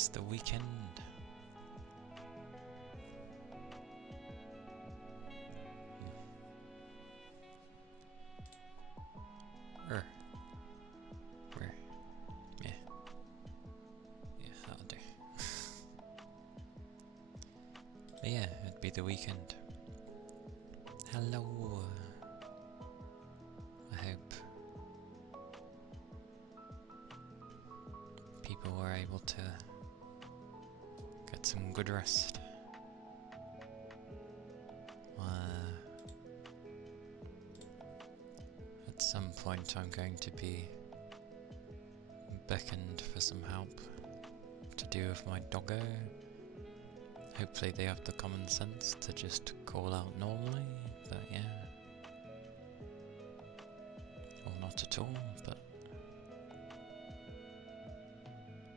It's the weekend. Where? Yeah. Yeah, that'll do. But yeah, it'd be the weekend. Hello. I hope people were able to get some good rest. At some point I'm going to be beckoned for some help to do with my doggo. Hopefully they have the common sense to just call out normally, but yeah. Or not at all, but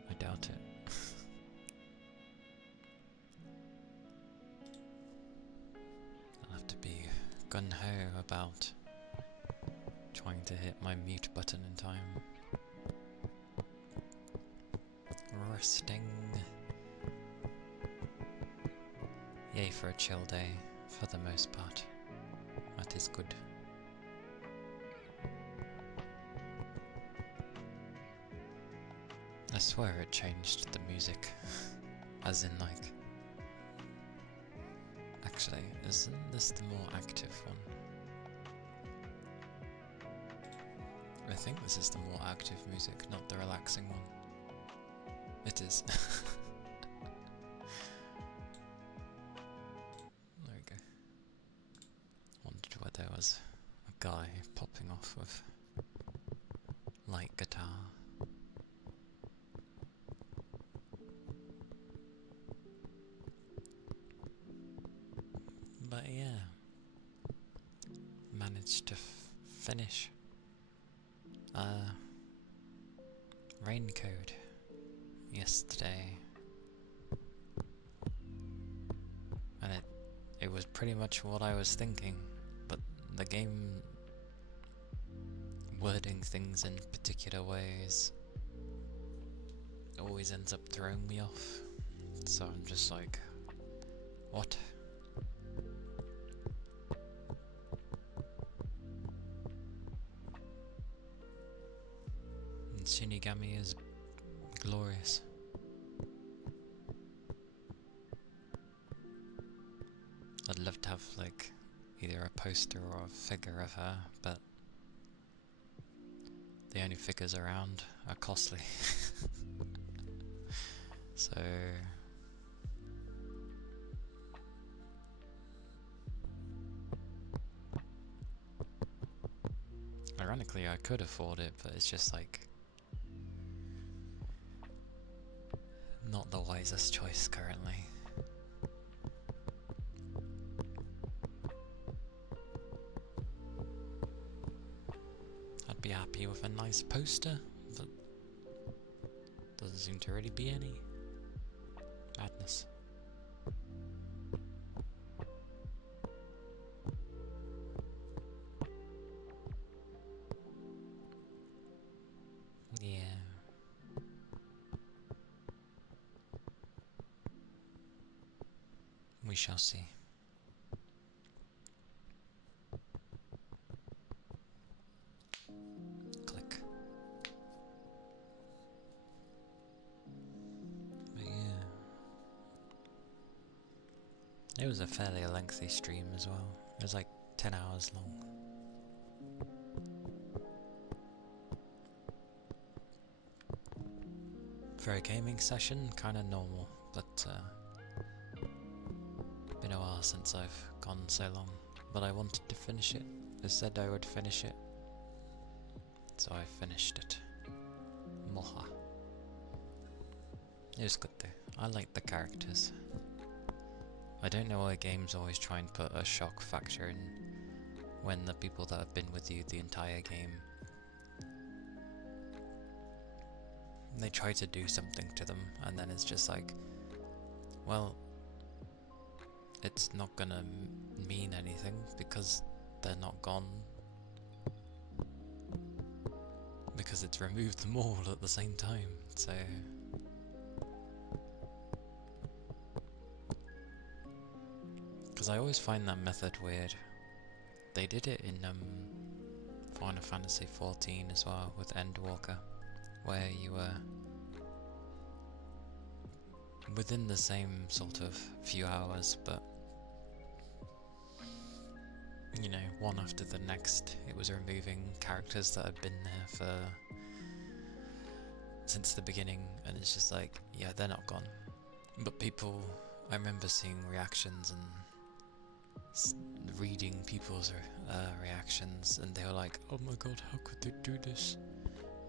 I doubt it. I'll have to be gung-ho about trying to hit my mute button in time. Resting. Yay for a chill day, for the most part. That is good. I swear it changed the music. As in like... Actually, isn't this the more active one? I think this is the more active music, not the relaxing one. It is. There we go. Wondered where there was a guy popping off with light guitar. But yeah, managed to finish rain code yesterday, and it was pretty much what I was thinking, but the game wording things in particular ways always ends up throwing me off, so I'm just like, what? And Shinigami is glorious. I'd love to have like either a poster or a figure of her, but the only figures around are costly. So ironically I could afford it, but it's just like not the wisest choice currently. I'd be happy with a nice poster, but doesn't seem to really be any. Madness. Yeah. We shall see. Click. But yeah. It was a fairly lengthy stream as well. It was like 10 hours long. For a gaming session, kinda normal, but been a while since I've gone so long. But I wanted to finish it. I said I would finish it. So I finished it. Moha. It was good though. I liked the characters. I don't know why games always try and put a shock factor in when the people that have been with you the entire game, they try to do something to them and then it's just like, well, it's not gonna mean anything because they're not gone. Because it's removed them all at the same time, so Because I always find that method weird. They did it in Final Fantasy XIV as well with Endwalker, where you were within the same sort of few hours, but you know, one after the next, it was removing characters that had been there for since the beginning, and it's just like, yeah, they're not gone. But people, I remember seeing reactions and reading people's reactions, and they were like, oh my god, how could they do this?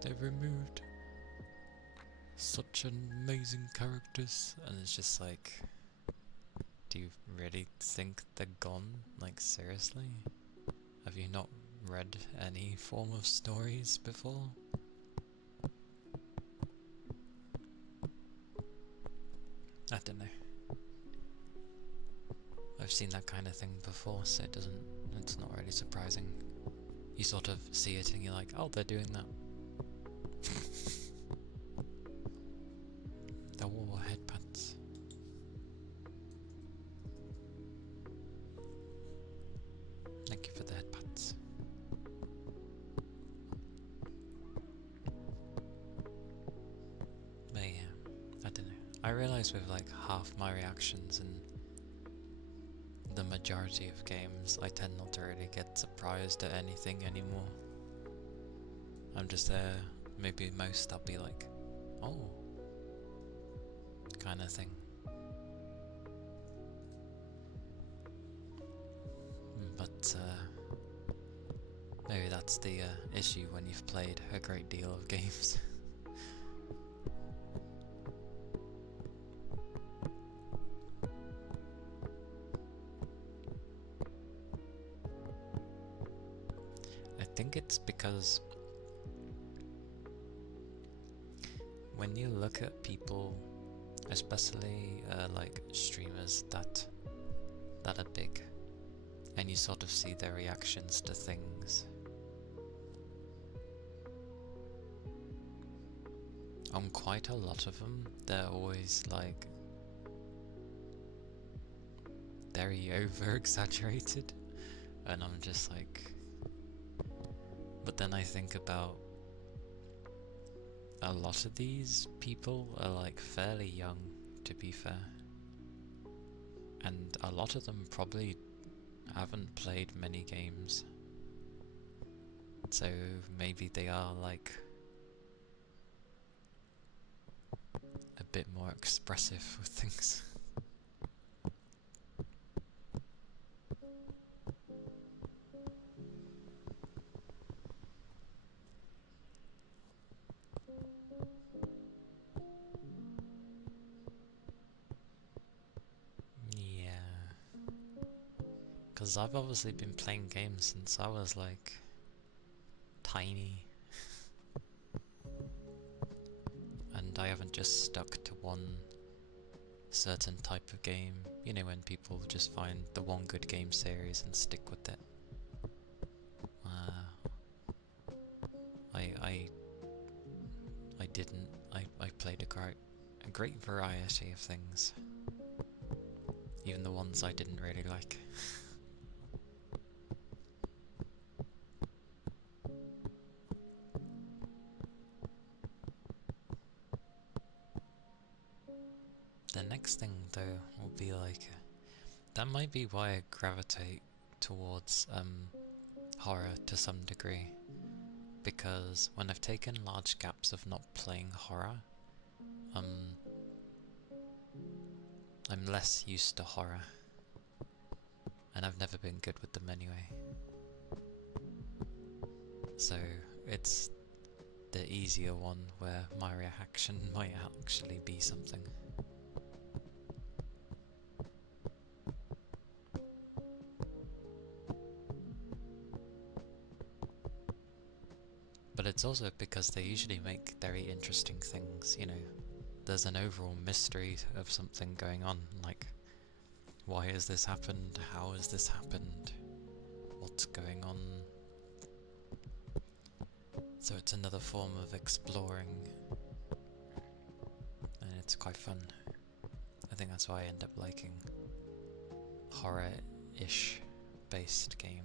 They removed such amazing characters. And it's just like, do you really think they're gone? Like, seriously? Have you not read any form of stories before? I don't know. I've seen that kind of thing before, so it's not really surprising. You sort of see it and you're like, oh, they're doing that. The war headpats. Thank you for the headpats. But yeah, I don't know. I realise with like half my reactions and the majority of games, I tend not to really get surprised at anything anymore. I'm just there, maybe most I'll be like, oh, kind of thing. But maybe that's the issue when you've played a great deal of games. I think it's because when you look at people, especially like streamers that are big, and you sort of see their reactions to things, on quite a lot of them, they're always like very over exaggerated, and I'm just like, but then I think about a lot of these people are like fairly young, to be fair, and a lot of them probably haven't played many games, so maybe they are like a bit more expressive with things. Because I've obviously been playing games since I was like tiny, and I haven't just stuck to one certain type of game. You know, when people just find the one good game series and stick with it. I didn't. I played a great variety of things, even the ones I didn't really like. The next thing though will be like, that might be why I gravitate towards horror to some degree, because when I've taken large gaps of not playing horror, I'm less used to horror, and I've never been good with them anyway. So it's the easier one where my reaction might actually be something. But it's also because they usually make very interesting things, you know. There's an overall mystery of something going on, like, why has this happened? How has this happened? What's going on? So it's another form of exploring, and it's quite fun. I think that's why I end up liking horror-ish based game.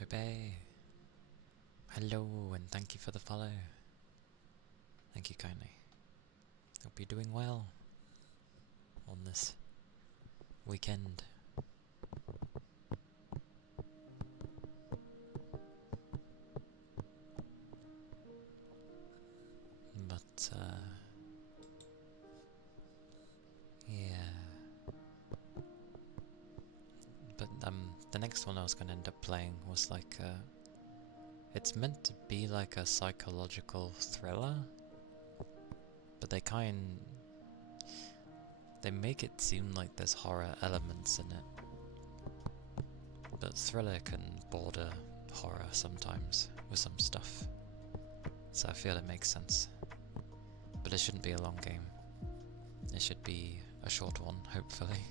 Obey. Hello, and thank you for the follow. Thank you kindly. Hope you're doing well on this weekend. But, yeah. But, the next one I was gonna end up playing was like, it's meant to be like a psychological thriller, but they make it seem like there's horror elements in it. But thriller can border horror sometimes with some stuff. So I feel it makes sense. But it shouldn't be a long game. It should be a short one, hopefully.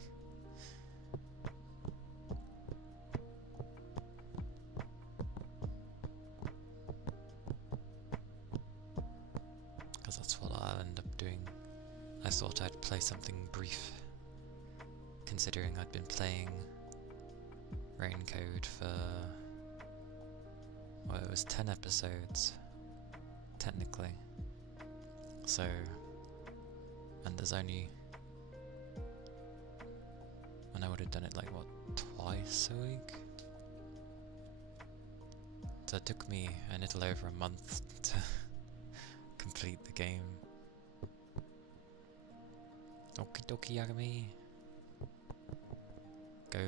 Because that's what I'll end up doing. I thought I'd play something brief, considering I'd been playing Raincode for, well, it was 10 episodes, technically. So, and there's only, and I would have done it like, what, twice a week? So it took me a little over a month to complete the game. Okie dokie Yagami. Go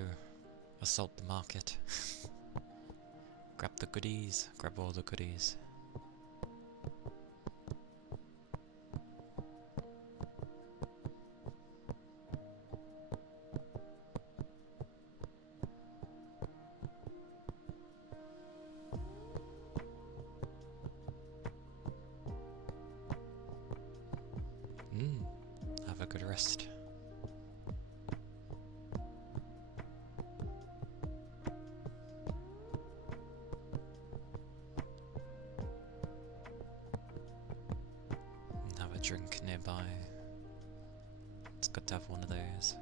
assault the market. Grab the goodies, grab all the goodies. Have a good rest. And have a drink nearby. It's good to have one of those.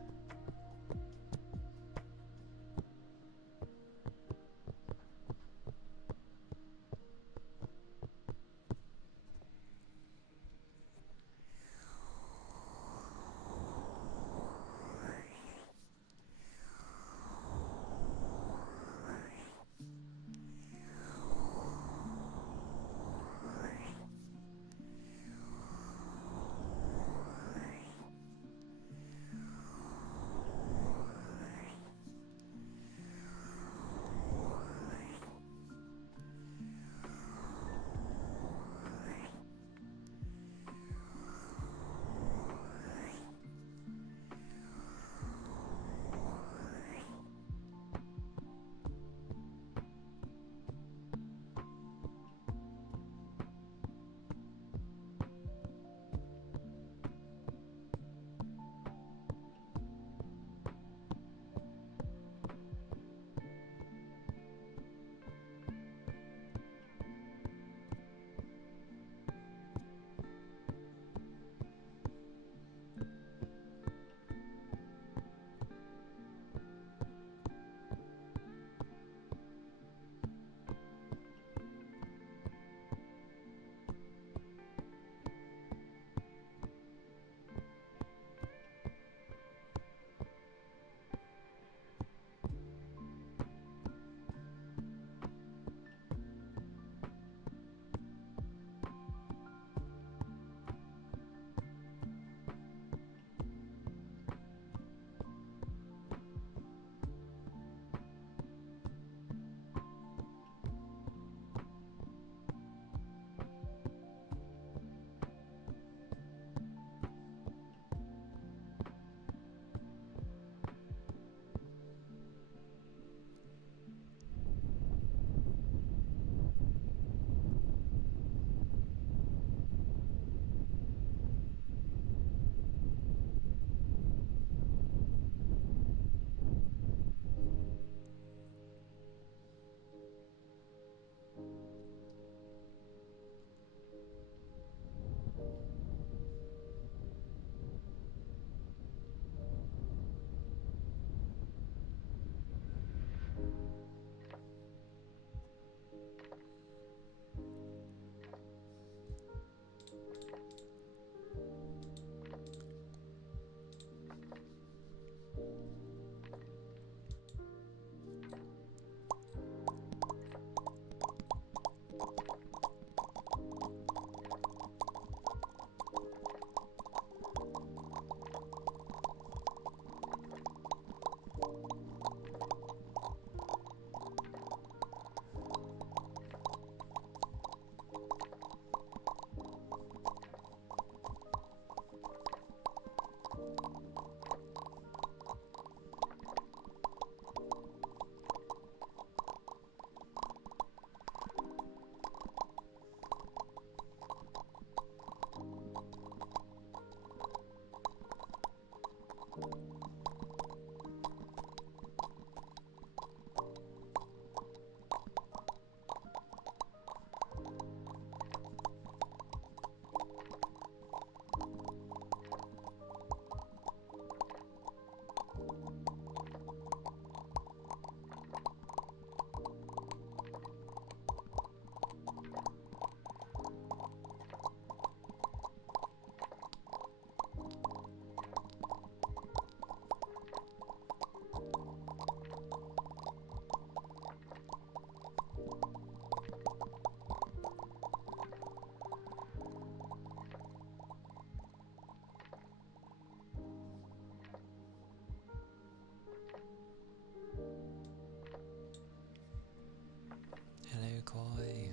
Koi.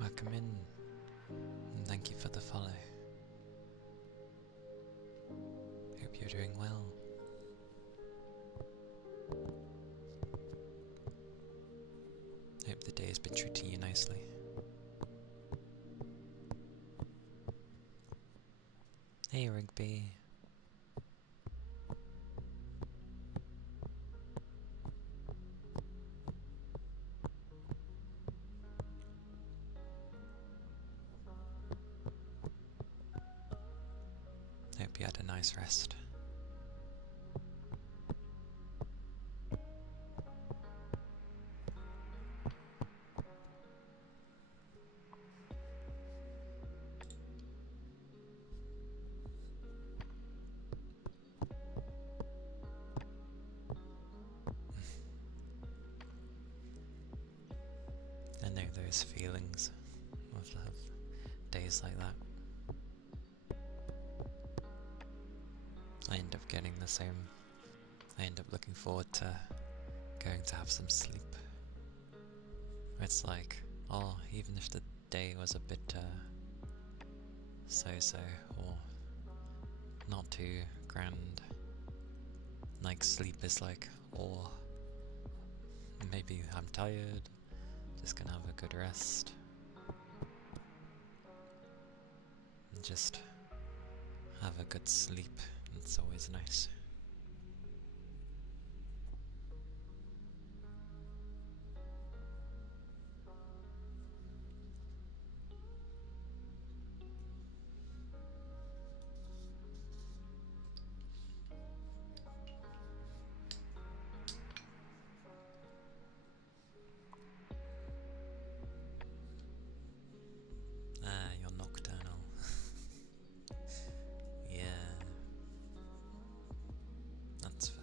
Welcome in. And thank you for the follow. Hope you're doing well. Hope the day has been treating you nicely. Hey Rigby. Hope you had a nice rest. I know those feelings of days like that. I end up getting the same. I end up looking forward to going to have some sleep. It's like, oh, even if the day was a bit so-so or not too grand, like sleep is like, oh, maybe I'm tired, just gonna have a good rest. And just have a good sleep. It's always nice. You're nocturnal. Yeah, that's fair.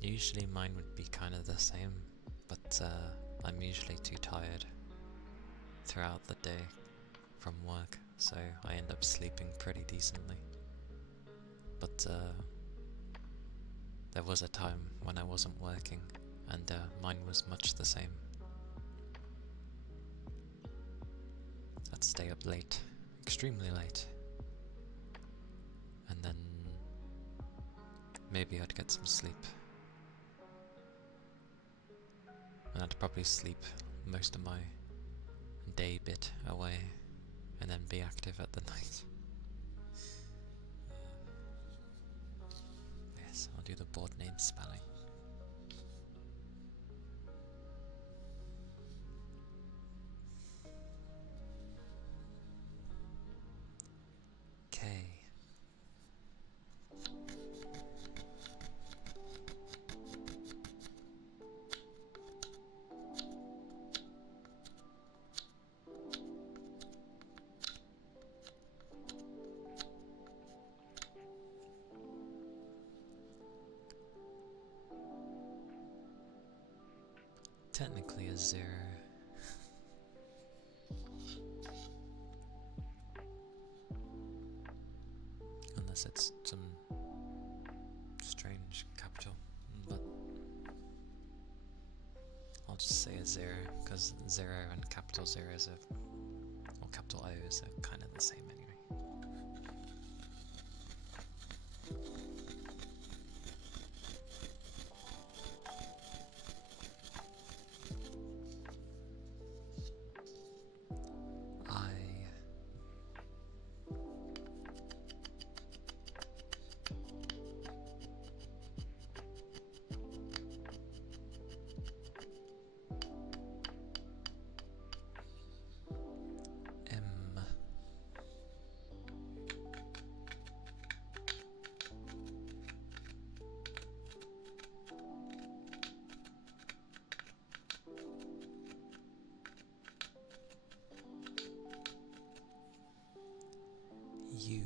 Usually mine would be kind of the same, but I'm usually too tired throughout the day from work, so I end up sleeping pretty decently. But there was a time when I wasn't working, and mine was much the same. I'd stay up late, extremely late, and then maybe I'd get some sleep. And I'd probably sleep most of my day bit away, and then be active at the night. Yes, I'll do the board name spelling. Okay. Technically a 0. Unless it's some strange capital, but I'll just say a 0, because 0 and capital 0 or capital O's are kind of the same anyway. You.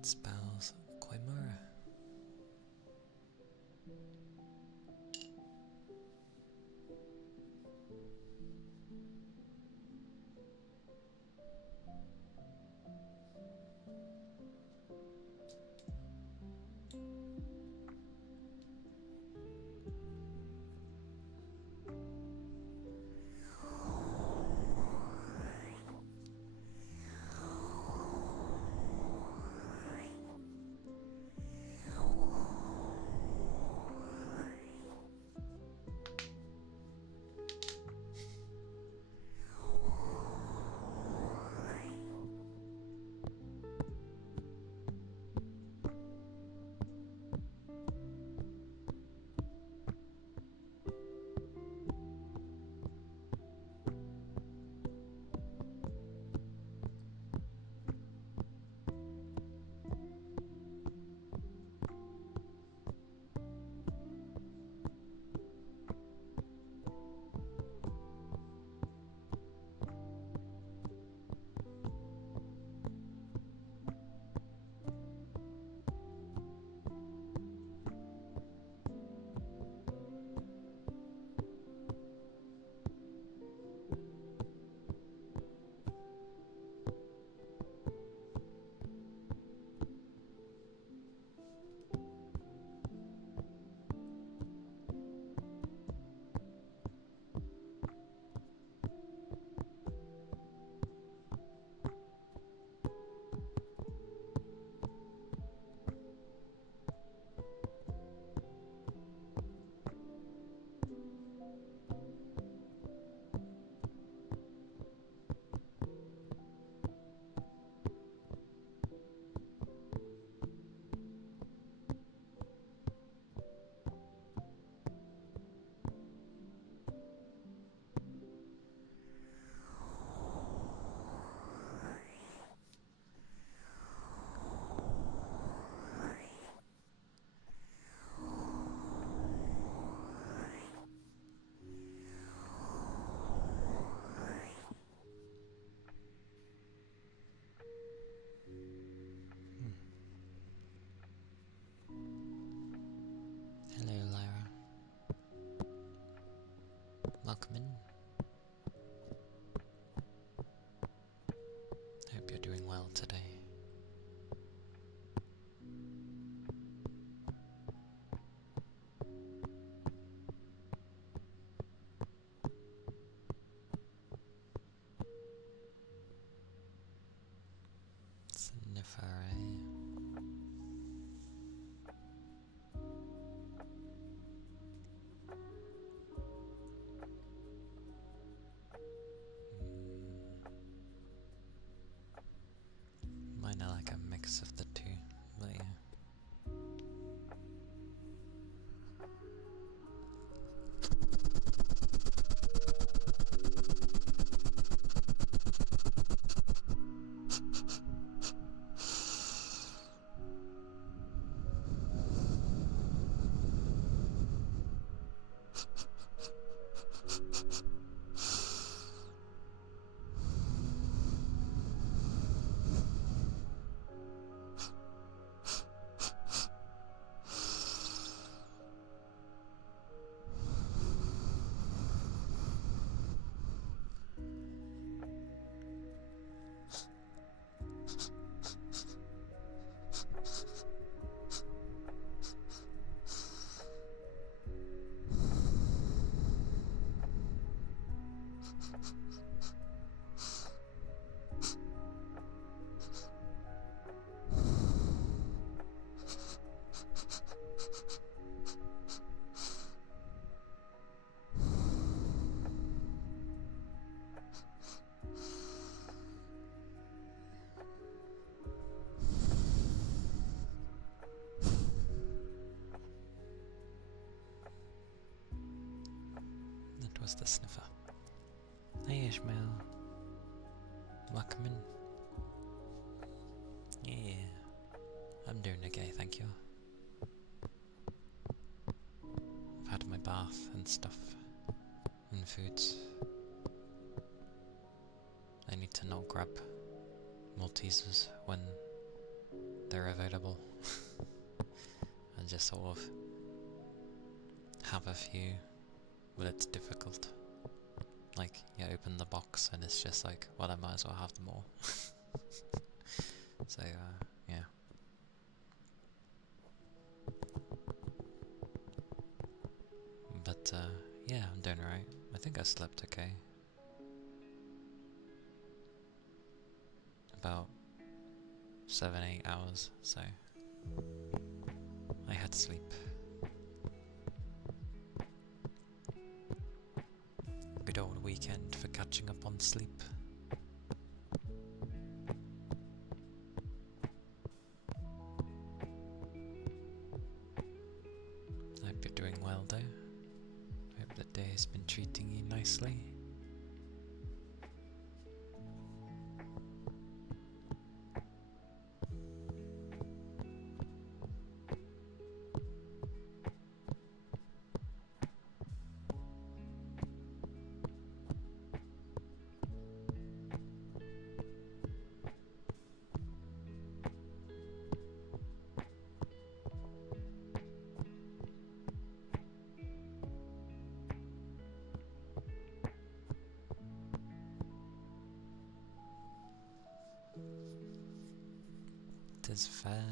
That spells Quimera. Hello, Lyra. Welcome in. Hope you're doing well today. Sniffer, eh? Mine are like a mix of the two, but yeah. That was the sniffer. Hey Ishmael. Welcome in. Yeah. I'm doing okay, thank you. I've had my bath and stuff. And foods. I need to not grab Maltesers when they're available. And just sort of have a few, but it's difficult. Like, you open the box and it's just like, well, I might as well have them all. So, yeah. But, yeah, I'm doing alright. I think I slept okay. About 7-8 hours, so I had sleep. Good old weekend for catching up on sleep. Hope you're doing well though. Hope the day has been treating you nicely. It is fair.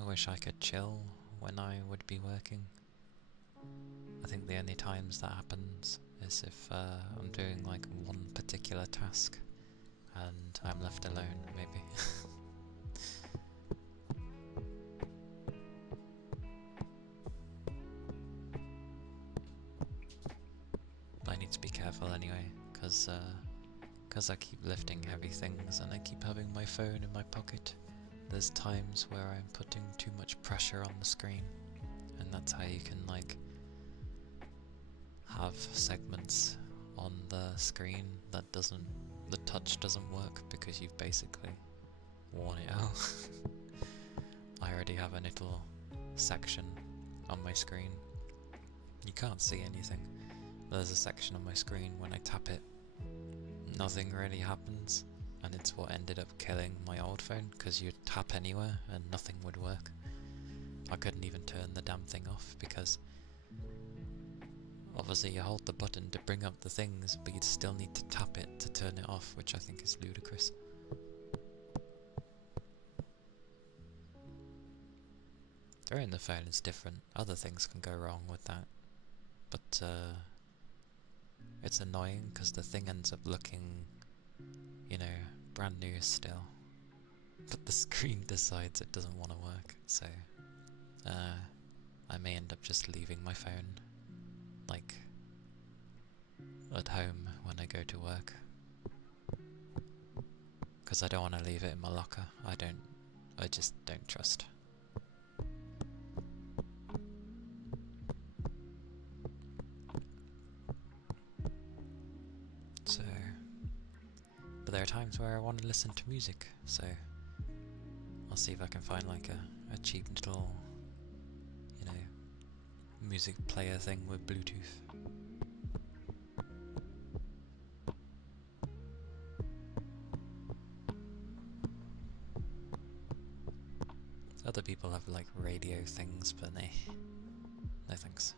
I wish I could chill when I would be working. I think the only times that happens is if I'm doing like one particular task and I'm left alone, maybe. But I need to be careful anyway, because I keep lifting heavy things and I keep having my phone in my pocket. There's times where I'm putting too much pressure on the screen, and that's how you can like have segments on the screen that the touch doesn't work because you've basically worn it out. I already have a little section on my screen. You can't see anything. There's a section on my screen when I tap it, nothing really happens. And it's what ended up killing my old phone, because you'd tap anywhere and nothing would work. I couldn't even turn the damn thing off, because obviously you hold the button to bring up the things, but you'd still need to tap it to turn it off, which I think is ludicrous. Throwing the phone is different. Other things can go wrong with that. But it's annoying, because the thing ends up looking, you know, brand new still, but the screen decides it doesn't want to work, so I may end up just leaving my phone, like, at home when I go to work, because I don't want to leave it in my locker. I just don't trust. So, but there are times where I want to listen to music, so I'll see if I can find like a cheap little, you know, music player thing with Bluetooth. Other people have like radio things, but no thanks.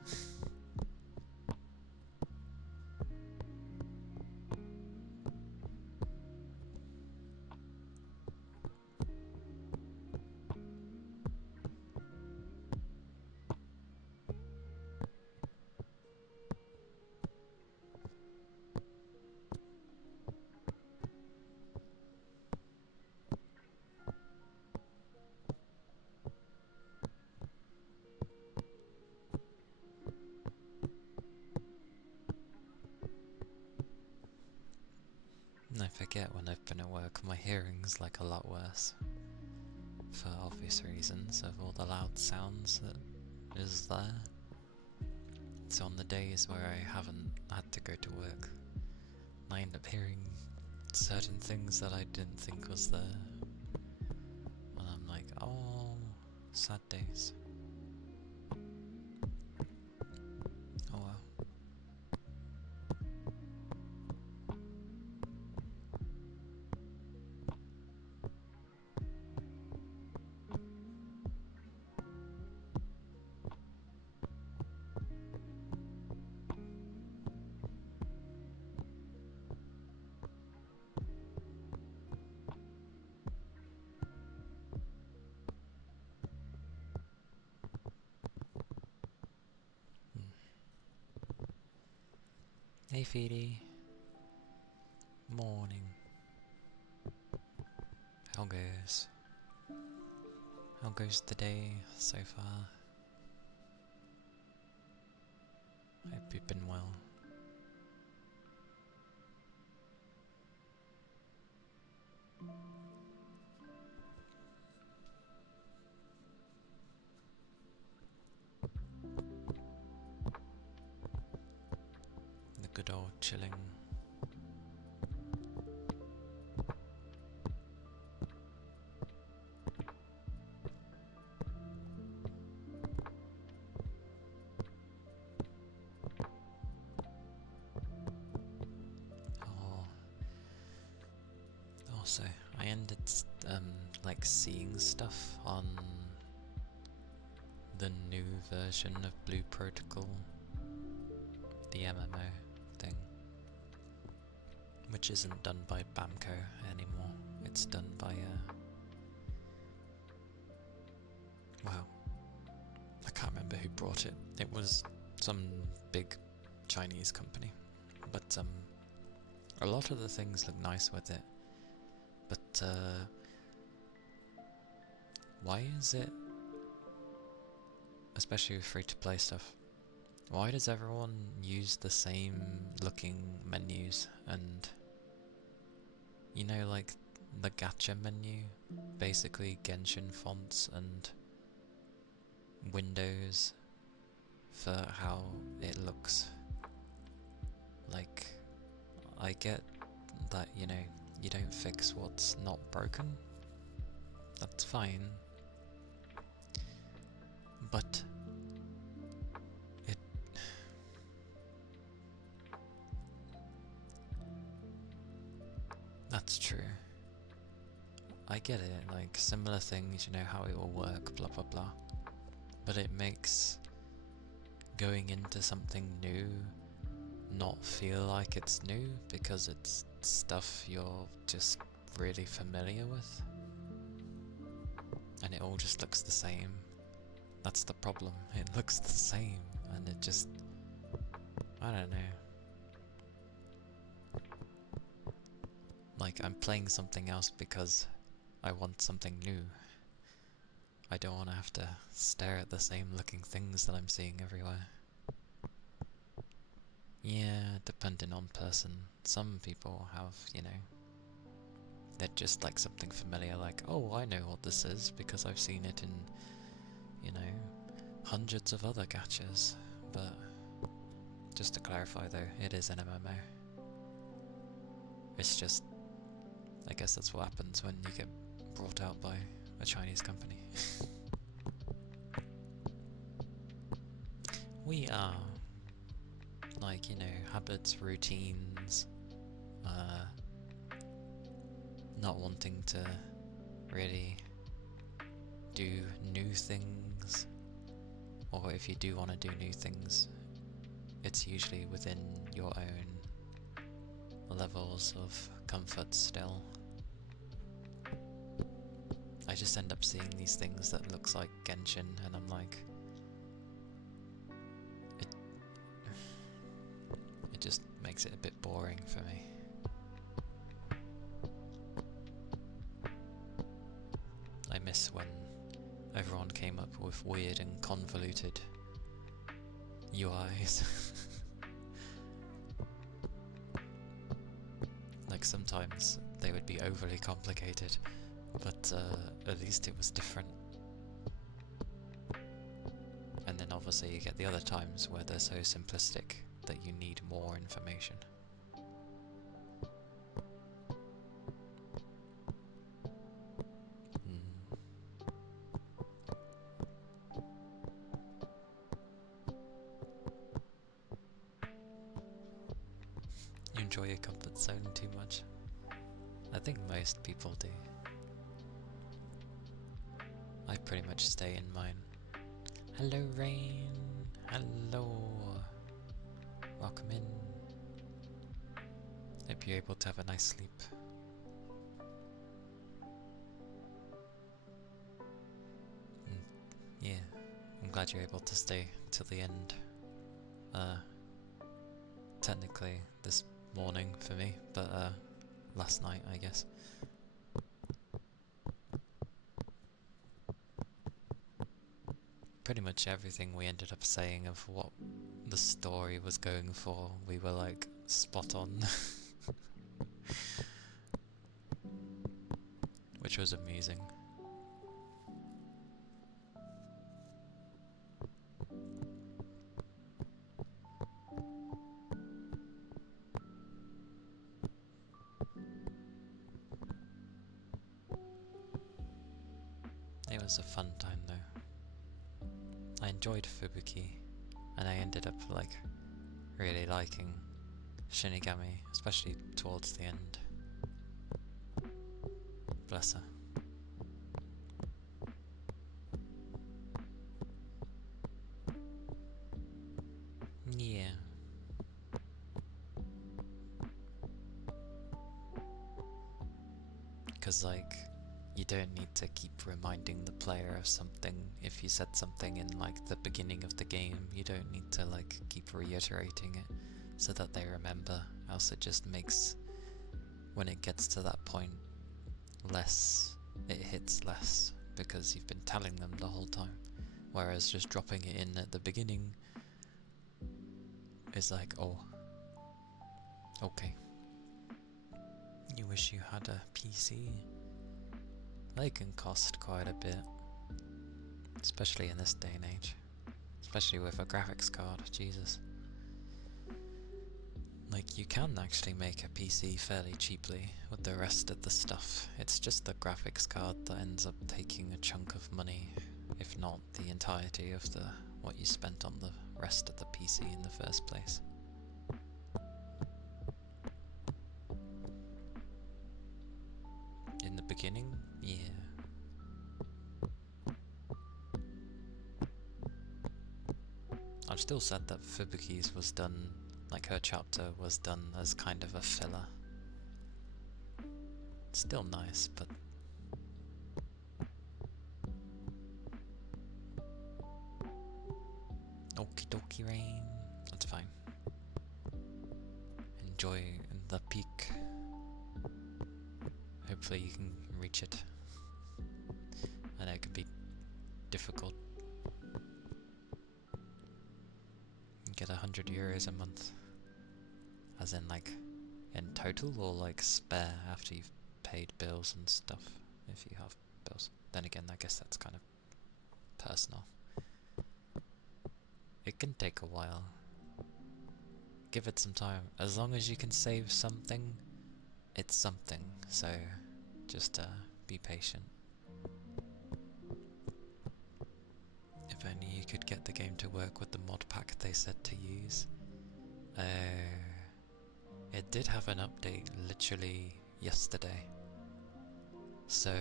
I forget when I've been at work, my hearing's like a lot worse, for obvious reasons of all the loud sounds that is there. So on the days where I haven't had to go to work, I end up hearing certain things that I didn't think was there, and I'm like, oh, sad days. Oh well. Hey Feedy. Morning. How goes? How goes the day so far? Hope you've been well. The good old chilling. Oh, also, I ended like seeing stuff on the new version of Blue Protocol, the MMO thing, which isn't done by Bamco anymore. It's done by wow, I can't remember who brought it. It was some big Chinese company, but a lot of the things look nice with it. But why is it, especially with free-to-play stuff, why does everyone use the same looking menus? And you know, like the gacha menu, basically Genshin fonts and windows for how it looks. Like, I get that, you know, you don't fix what's not broken. That's fine. But it... That's true. I get it, like similar things, you know how it will work, blah blah blah. But it makes going into something new not feel like it's new because it's stuff you're just really familiar with. And it all just looks the same. That's the problem. It looks the same and it just... I don't know. Like, I'm playing something else because I want something new. I don't want to have to stare at the same looking things that I'm seeing everywhere. Yeah, depending on person. Some people have, you know, they're just like something familiar, like, oh, I know what this is because I've seen it in, you know, hundreds of other gachas. But just to clarify though, it is an MMO. It's just, I guess that's what happens when you get brought out by a Chinese company. We are, like, you know, habits, routines, not wanting to really do new things, or if you do want to do new things, it's usually within your own levels of comfort still. I just end up seeing these things that looks like Genshin and I'm like, it just makes it a bit boring for me. I miss when everyone came up with weird and convoluted UIs. Like sometimes they would be overly complicated, but at least it was different. And then obviously you get the other times where they're so simplistic that you need more information. You enjoy your comfort zone too much? I think most people do. I pretty much stay in mine. Hello Rain! Hello! Welcome in. Hope you're able to have a nice sleep. Yeah, I'm glad you're able to stay till the end. technically this morning for me, but last night, I guess. Pretty much everything we ended up saying of what the story was going for, we were like spot on. Which was amusing. It was a fun time though. I enjoyed Fubuki, and I ended up like really liking Shinigami, especially towards the end. Bless her. Yeah. Because like, you don't need to keep reminding the player of something. If you said something in like the beginning of the game, you don't need to like keep reiterating it so that they remember, else it just makes, when it gets to that point, it hits less because you've been telling them the whole time. Whereas just dropping it in at the beginning is like, oh, okay. You wish you had a PC? They can cost quite a bit, especially in this day and age, especially with a graphics card, Jesus. Like, you can actually make a PC fairly cheaply with the rest of the stuff. It's just the graphics card that ends up taking a chunk of money, if not the entirety of what you spent on the rest of the PC in the first place. In the beginning, yeah. I've still said that Fubuki's was done, like her chapter was done as kind of a filler. Still nice, but okie dokie rain, that's fine. Enjoy the peak. Hopefully you can reach it. I know it can be difficult. You get €100 a month. As in like, in total, or like spare after you've paid bills and stuff, if you have bills. Then again, I guess that's kind of personal. It can take a while. Give it some time. As long as you can save something, it's something. So, just be patient. If only you could get the game to work with the mod pack they said to use. It did have an update literally yesterday. So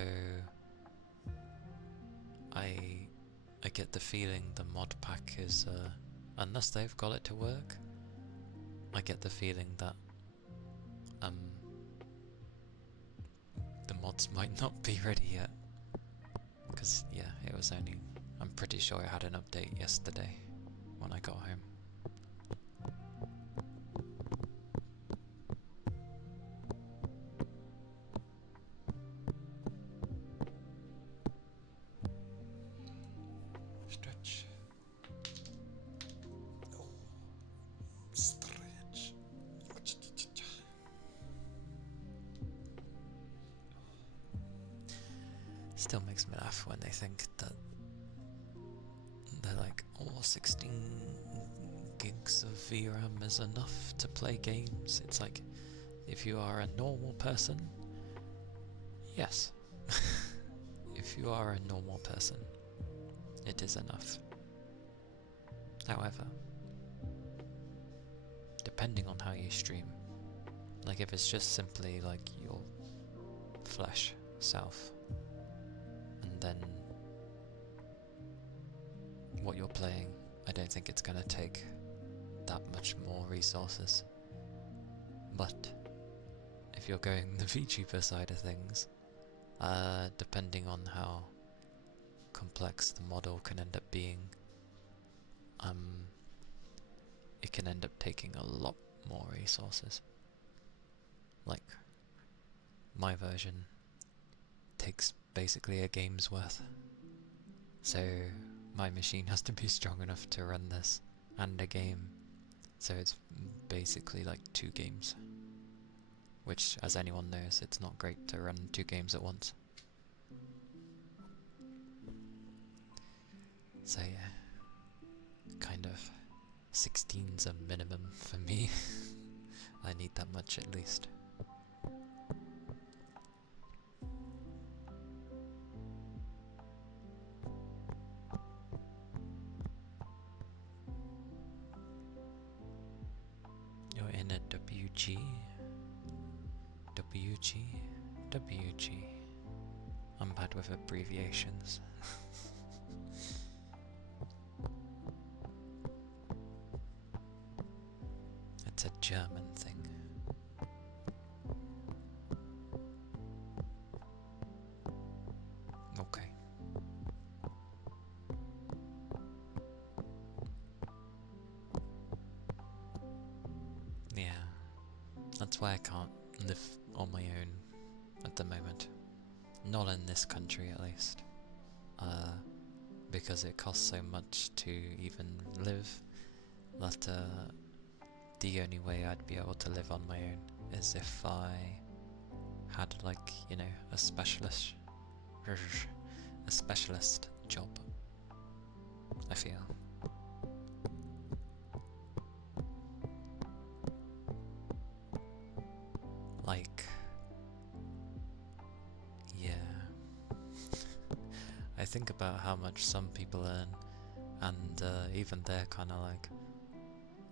I get the feeling the mod pack is, unless they've got it to work, I get the feeling that the mods might not be ready yet. Because yeah, it was only, I'm pretty sure I had an update yesterday when I got home. Stretch. Oh, stretch. Still makes me laugh when they think that they're like, oh, 16 gigs of VRAM is enough to play games. It's like, if you are a normal person, yes. If you are a normal person, it is enough. However, depending on how you stream, like if it's just simply like your flesh self, and then what you're playing, I don't think it's gonna take that much more resources. But if you're going the VTuber side of things, depending on how complex the model can end up being, it can end up taking a lot more resources. Like, my version takes basically a game's worth. So my machine has to be strong enough to run this and a game. So it's basically like 2 games. Which, as anyone knows, it's not great to run 2 games at once. So yeah, kind of 16's a minimum for me. I need that much at least. You're in a WG? WG? WG. I'm bad with abbreviations. It's a German thing. Okay. Yeah. That's why I can't live on my own at the moment. Not in this country, at least. Because it costs so much to even live that the only way I'd be able to live on my own is if I had, like, you know, a specialist job, I feel. Like, yeah. I think about how much some people earn, and even they're kind of like,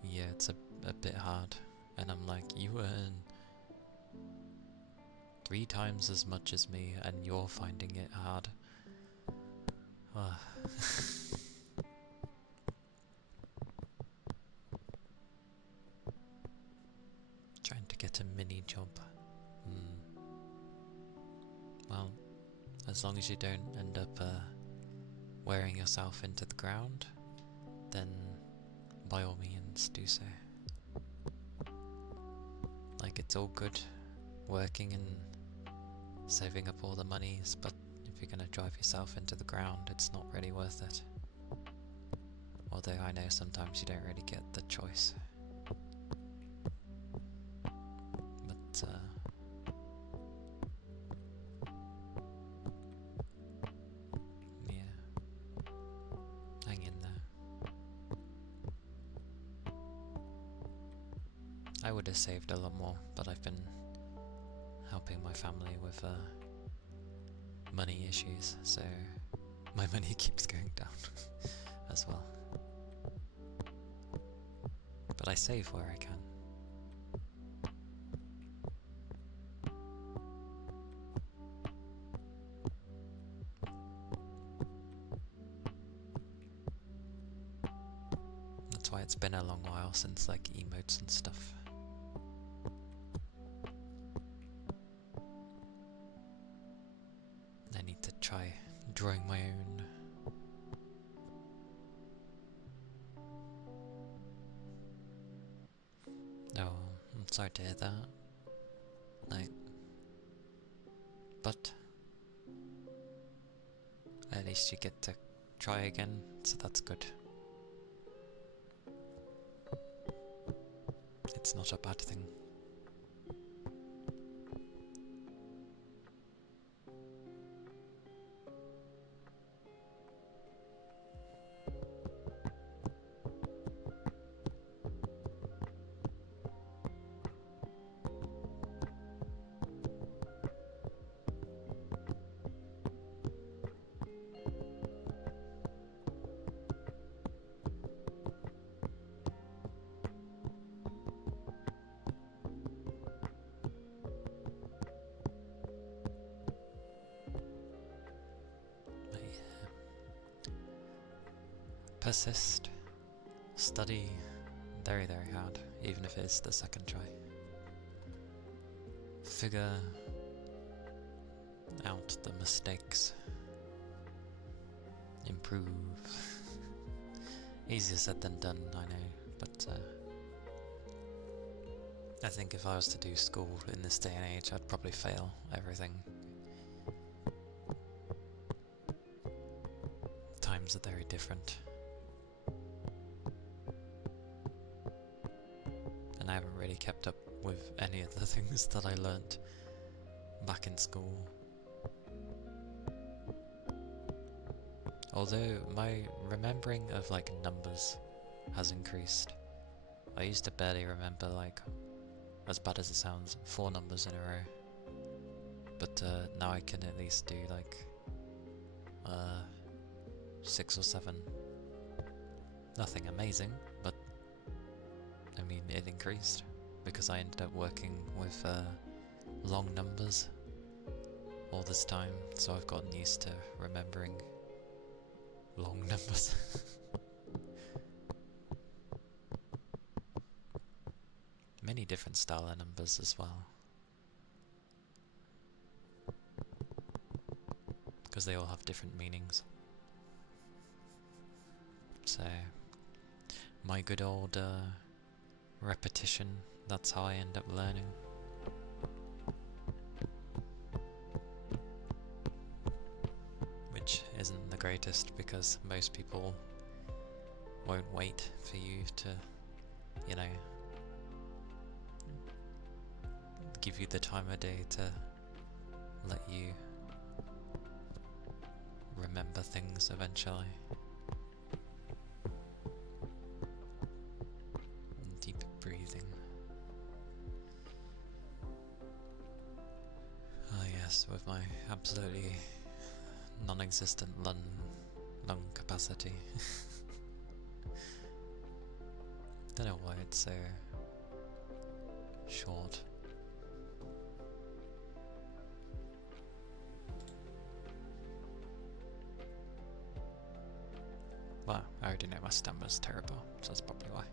yeah, it's a bit hard. And I'm like, you earn 3 times as much as me, and you're finding it hard. Trying to get a mini job. Well, as long as you don't end up wearing yourself into the ground, then by all means do so. Like, it's all good working and saving up all the monies, but if you're gonna drive yourself into the ground, it's not really worth it. Although I know sometimes you don't really get the choice. But yeah, hang in there. I would have saved a lot more, but I've been helping my family with money issues, so my money keeps going down as well. But I save where I can. That's why it's been a long while since, like, emotes and stuff. I need to try drawing my own. Oh, I'm sorry to hear that. Like, but at least you get to try again, so that's good. It's not a bad thing. But yeah. Persist. Study very, very hard, even if it's the second try. Figure out the mistakes. Improve. Easier said than done, I know, but I think if I was to do school in this day and age, I'd probably fail everything. Times are very different. And I haven't really kept up with any of the things that I learnt back in school. Although my remembering of like numbers has increased. I used to barely remember, like, as bad as it sounds, 4 numbers in a row. But now I can at least do like 6 or 7. Nothing amazing, but I mean it increased because I ended up working with long numbers all this time, so I've gotten used to remembering long numbers. Many different style of numbers as well, because they all have different meanings. So my good old repetition, that's how I end up learning. Which isn't the greatest, because most people won't wait for you to, you know, give you the time of day to let you remember things eventually. Deep breathing. Ah yes, with my absolutely non-existent lung capacity. Don't know why it's so short. Well, I already know my stamina's terrible, so that's probably why.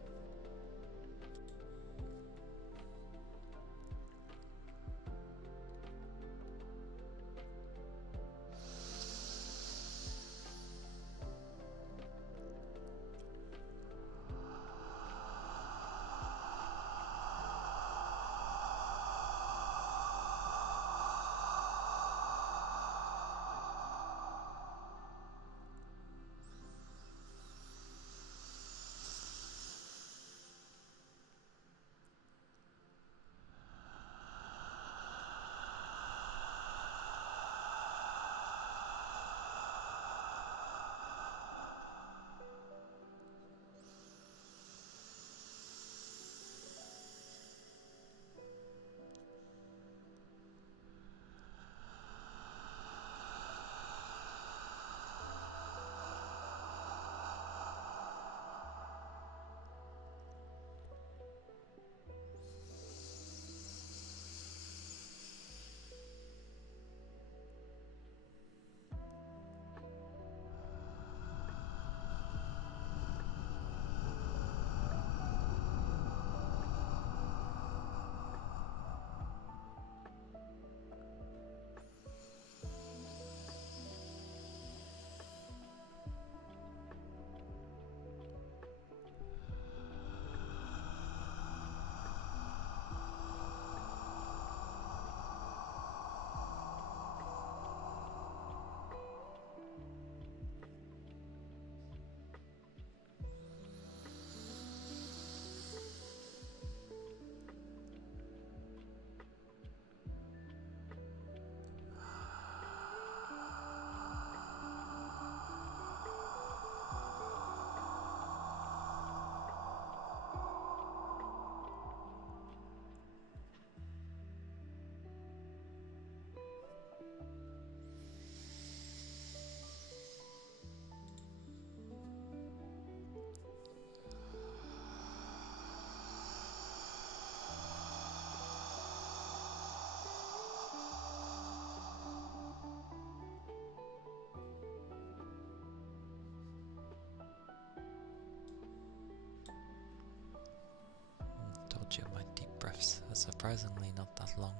Told you my deep breaths are surprisingly not that long.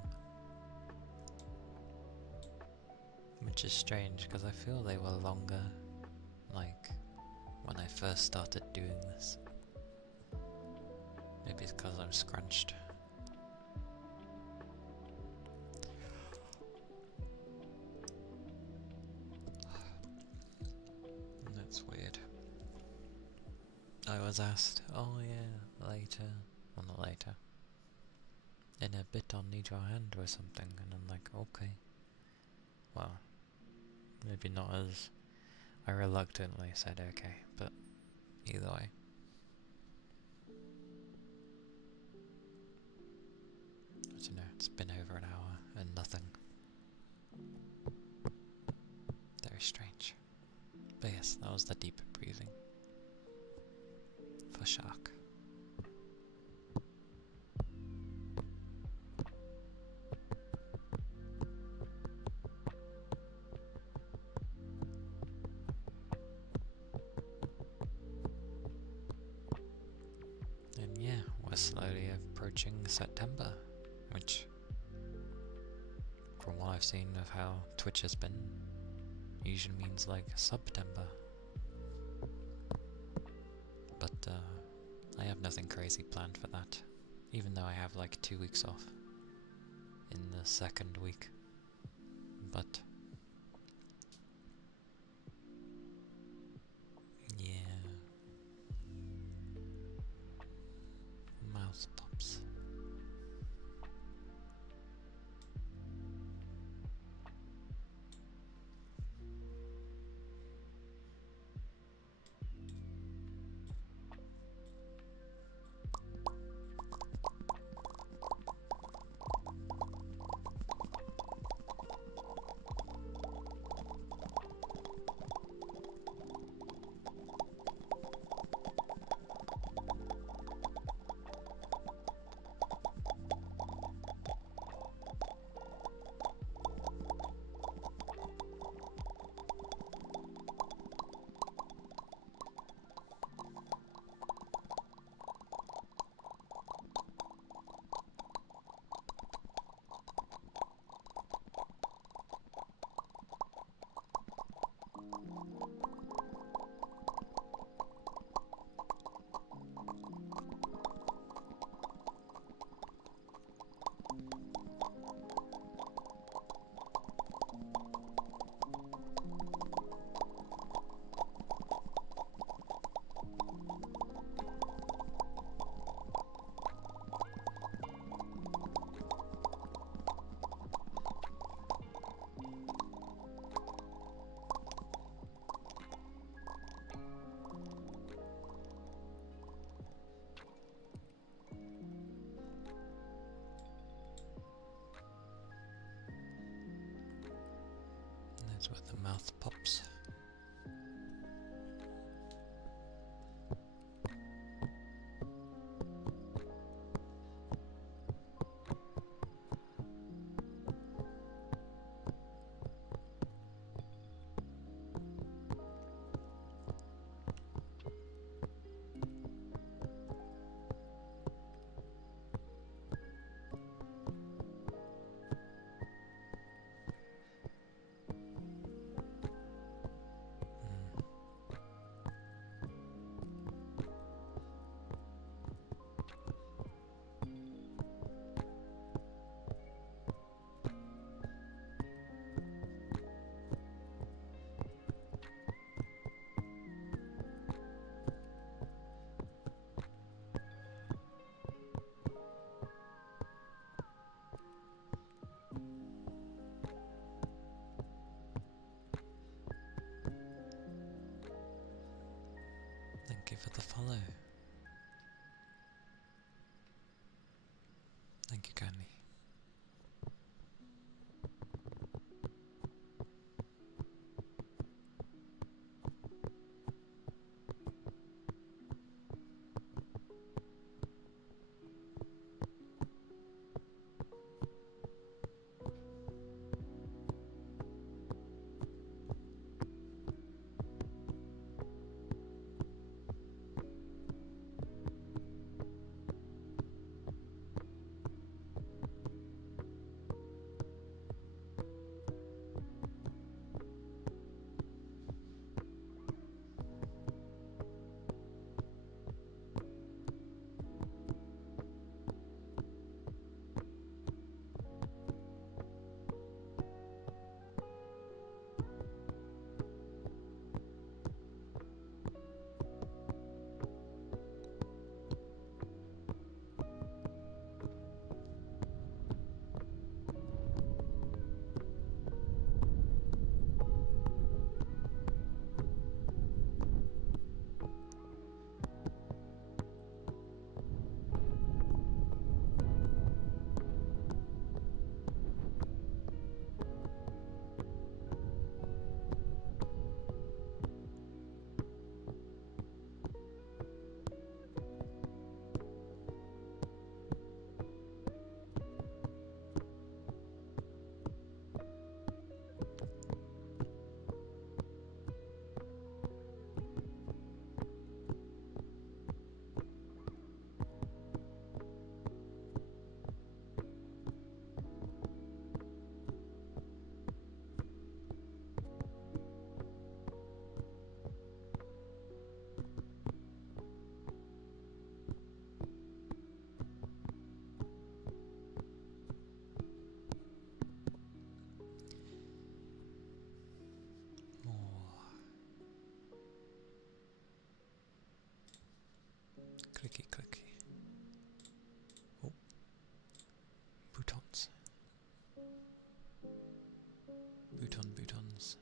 Which is strange, because I feel they were longer, like, when I first started doing this. Maybe it's because I'm scrunched. was asked, oh yeah, later, well not later, in a bit I'll need your hand or something, and I'm like, okay. Well, maybe not as... I reluctantly said okay, but either way. I don't know, it's been over an hour and nothing. Very strange. But yes, that was the deep breathing. For shark. And yeah, we're slowly approaching September, which, from what I've seen of how Twitch has been, usually means like September. But I have nothing crazy planned for that, even though I have like 2 weeks off in the second week. But yeah, mouse pops. That's where the mouth pops. Thank you for the follow. Thank you kindly. Clicky clicky. Oh. Boutons. Boutons.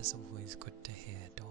is always good to hear, Dor.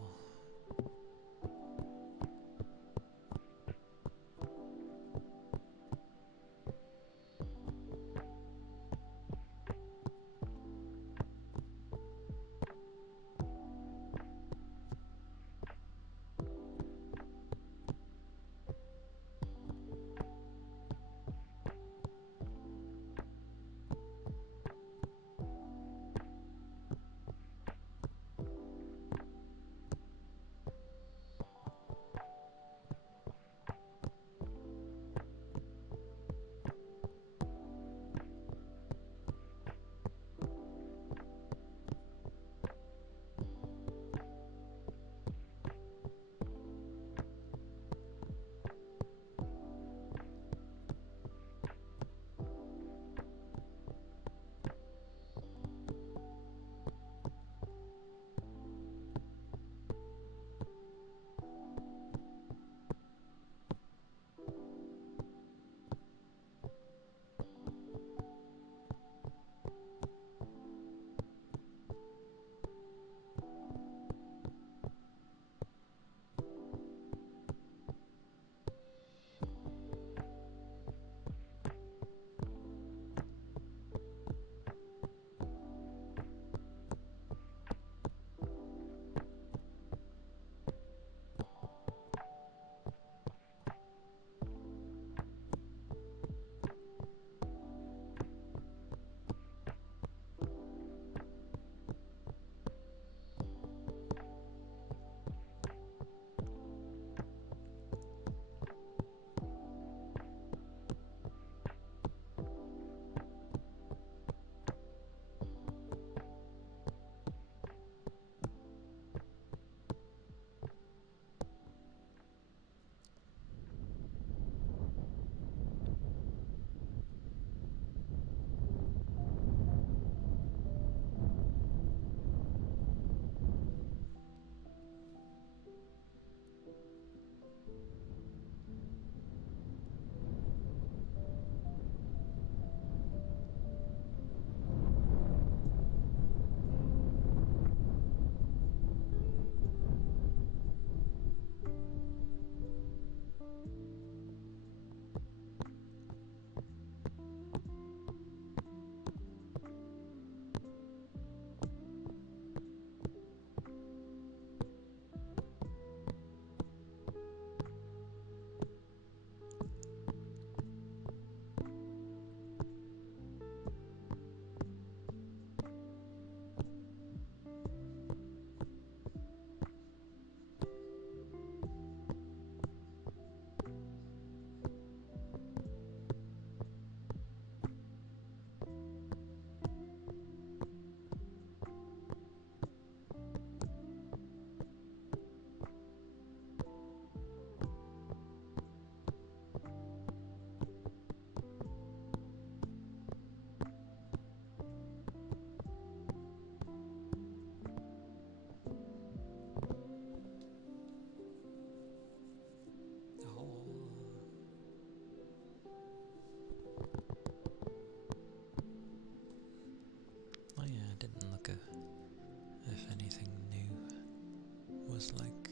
Was like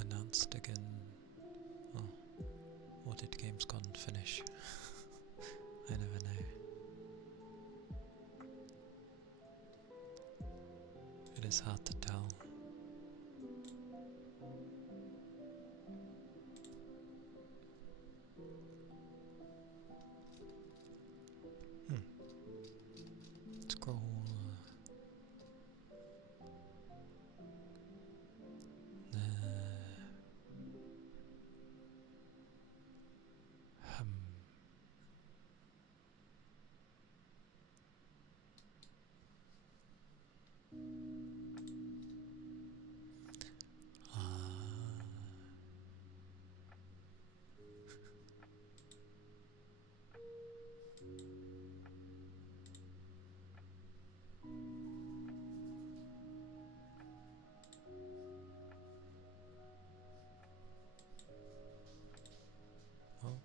announced again. Oh, or did Gamescom finish? I never know. It is hard to tell. Scroll. Oh,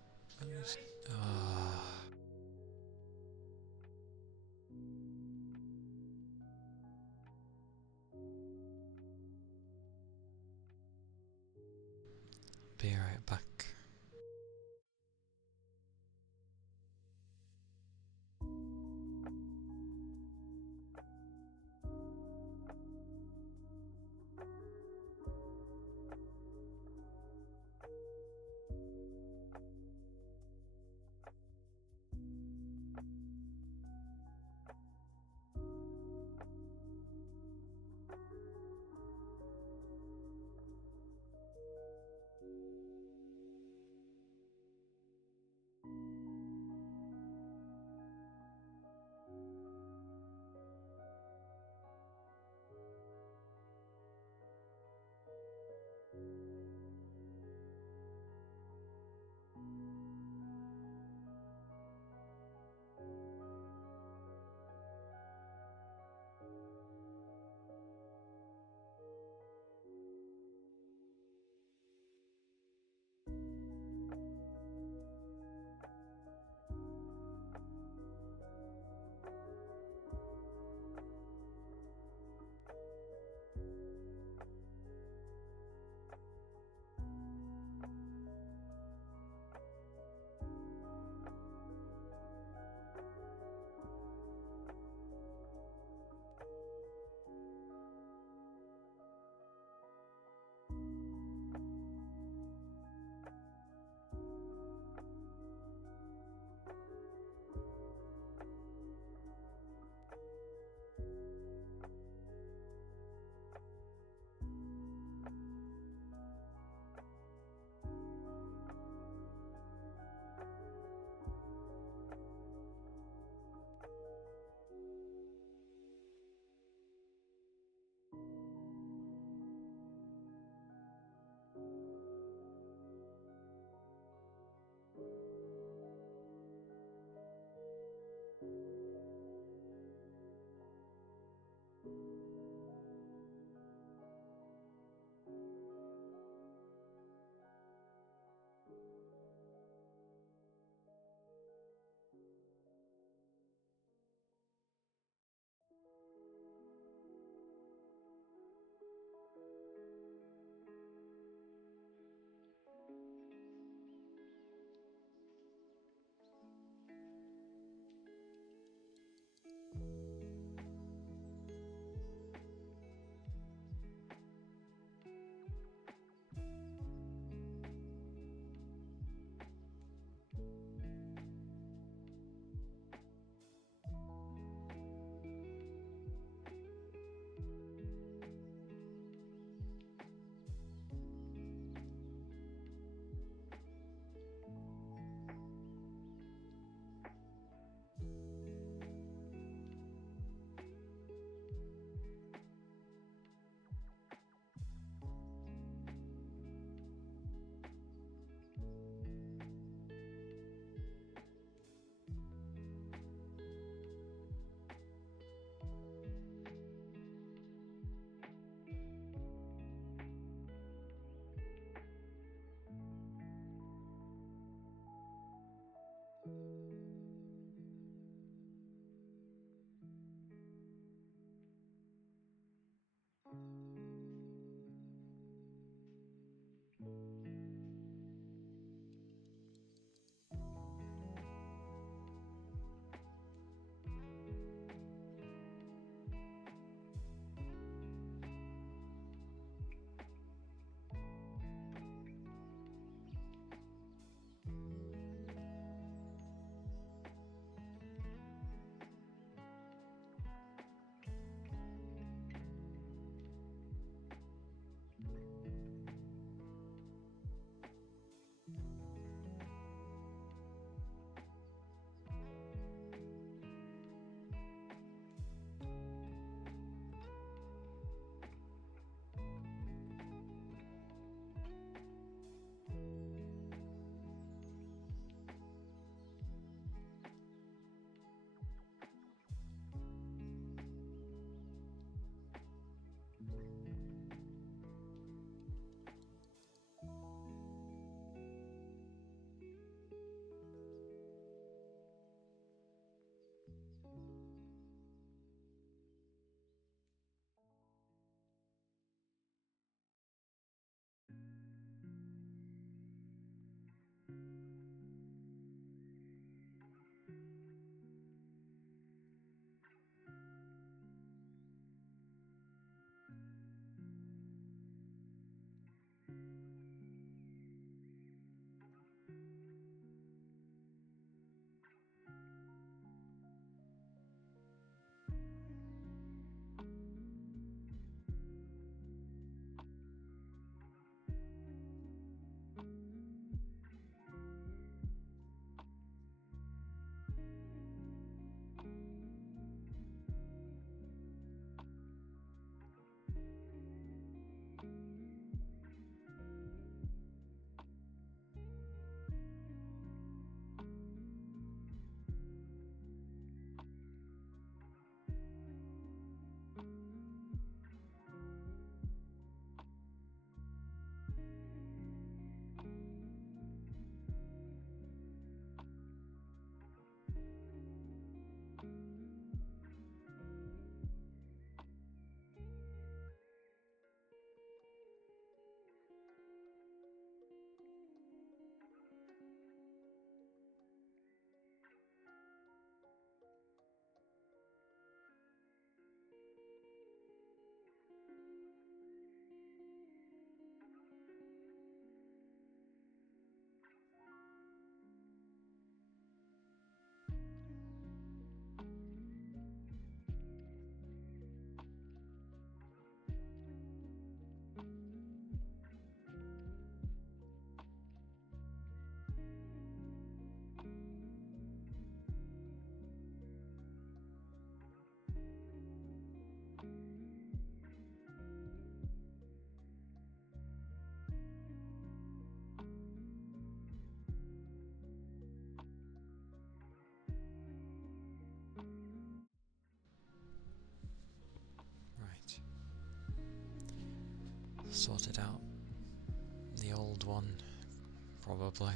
sort it out. The old one, probably.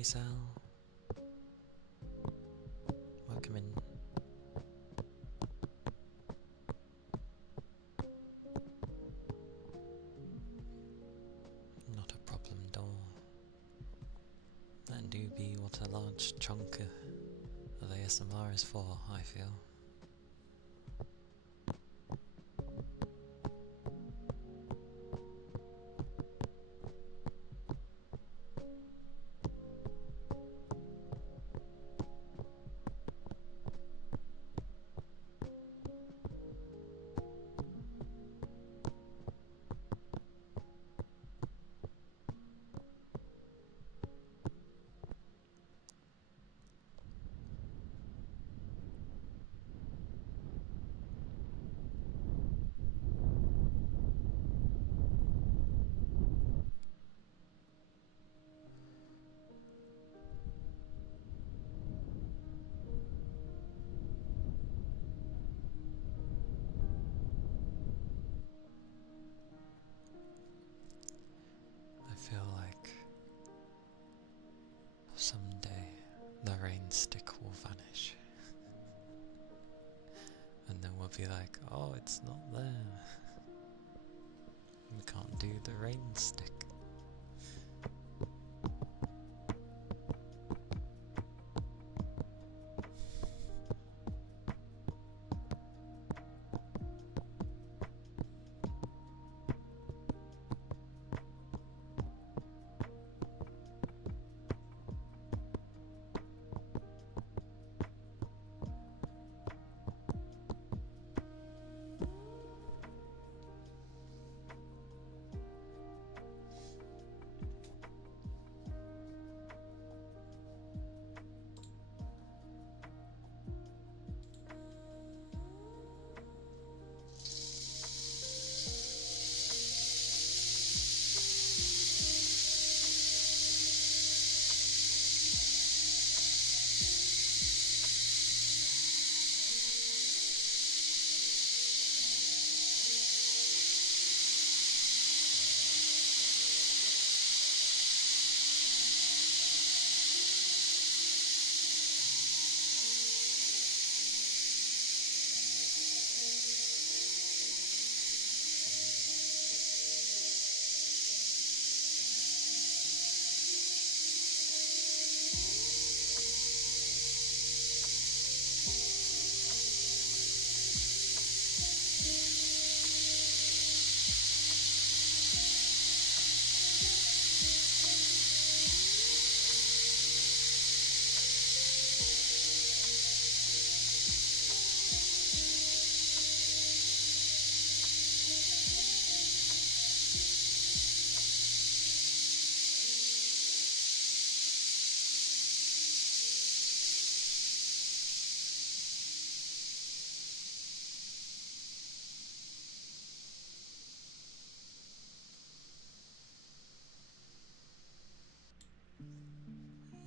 Hey Sal. Welcome in. Not a problem door. That do be what a large chunk of ASMR is for, I feel. I feel like someday the rain stick will vanish. And then we'll be like, oh, it's not there. We can't do the rain stick.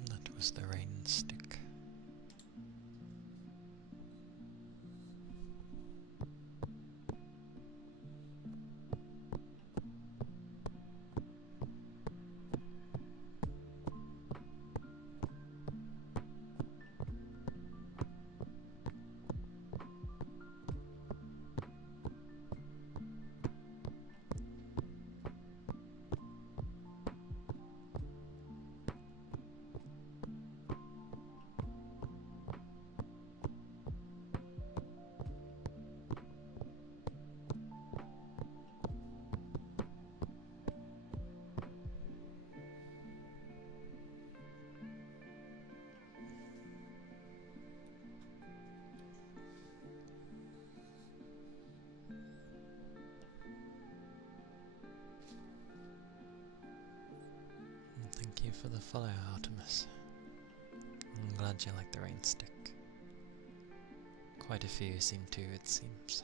That was the rain stick. Thank you for the follow, Artemis. I'm glad you like the rain stick. Quite a few seem to, it seems.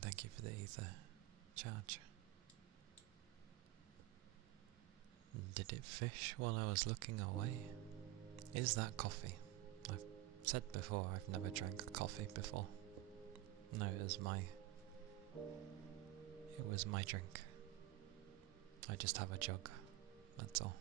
Thank you for the ether charge. Did it fish while I was looking away? Is that coffee? I've said before I've never drank coffee before. No, it was my drink. I just have a jug, that's all.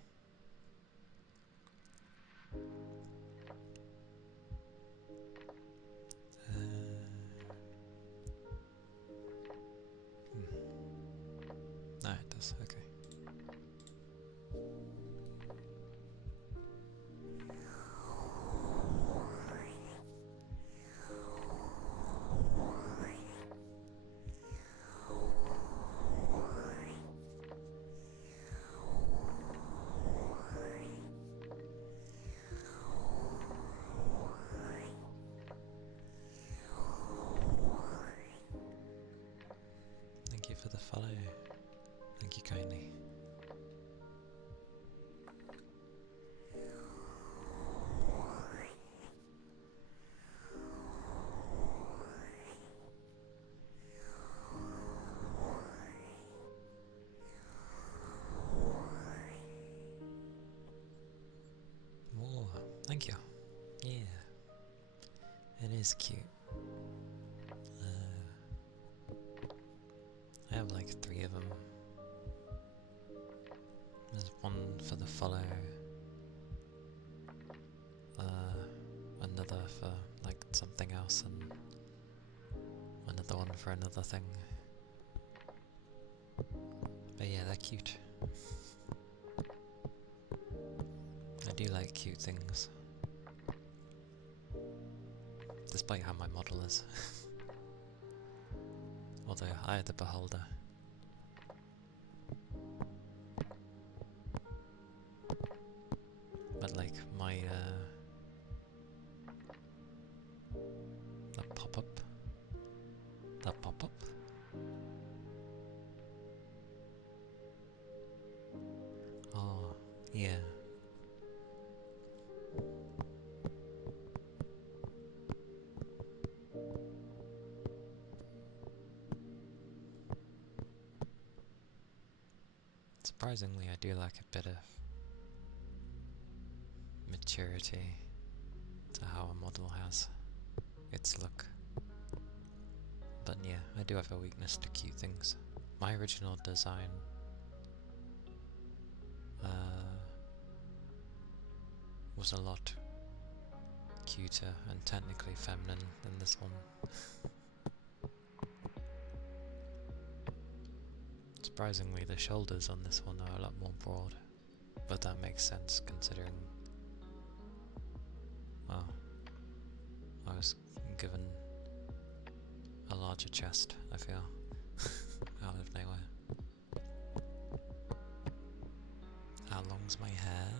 No, it does, okay. Thank you for the follow. Thank you kindly. Whoa, thank you. Yeah, it is cute. I have like 3 of them. There's one for the follow, another for like something else, and another one for another thing. But yeah, they're cute. I do like cute things, despite how my model is. Although I the beholder. But like my the pop-up. Oh, yeah. Surprisingly, I do like a bit of maturity to how a model has its look. But yeah, I do have a weakness to cute things. My original design was a lot cuter and technically feminine than this one. Surprisingly, the shoulders on this one are a lot more broad, but that makes sense considering, well, I was given a larger chest, I feel, out of nowhere. How long's my hair?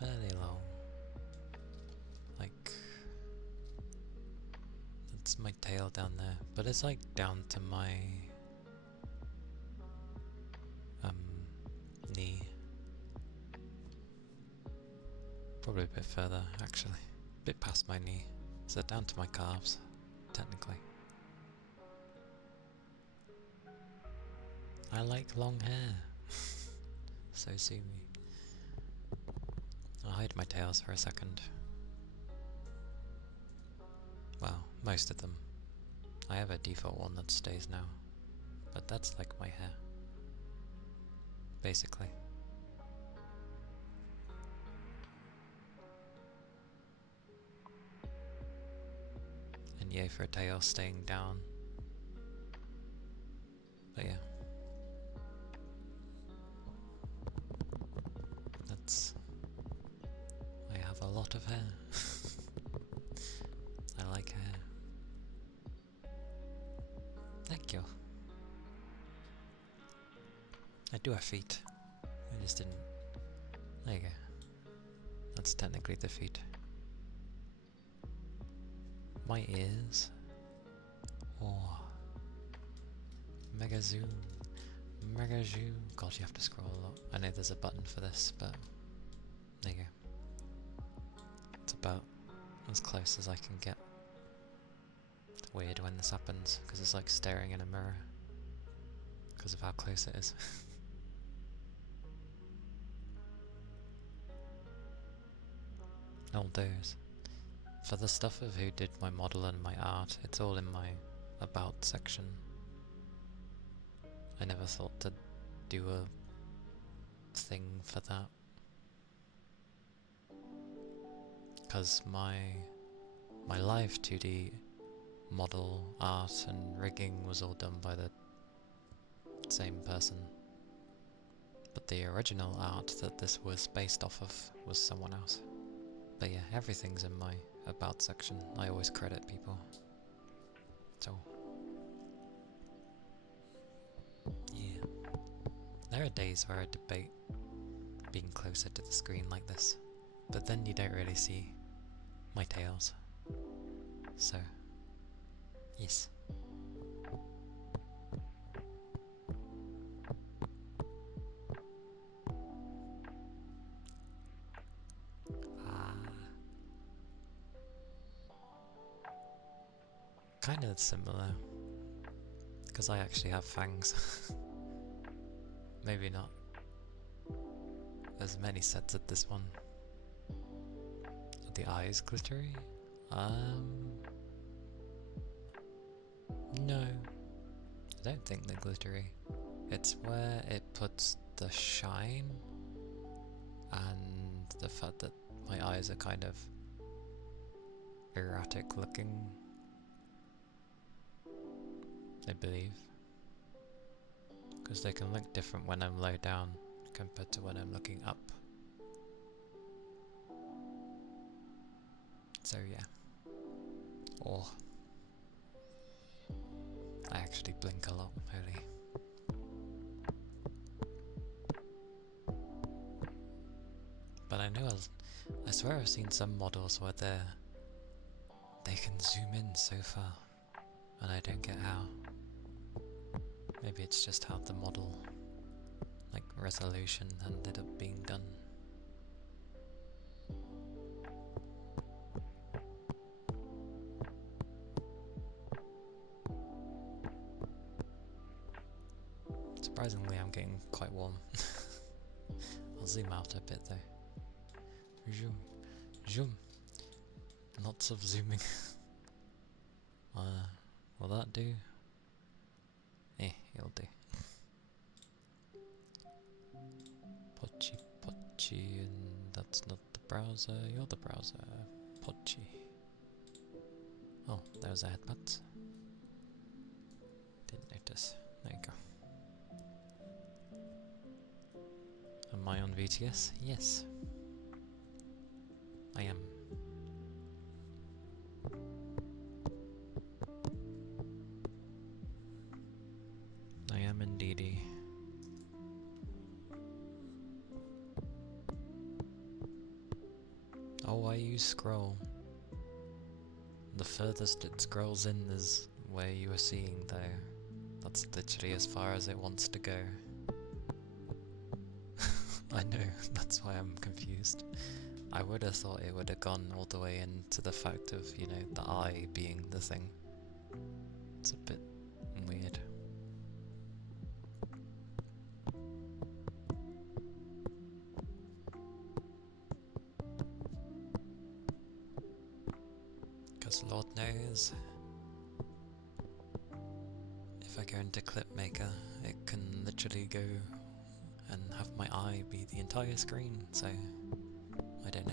Fairly long. Like, that's my tail down there, but it's like down to my knee. Probably a bit further, actually. A bit past my knee. So down to my calves, technically. I like long hair. So sue me. I'll hide my tails for a second. Well, most of them. I have a default one that stays now. But that's like my hair. Basically. And yay for a tail staying down. But yeah. That's... I have a lot of hair. I like hair. Thank you. I do have feet. I just didn't... There you go. That's technically the feet. My ears. Oh. Mega zoom. Mega zoom. God, you have to scroll a lot. I know there's a button for this, but there you go. It's about as close as I can get to weird when this happens, because it's like staring in a mirror, because of how close it is. All those. For the stuff of who did my model and my art, it's all in my about section. I never thought to do a thing for that, because my live 2D model art and rigging was all done by the same person, but the original art that this was based off of was someone else. But yeah, everything's in my about section. I always credit people. So yeah, there are days where I debate being closer to the screen like this, but then you don't really see my tails. So yes. Kind of similar, because I actually have fangs. Maybe not as many sets as this one. Are the eyes glittery? No, I don't think they're glittery. It's where it puts the shine and the fact that my eyes are kind of erratic looking, I believe, because they can look different when I'm low down compared to when I'm looking up. So yeah. Or I actually blink a lot, holy. But I know I swear I've seen some models where they can zoom in so far, and I don't get how. Maybe it's just how the model, like, resolution ended up being done. Surprisingly, I'm getting quite warm. I'll zoom out a bit though. Zoom, zoom. Lots of zooming. Will that do? It'll do. Pochi, Pochi, and that's not the browser, you're the browser. Pochi. Oh, there's a headbutt. Didn't notice. There you go. Am I on VTS? Yes. I am. I am indeedy. Oh, I use scroll. The furthest it scrolls in is where you were seeing though. That's literally as far as it wants to go. I know, that's why I'm confused. I would have thought it would have gone all the way into the fact of, you know, the eye being the thing. It's a bit weird. Because Lord knows, if I go into Clipmaker, it can literally go and have my eye be the entire screen, so I don't know.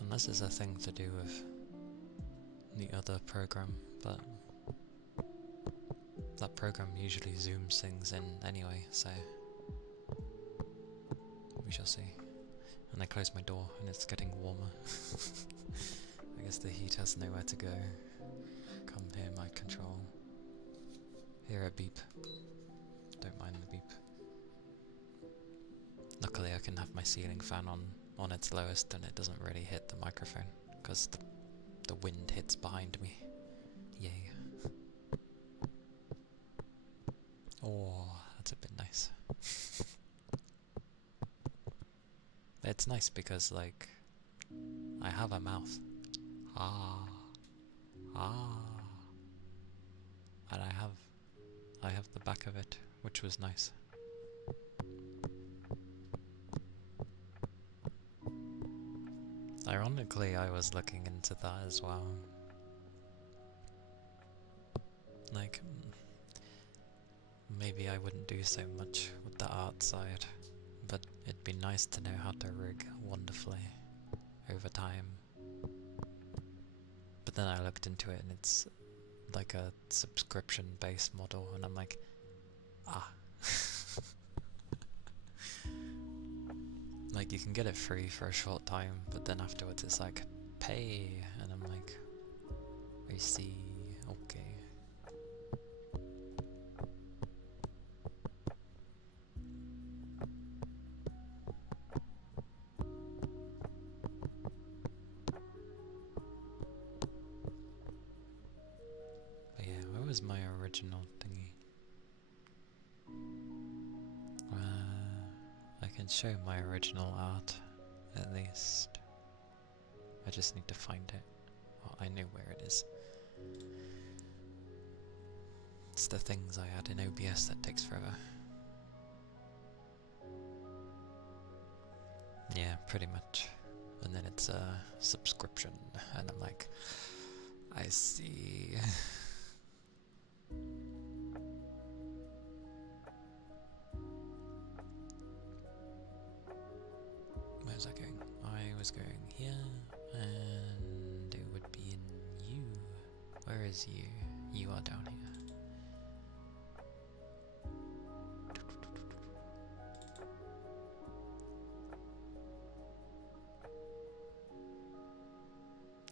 Unless it's a thing to do with the other program, but that program usually zooms things in anyway, so we shall see. And I closed my door and it's getting warmer. I guess the heat has nowhere to go. Come hear my control. Hear a beep. Don't mind the beep. Luckily I can have my ceiling fan on its lowest and it doesn't really hit the microphone, because the wind hits behind me. Yay. Oh, that's a bit nice. It's nice because, like, I have a mouth. Ah, ah, and I have the back of it, which was nice. Ironically, I was looking into that as well. Like, maybe I wouldn't do so much with the art side, but it'd be nice to know how to rig wonderfully over time. But then I looked into it and it's like a subscription-based model, and I'm like, ah. Like, you can get it free for a short time, but then afterwards it's like, pay, and I'm like, I see, okay. But yeah, where was my original thingy? I can show my original art, at least. I just need to find it. Oh, I know where it is. It's the things I add in OBS that takes forever. Yeah, pretty much. And then it's a subscription, and I'm like, I see. Where's that going? I was going here, and it would be in you. Where is you? You are down here.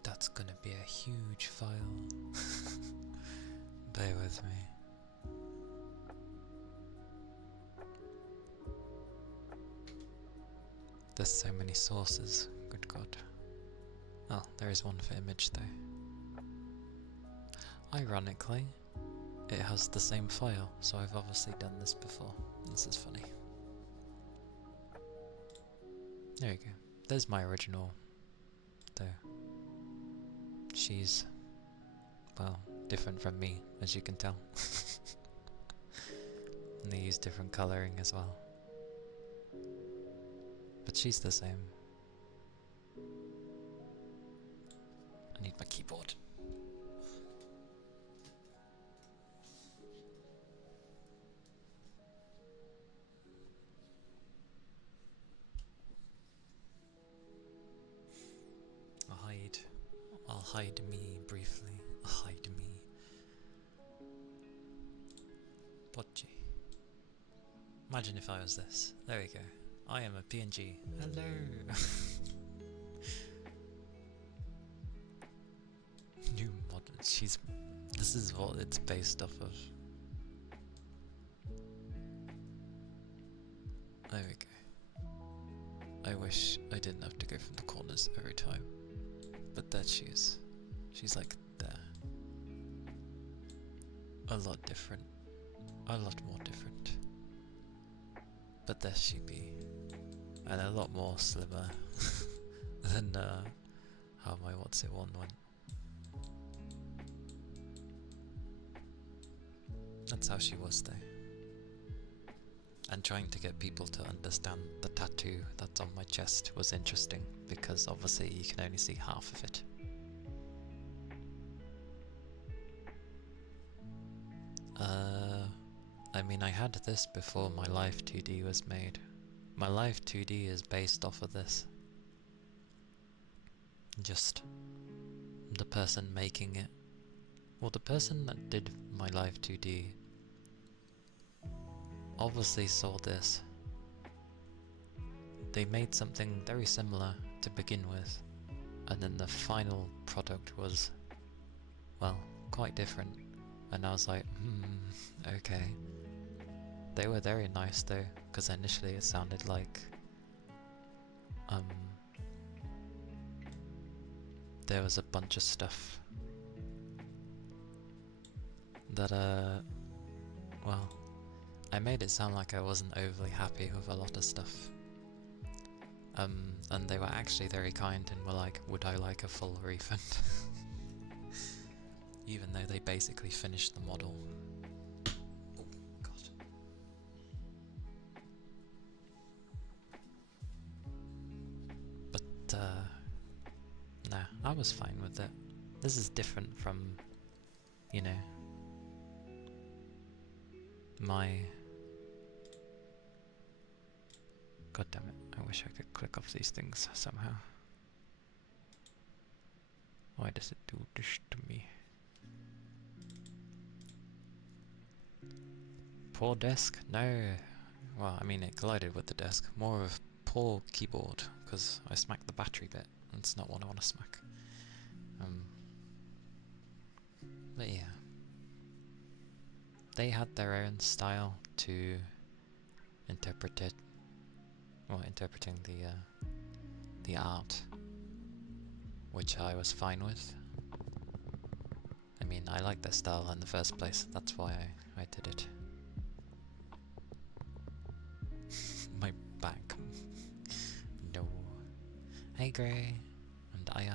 That's gonna be a huge file. Bear with me. There's so many sources, good god. Oh, there is one for image though. Ironically, it has the same file, so I've obviously done this before. This is funny. There you go. There's my original, though. She's, well, different from me, as you can tell. And they use different colouring as well. But she's the same. I need my keyboard. I'll hide me briefly. Hide me. Pochi. Imagine if I was this. There we go. I am a PNG. Hello. New model. This is what it's based off of. There we go. I wish I didn't have to go from the corners every time. But there she is. She's like there. A lot different. A lot more different. But there she be. And a lot more slimmer than how my What's It one went. That's how she was though. And trying to get people to understand the tattoo that's on my chest was interesting, because obviously you can only see half of it. I mean, I had this before my Live 2D was made. My Live 2D is based off of this. Just the person making it. Well, the person that did my Live 2D obviously saw this. They made something very similar to begin with, and then the final product was, well, quite different. And I was like, okay. They were very nice though, because initially it sounded like there was a bunch of stuff that well, I made it sound like I wasn't overly happy with a lot of stuff. And they were actually very kind and were like, would I like a full refund? Even though they basically finished the model. Oh, God. But, nah, I was fine with it. This is different from, you know, my... God damn it, I wish I could click off these things somehow. Why does it do this to me? Poor desk? No. Well, I mean, it collided with the desk. More of poor keyboard, because I smacked the battery bit. That's not what I want to smack. But yeah. They had their own style to interpret it. Well, interpreting the art, which I was fine with. I mean, I like their style in the first place. That's why I did it. My back. No. Hey Grey and I.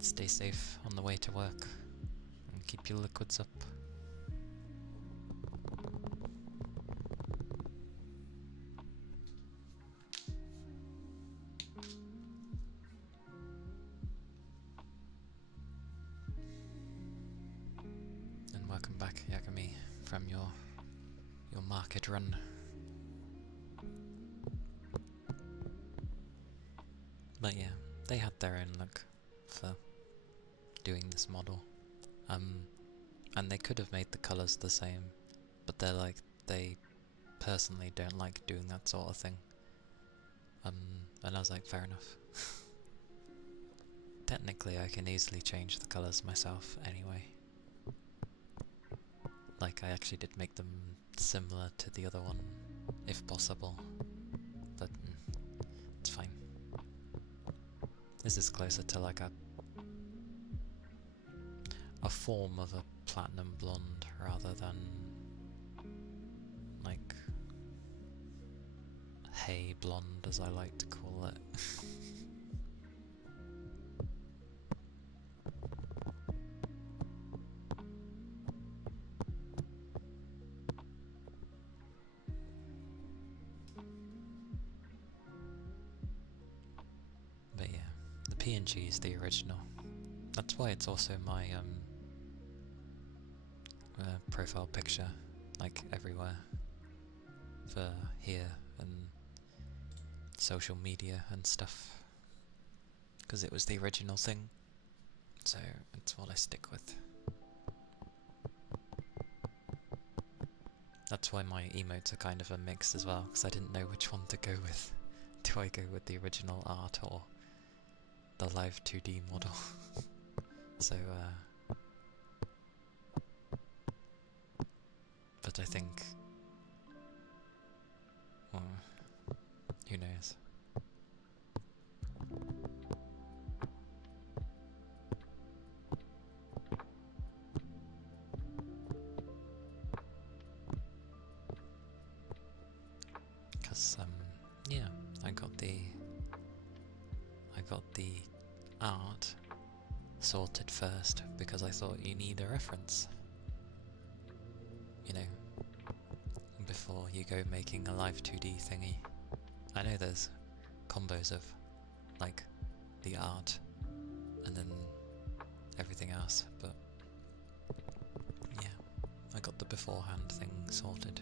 Stay safe on the way to work and keep your liquids up. And welcome back, Yagami, from your market run. But yeah, they had their own look for doing this model. And they could have made the colours the same, but they personally don't like doing that sort of thing. And I was like, fair enough. Technically I can easily change the colours myself anyway. Like, I actually did make them similar to the other one, if possible, but it's fine. This is closer to like a form of a platinum blonde rather than like hay blonde, as I like to call it. But yeah, the PNG is the original. That's why it's also my profile picture, like everywhere, for here and social media and stuff, because it was the original thing, so it's what I stick with. That's why my emotes are kind of a mix as well, because I didn't know which one to go with. Do I go with the original art or the live 2D model? So but I think, well, who knows? Because yeah, I got the art sorted first because I thought you need a reference, you know, before you go making a live 2D thingy. I know there's combos of like the art and then everything else, but yeah, I got the beforehand thing sorted.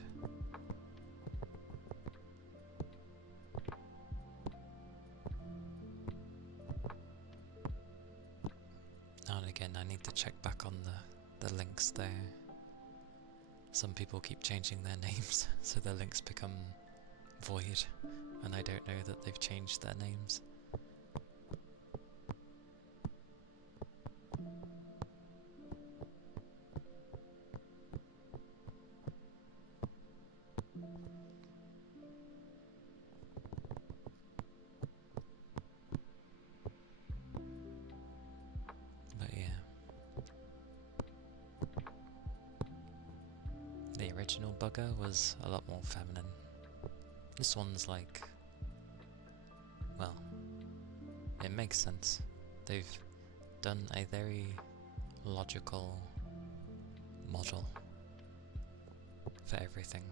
Now and again I need to check back on the links there. Some people keep changing their names, so their links become void, and I don't know that they've changed their names. But yeah, the original bugger was a lot more feminine. This one's like, well, it makes sense. They've done a very logical model for everything.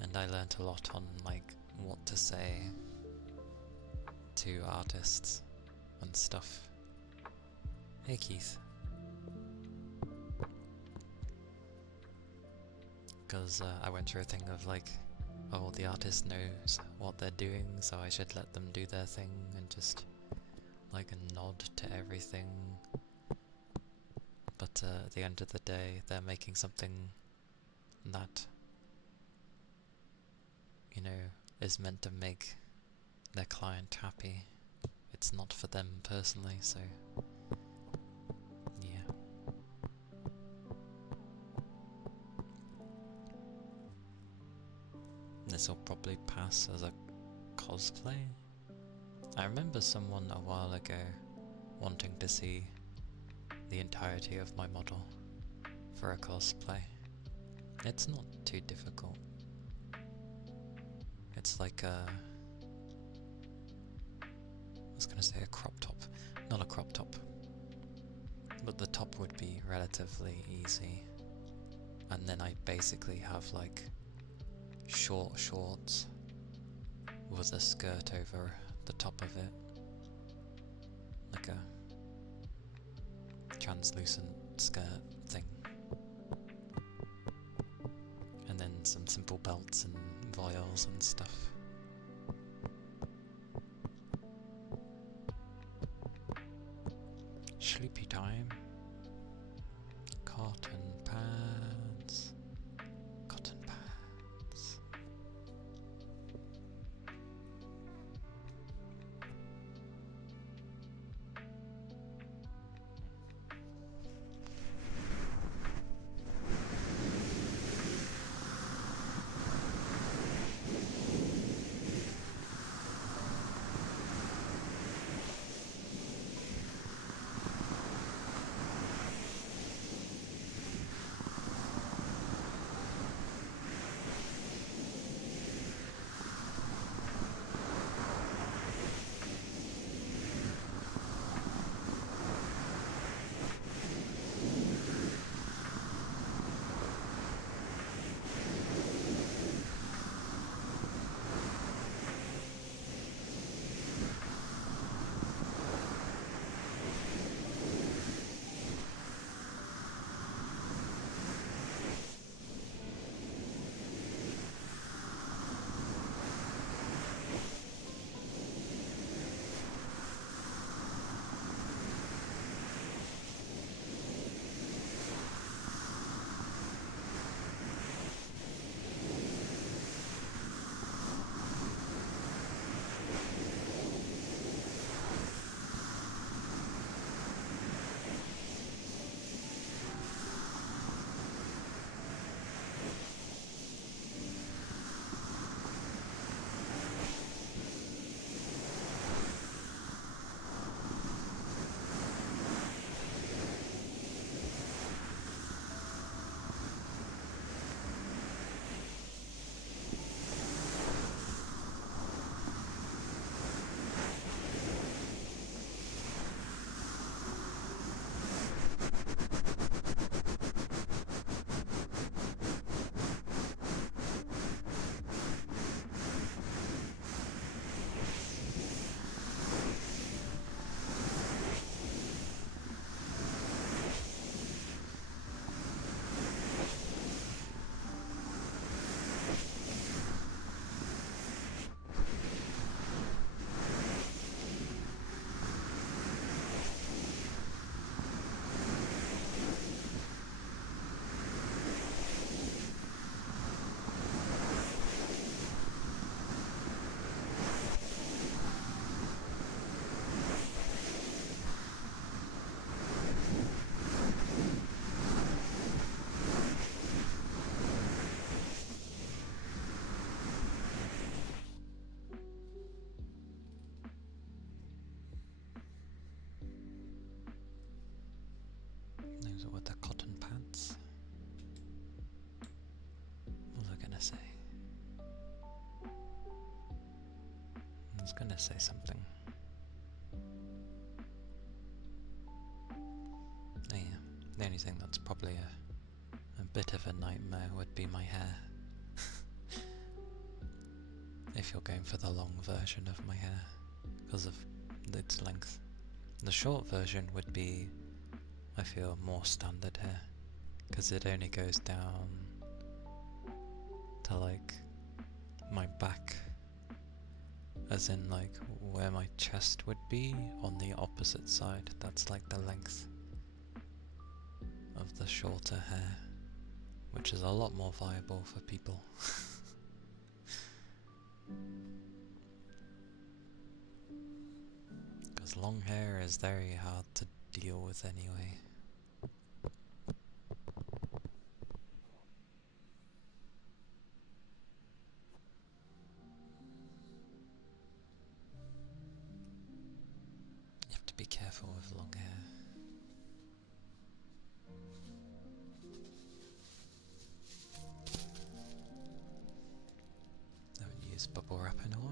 And I learnt a lot on like what to say to artists and stuff. Hey Keith. Because I went through a thing of like, oh, the artist knows what they're doing, so I should let them do their thing and just like nod to everything. But at the end of the day, they're making something that, you know, is meant to make their client happy. It's not for them personally, so yeah. This will probably pass as a cosplay. I remember someone a while ago wanting to see the entirety of my model for a cosplay. It's not too difficult. It's like a, I was gonna say a crop top, not a crop top, but the top would be relatively easy, and then I basically have like short shorts with a skirt over the top of it, like a translucent skirt thing, and then some simple belts and vials and stuff. Sleepy time. Cotton pads. Cotton pads. Is it with the cotton pants? What was I gonna say? I was gonna say something. Oh yeah, the only thing that's probably a bit of a nightmare would be my hair. If you're going for the long version of my hair, because of its length. The short version would be, I feel, more standard hair, because it only goes down to like my back, as in like where my chest would be on the opposite side. That's like the length of the shorter hair, which is a lot more viable for people. Because long hair is very hard to deal with anyway. You have to be careful with long hair. I haven't used bubble wrap in a while.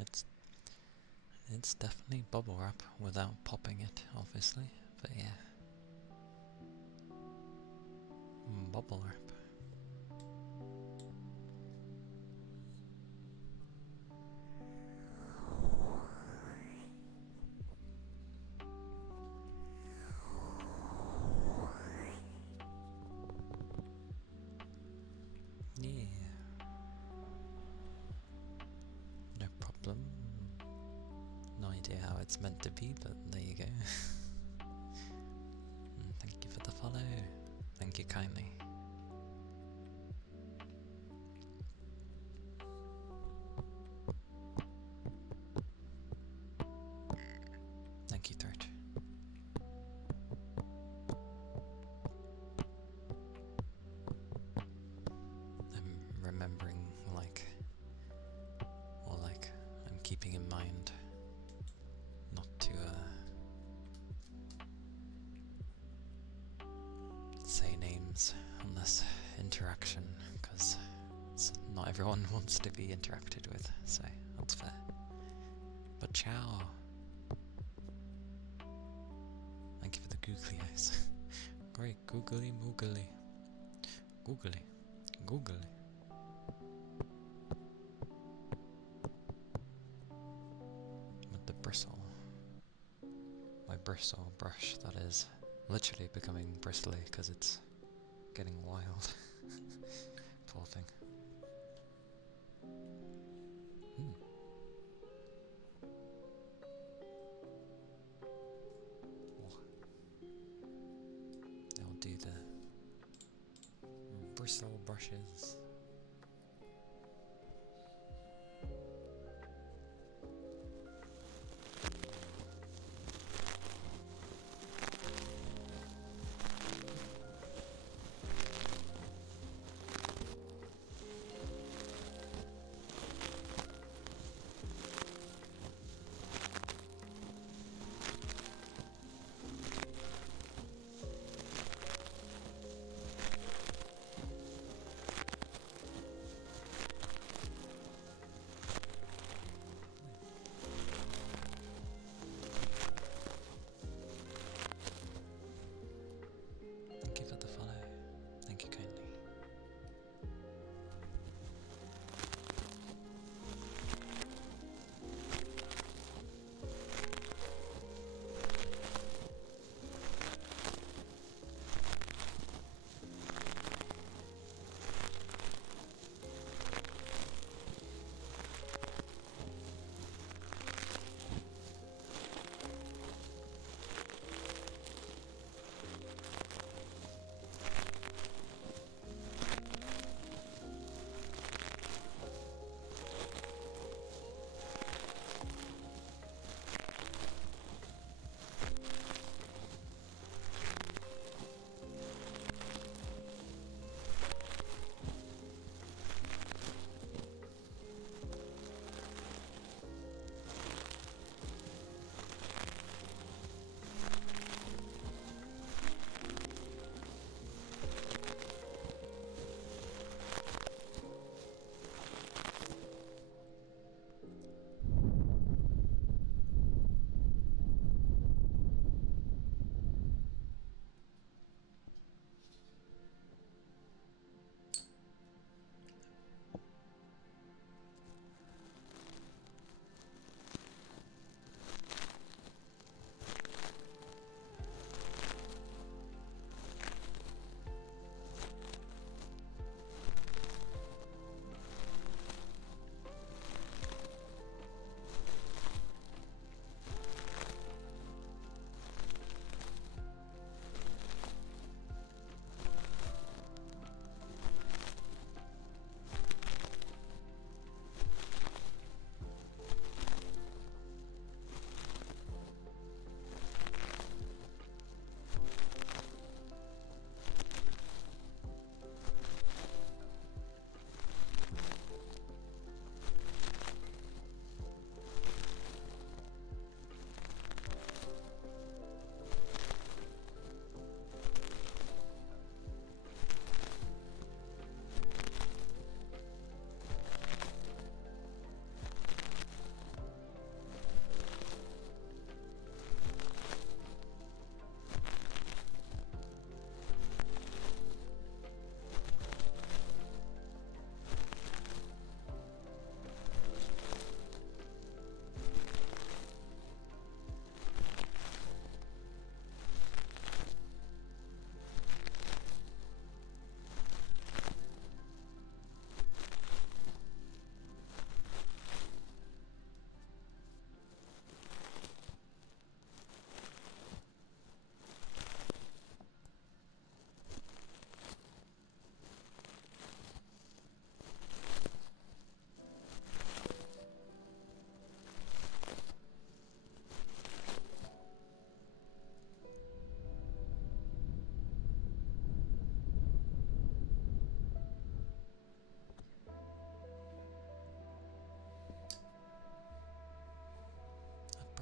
It's definitely bubble wrap without popping it, obviously. But yeah, bubble wrap. Yeah, no problem. No idea how it's meant to be, but there you go. Thank you for the follow. Thank you kindly. Thank you, Third. I'm remembering, I'm keeping in mind not to say names unless interaction, because not everyone wants to be interacted with, so that's fair. But ciao! Thank you for the googly eyes. Great, googly moogly. Googly. Googly. With the bristle. My bristle brush, that is. Literally becoming bristly because it's getting wild. Poor thing. I'll do the bristle brushes.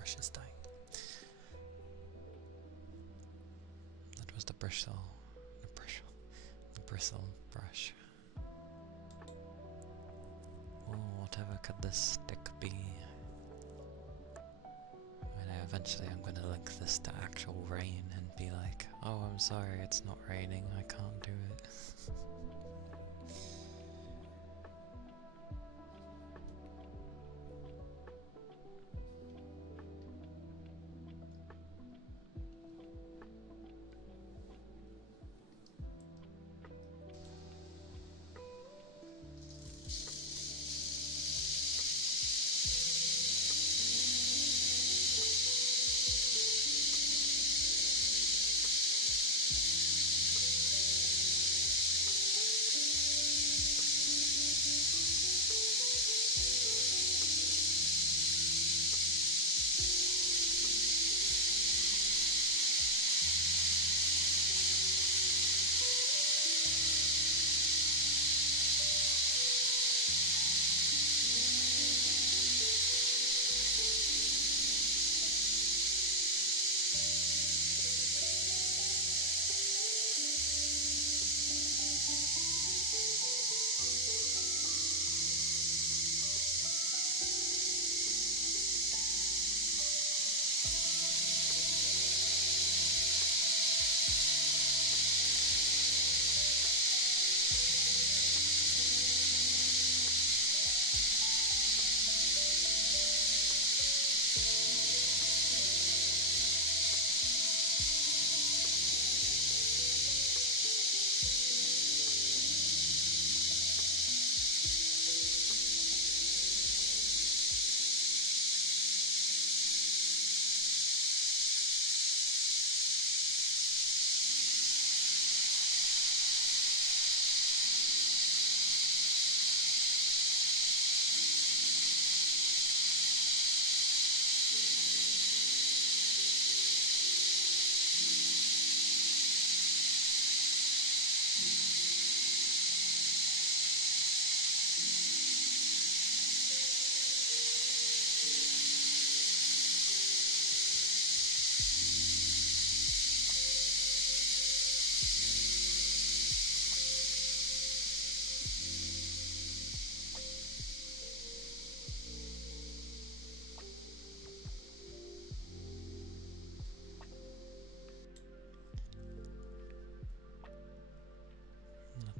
brush is dying. That was the bristle brush. Oh, whatever could this stick be? Eventually I'm gonna link this to actual rain and be like, oh, I'm sorry, it's not raining, I can't do it.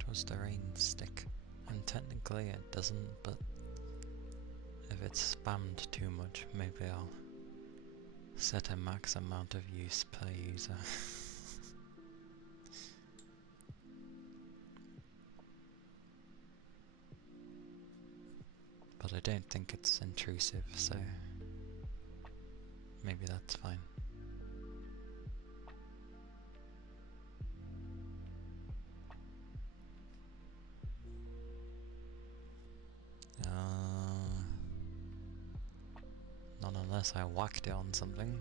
Was the rain stick, and technically it doesn't, but if it's spammed too much, maybe I'll set a max amount of use per user. But I don't think it's intrusive, so maybe that's fine. Not unless I whacked it on something.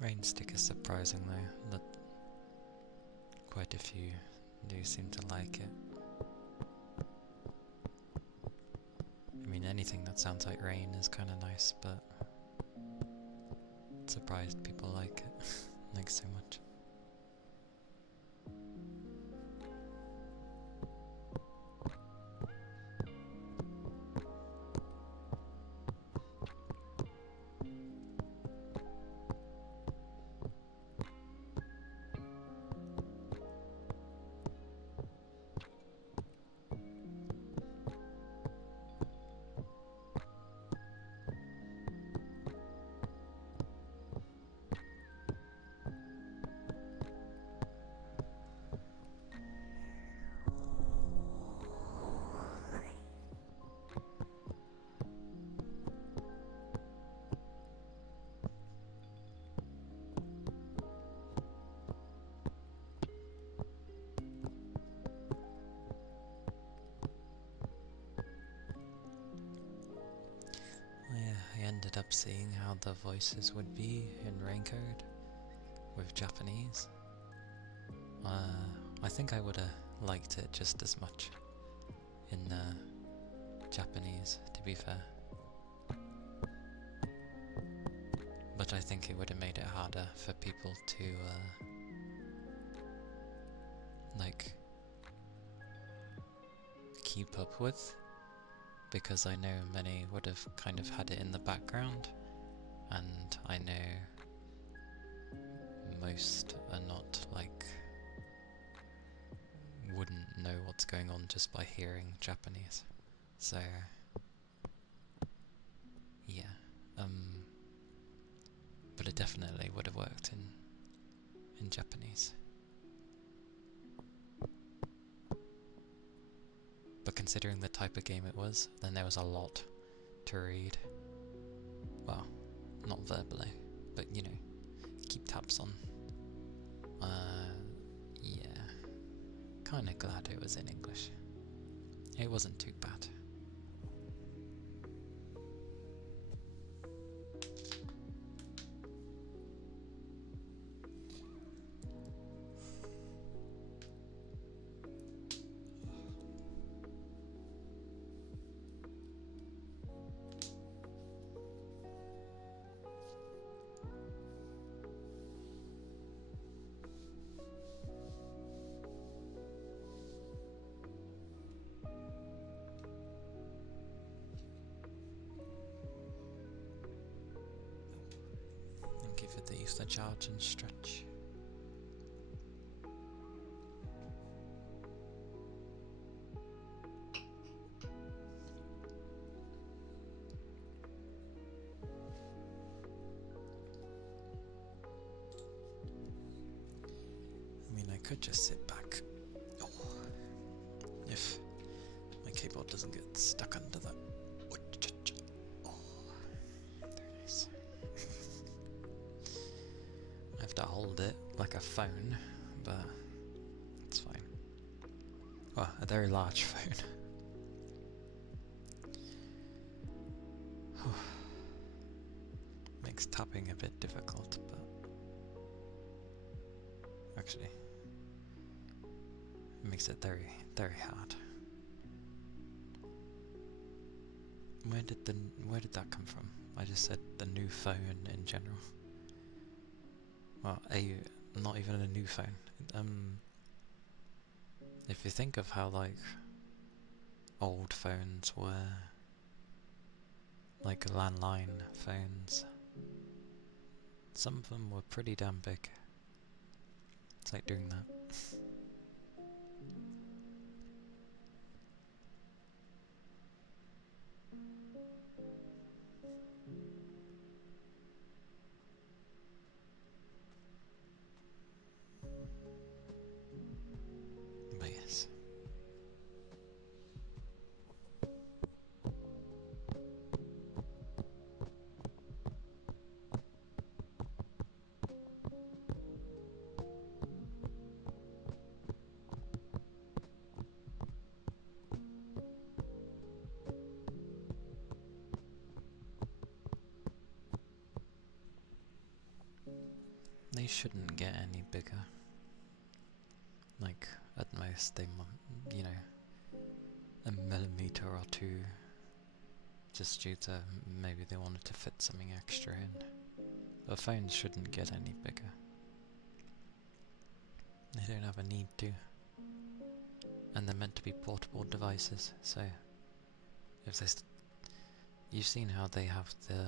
Rain stick is surprising though, that quite a few do seem to like it. I mean, anything that sounds like rain is kind of nice, but surprised people like it, like so much. seeing how the voices would be in Raincode with Japanese. I think I would have liked it just as much in Japanese, to be fair. But I think it would have made it harder for people to like keep up with, because I know many would have kind of had it in the background, and I know most are not like wouldn't know what's going on just by hearing Japanese. So yeah, but it definitely would have worked in Japanese. But considering the type of game it was, then there was a lot to read. Well, not verbally, but you know, keep tabs on. Yeah, kinda glad it was in English. It wasn't too bad. And give it the use the charge and stretch. I mean, I could just sit back. Oh, if my keyboard doesn't get stuck under that. Oh, very nice. I have to hold it like a phone, but it's fine. Well, a very large phone. Makes tapping a bit difficult, but actually it makes it very, very hard. Where did that come from? I just said the new phone in general. Well, not even a new phone. If you think of how like old phones were, like landline phones, some of them were pretty damn big. It's like doing that. But yes. They shouldn't get any bigger. Like, at most they might, you know, a millimeter or two, just due to maybe they wanted to fit something extra in. But phones shouldn't get any bigger. They don't have a need to. And they're meant to be portable devices, so if they you've seen how they have the,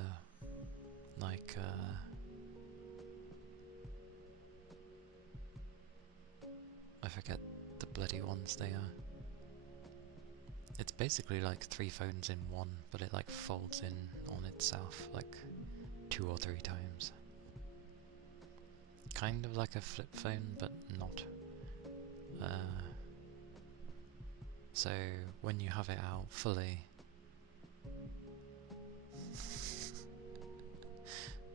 like, I forget the bloody ones they are. It's basically like 3 phones in one, but it like folds in on itself like 2 or 3 times. Kind of like a flip phone, but not. So when you have it out fully,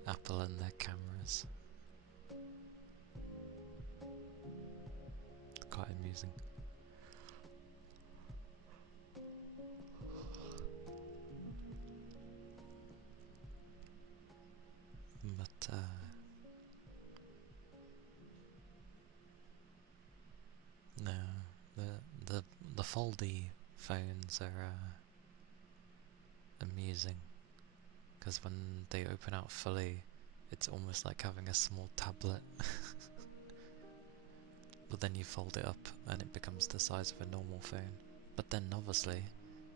Apple and their cameras. It's quite amusing. foldy phones are amusing, because when they open out fully, it's almost like having a small tablet. But then you fold it up and it becomes the size of a normal phone. But then obviously,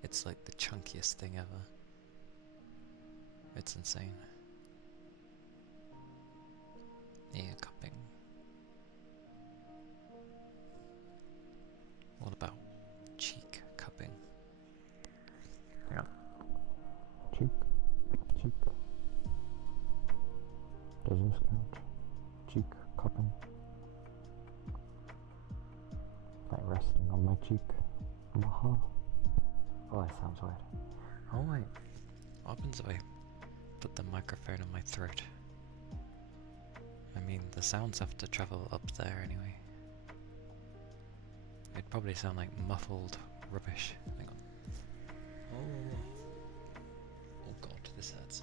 it's like the chunkiest thing ever. It's insane. Ear cupping. What about cheek cupping? Yeah. Cheek. Cheek. Does this count? Cheek cupping. Like resting on my cheek. Maha. Oh, that sounds weird. Oh wait. What happens if I put the microphone on my throat? I mean, the sounds have to travel up there anyway. It'd probably sound like muffled rubbish. Hang on. Oh god, this hurts.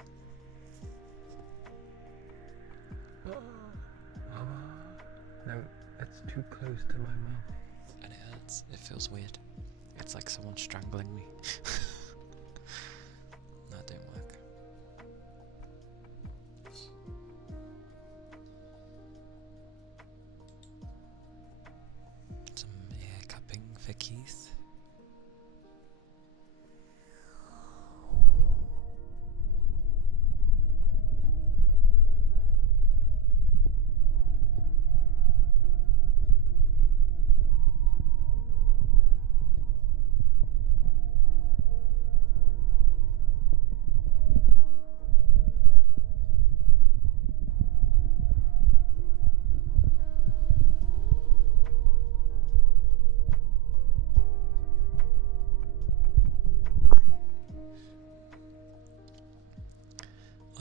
No, it's too close to my mouth. And it hurts. It feels weird. It's like someone strangling me. That didn't work. Some ear cupping for Keith.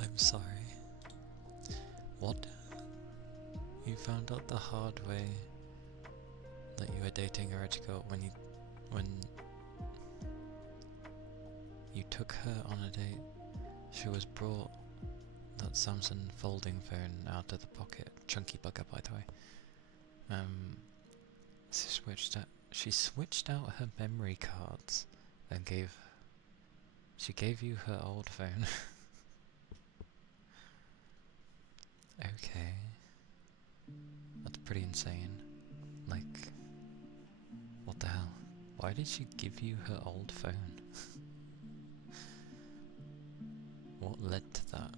I'm sorry. What? You found out the hard way that you were dating a rich girl when you took her on a date. She was brought that Samsung folding phone out of the pocket. Chunky bugger, by the way. She switched out her memory cards and she gave you her old phone. Okay. That's pretty insane. Like, what the hell? Why did she give you her old phone? What led to that?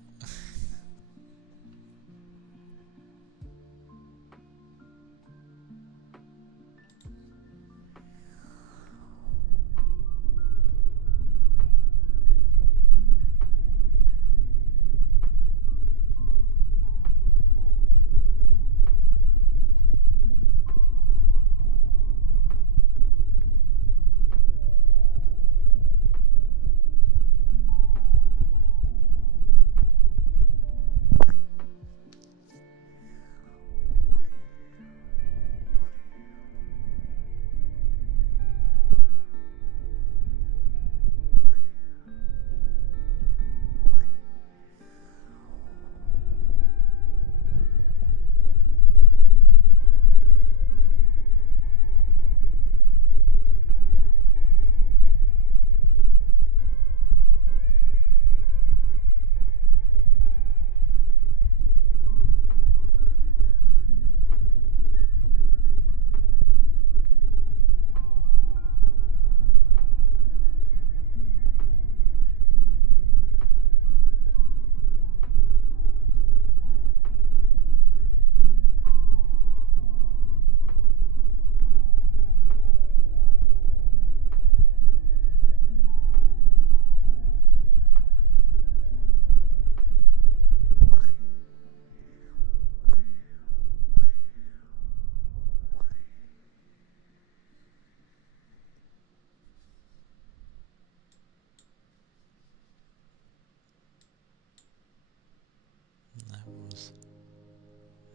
That was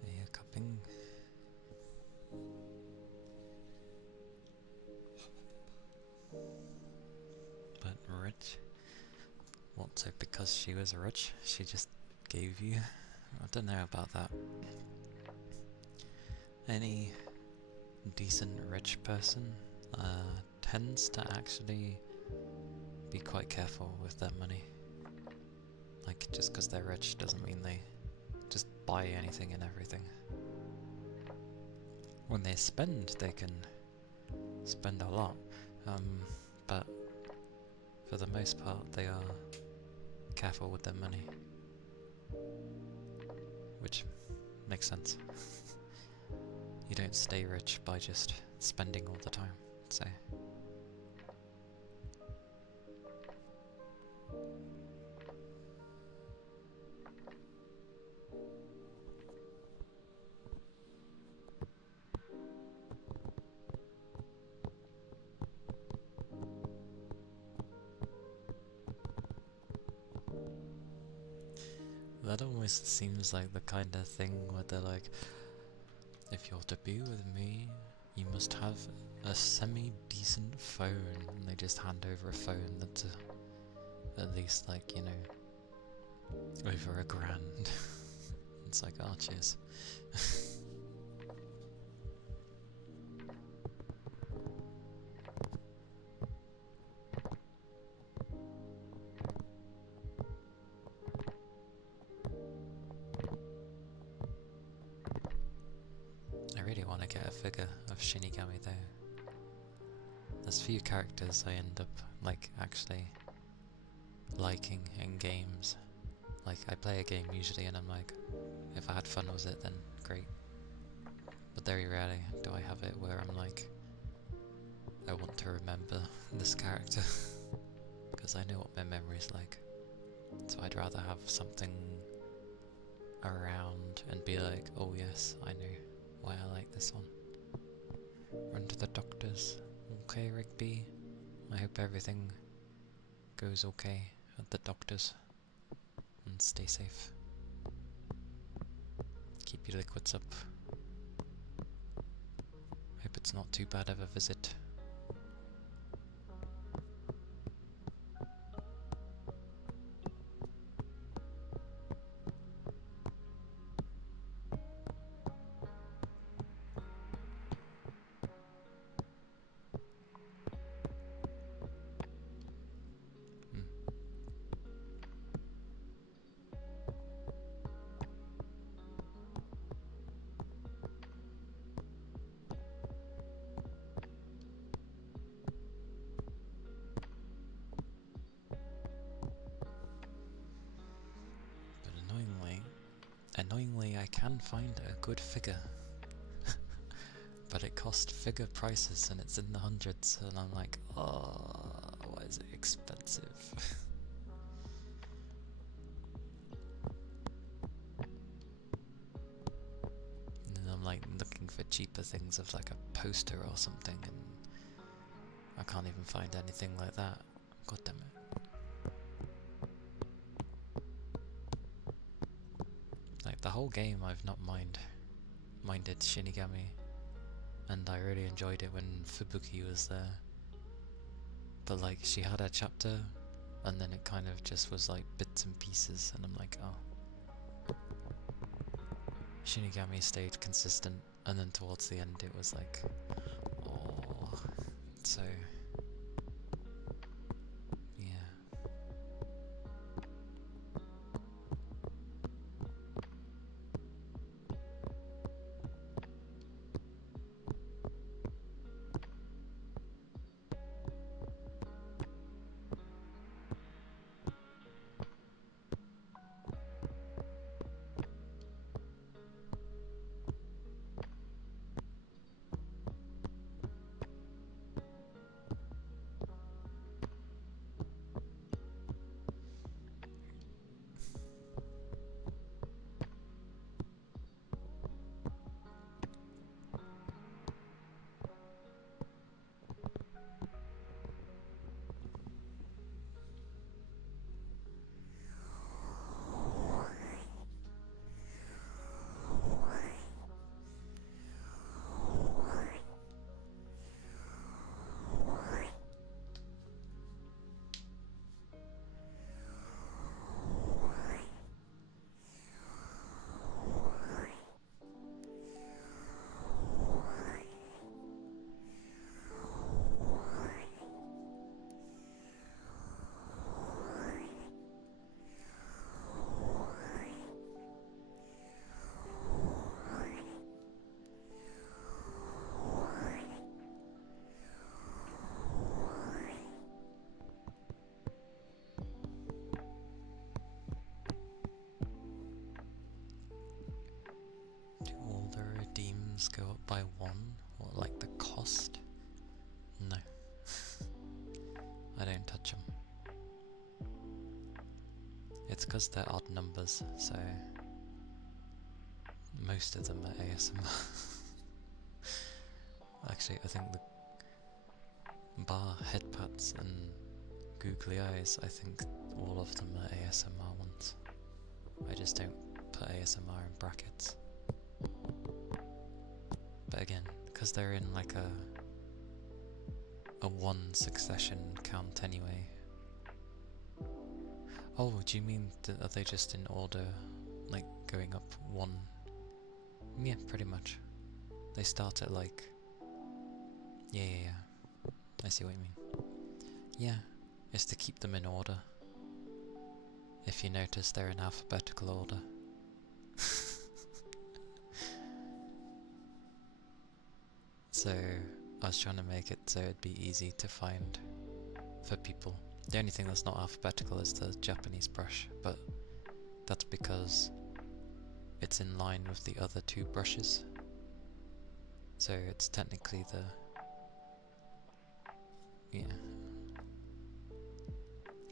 ear cupping. But rich? What, so because she was rich, she just gave you? I don't know about that. Any decent rich person tends to actually be quite careful with their money. Like, just because they're rich doesn't mean they just buy anything and everything. When they spend, they can spend a lot, but for the most part they are careful with their money, which makes sense. You don't stay rich by just spending all the time, so. That almost seems like the kind of thing where they're like, if you're to be with me, you must have a semi-decent phone, and they just hand over a phone that's at least, like, you know, over $1,000. It's like, oh, cheers. I really want to get a figure of Shinigami though. There's few characters I end up, like, actually liking in games. Like, I play a game usually and I'm like, if I had fun with it then great. But very rarely do I have it where I'm like, I want to remember this character. Because I know what my memory's like. So I'd rather have something around and be like, oh yes, I know why I like this one. Run to the doctors. Okay, Rigby. I hope everything goes okay at the doctors. And stay safe. Keep your liquids up. Hope it's not too bad of a visit. Annoyingly, I can find a good figure, but it costs figure prices and it's in the hundreds, and I'm like, oh, why is it expensive? And then I'm like looking for cheaper things of like a poster or something, and I can't even find anything like that. God damn it. Like, the whole game I've not minded Shinigami, and I really enjoyed it when Fubuki was there. But like, she had a chapter, and then it kind of just was like bits and pieces, and I'm like, oh. Shinigami stayed consistent, and then towards the end it was like, oh. So, yeah. beats go up by 1, or like the cost? No. I don't touch them. It's because they're odd numbers, so most of them are ASMR. Actually, I think the bar headpads and googly eyes, I think all of them are ASMR ones. I just don't put ASMR in brackets. But again, because they're in like a 1 succession count anyway. Oh, do you mean, are they just in order, like going up 1? Yeah, pretty much. They start at like... Yeah. I see what you mean. Yeah, it's to keep them in order. If you notice, they're in alphabetical order. So, I was trying to make it so it'd be easy to find for people. The only thing that's not alphabetical is the Japanese brush, but that's because it's in line with the other 2 brushes. So it's technically the... yeah.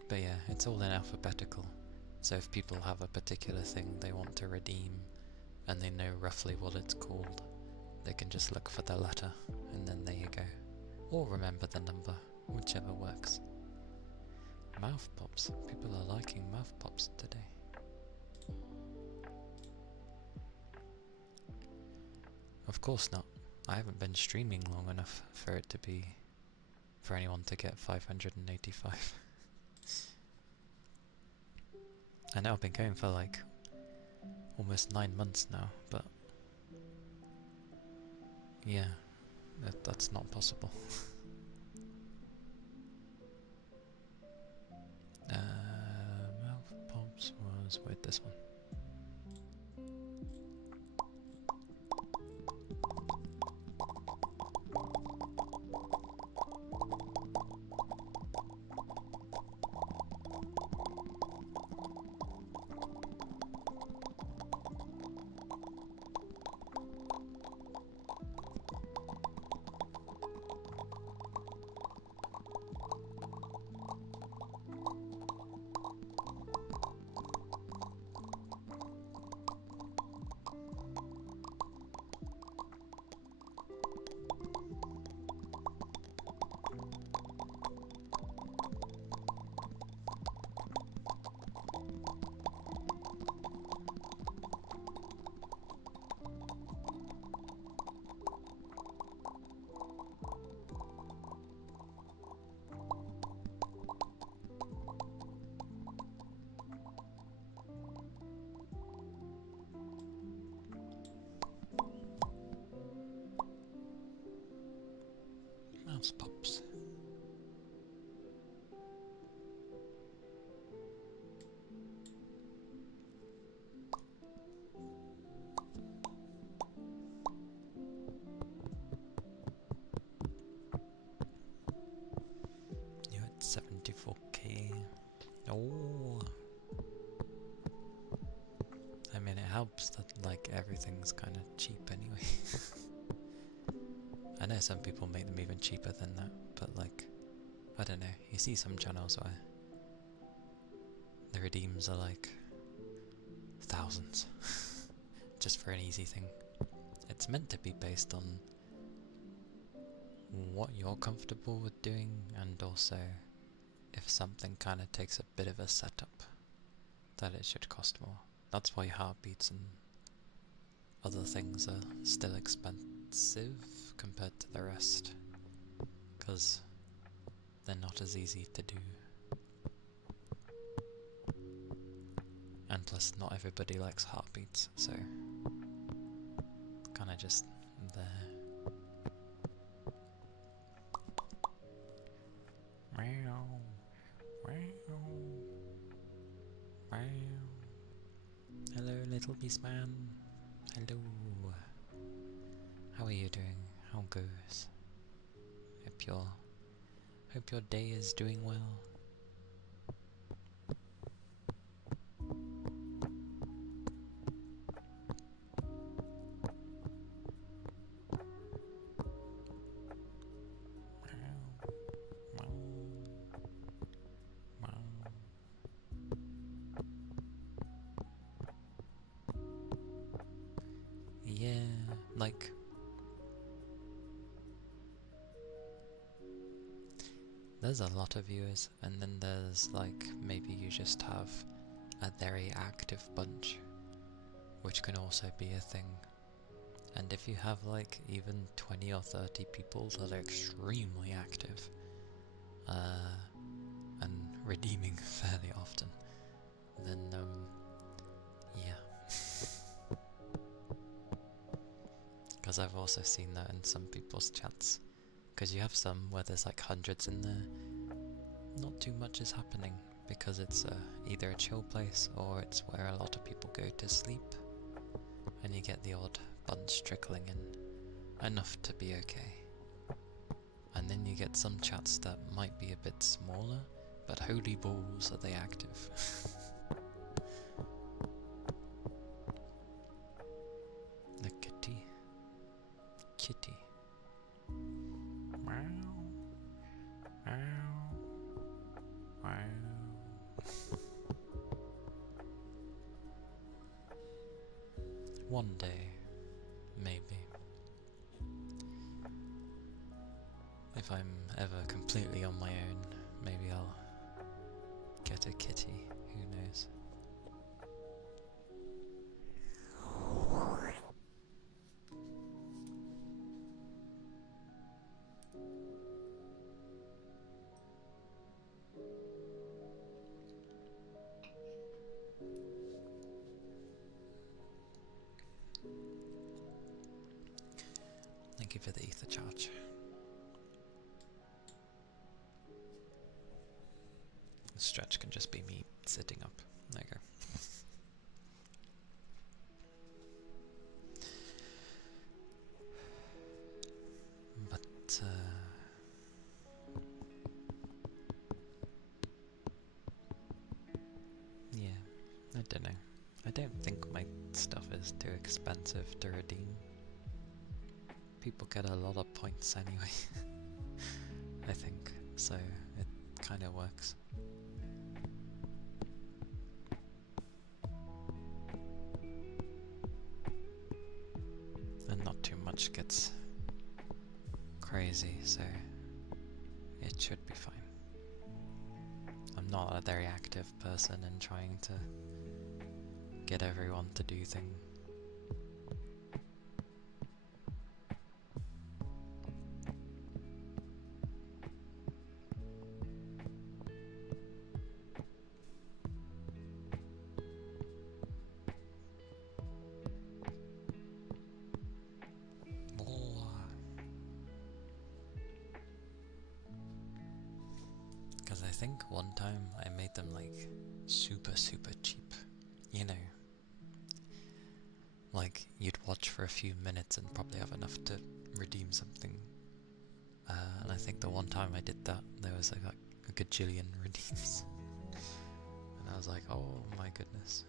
But yeah, it's all in alphabetical. So if people have a particular thing they want to redeem, and they know roughly what it's called, they can just look for the letter, and then there you go. Or remember the number, whichever works. Mouth pops. People are liking mouth pops today. Of course not. I haven't been streaming long enough for it to be... for anyone to get 585. I know I've been going for like almost 9 months now, but yeah, that's not possible. Mouth pops was with this one. Mouse pops. You're at 74k. Oh, I mean, it helps that like everything's kind of cheap anyway. I know some people make them even cheaper than that, but like, I don't know, you see some channels where the redeems are like thousands just for an easy thing. It's meant to be based on what you're comfortable with doing, and also if something kind of takes a bit of a setup, that it should cost more. That's why heartbeats and other things are still expensive compared to the rest, because they're not as easy to do. And plus not everybody likes heartbeats, so kind of just there. Meow, meow, meow. Hello, little beast man. Hello. How are you doing? How goes? Hope your day is doing well. there's a lot of viewers, and then there's like maybe you just have a very active bunch, which can also be a thing. And if you have like even 20 or 30 people that are extremely active and redeeming fairly often, then yeah. Because I've also seen that in some people's chats. Because you have some where there's like hundreds in there, not too much is happening because it's either a chill place or it's where a lot of people go to sleep, and you get the odd bunch trickling in, enough to be okay. And then you get some chats that might be a bit smaller, but holy balls are they active. The kitty. Wow. Wow. Wow. One day, maybe. If I'm ever completely on my own, maybe I'll get a kitty, who knows. Thank you for the ether charge. The stretch can just be me sitting up. There you go. But yeah, I don't know. I don't think my stuff is too expensive to redeem. People get a lot of points anyway. I think, so it kind of works. And not too much gets crazy, so it should be fine. I'm not a very active person in trying to get everyone to do things. Because I think one time I made them like super cheap, you know, like you'd watch for a few minutes and probably have enough to redeem something. And I think the one time I did that, there was like a gajillion redeems. And I was like, oh my goodness.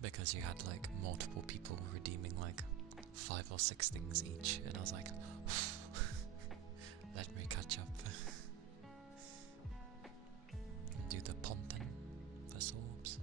Because you had like multiple people redeeming like 5 or 6 things each, and I was like, let me catch up. Do the ponten for sorbs.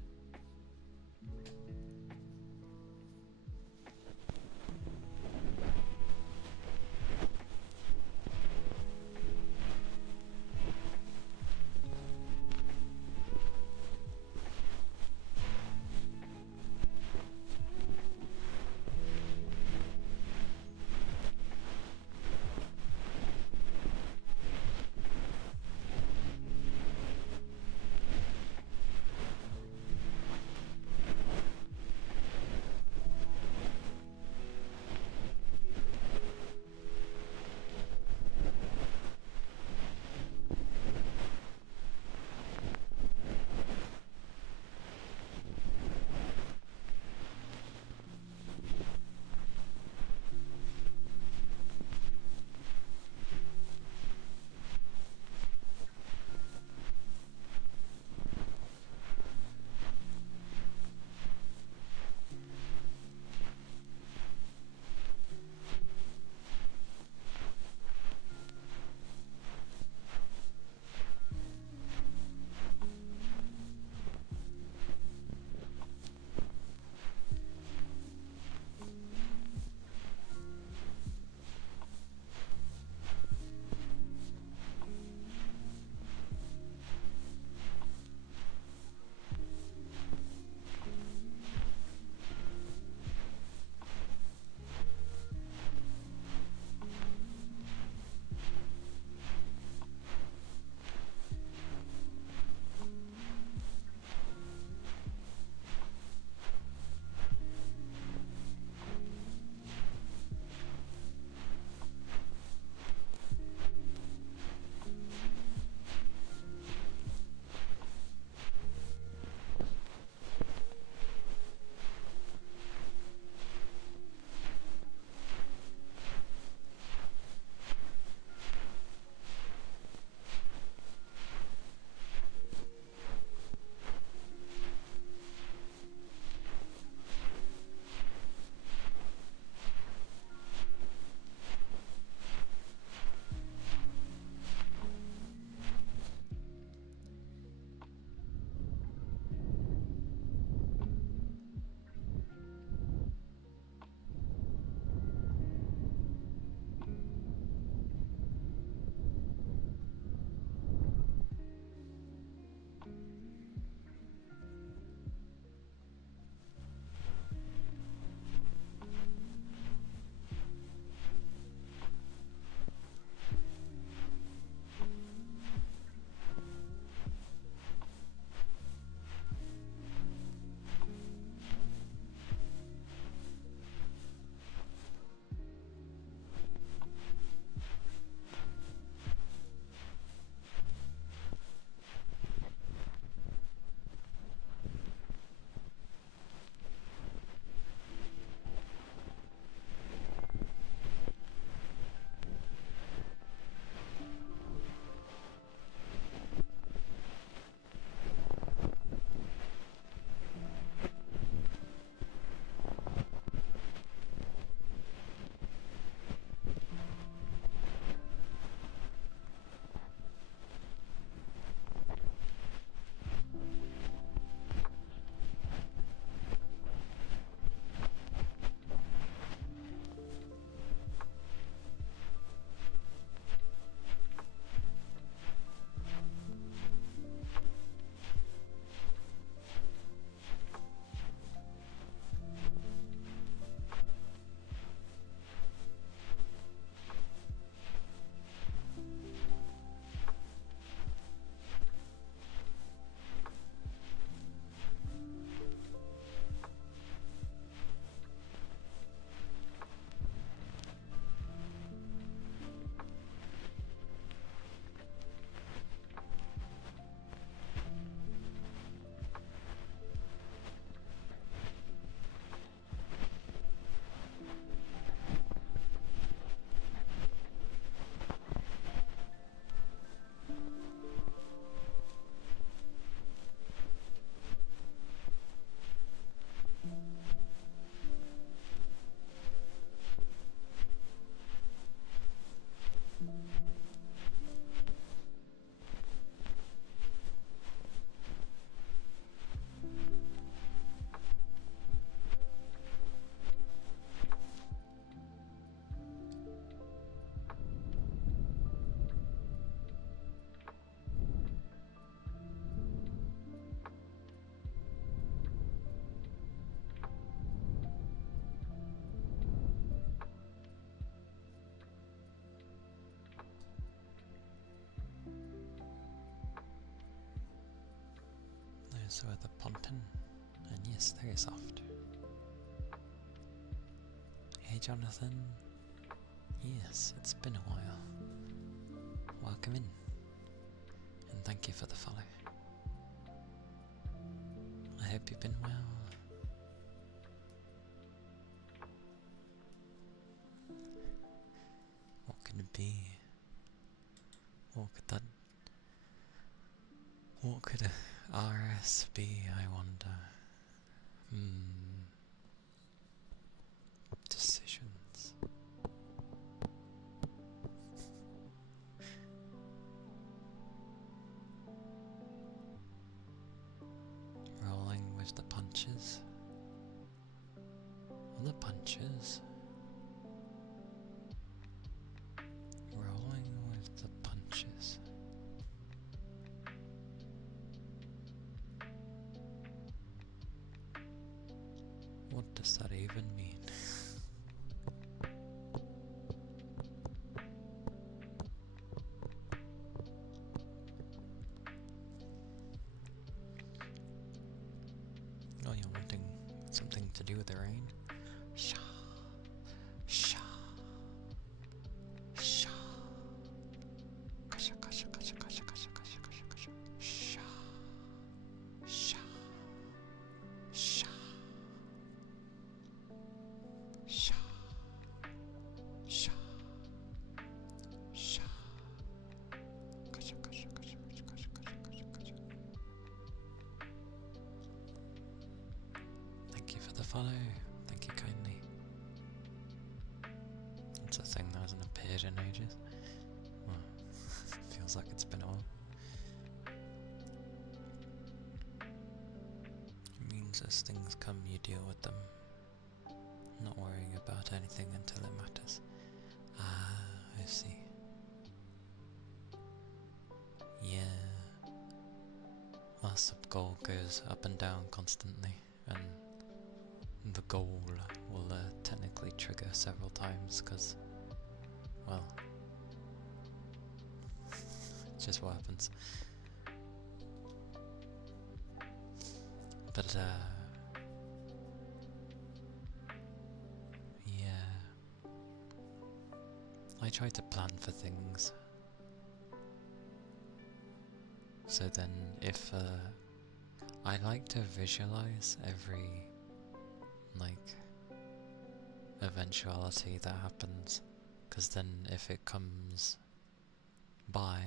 is where the ponton, and yes, very soft. Hey Jonathan, yes, it's been a while. Welcome in, and thank you for the follow. I hope you've been well. What could it be? What could a RS be, I wonder? Decisions. Rolling with the punches. The punches. Rolling with the punches. What does that even mean? Oh, you're wanting something to do with the rain? Sha, sha, sha. Kasha, kasha, kasha, kasha, kasha, kasha, kasha, kasha. Sha, sha, sha, sha, sha, sha. Kasha, kasha, kasha, kasha, kasha, kasha, kasha. Thank you for the follow. Thank you kindly. It's a thing that hasn't appeared in ages. Well, feels like it's been a while. It means as things come, you deal with them. Not worrying about anything until it matters. Ah, I see. Yeah. Our sub-goal goes up and down constantly, and the goal will technically trigger several times, because, well, it's just what happens. But, yeah. I try to plan for things. So then, if, I like to visualize every, like, eventuality that happens, because then if it comes by,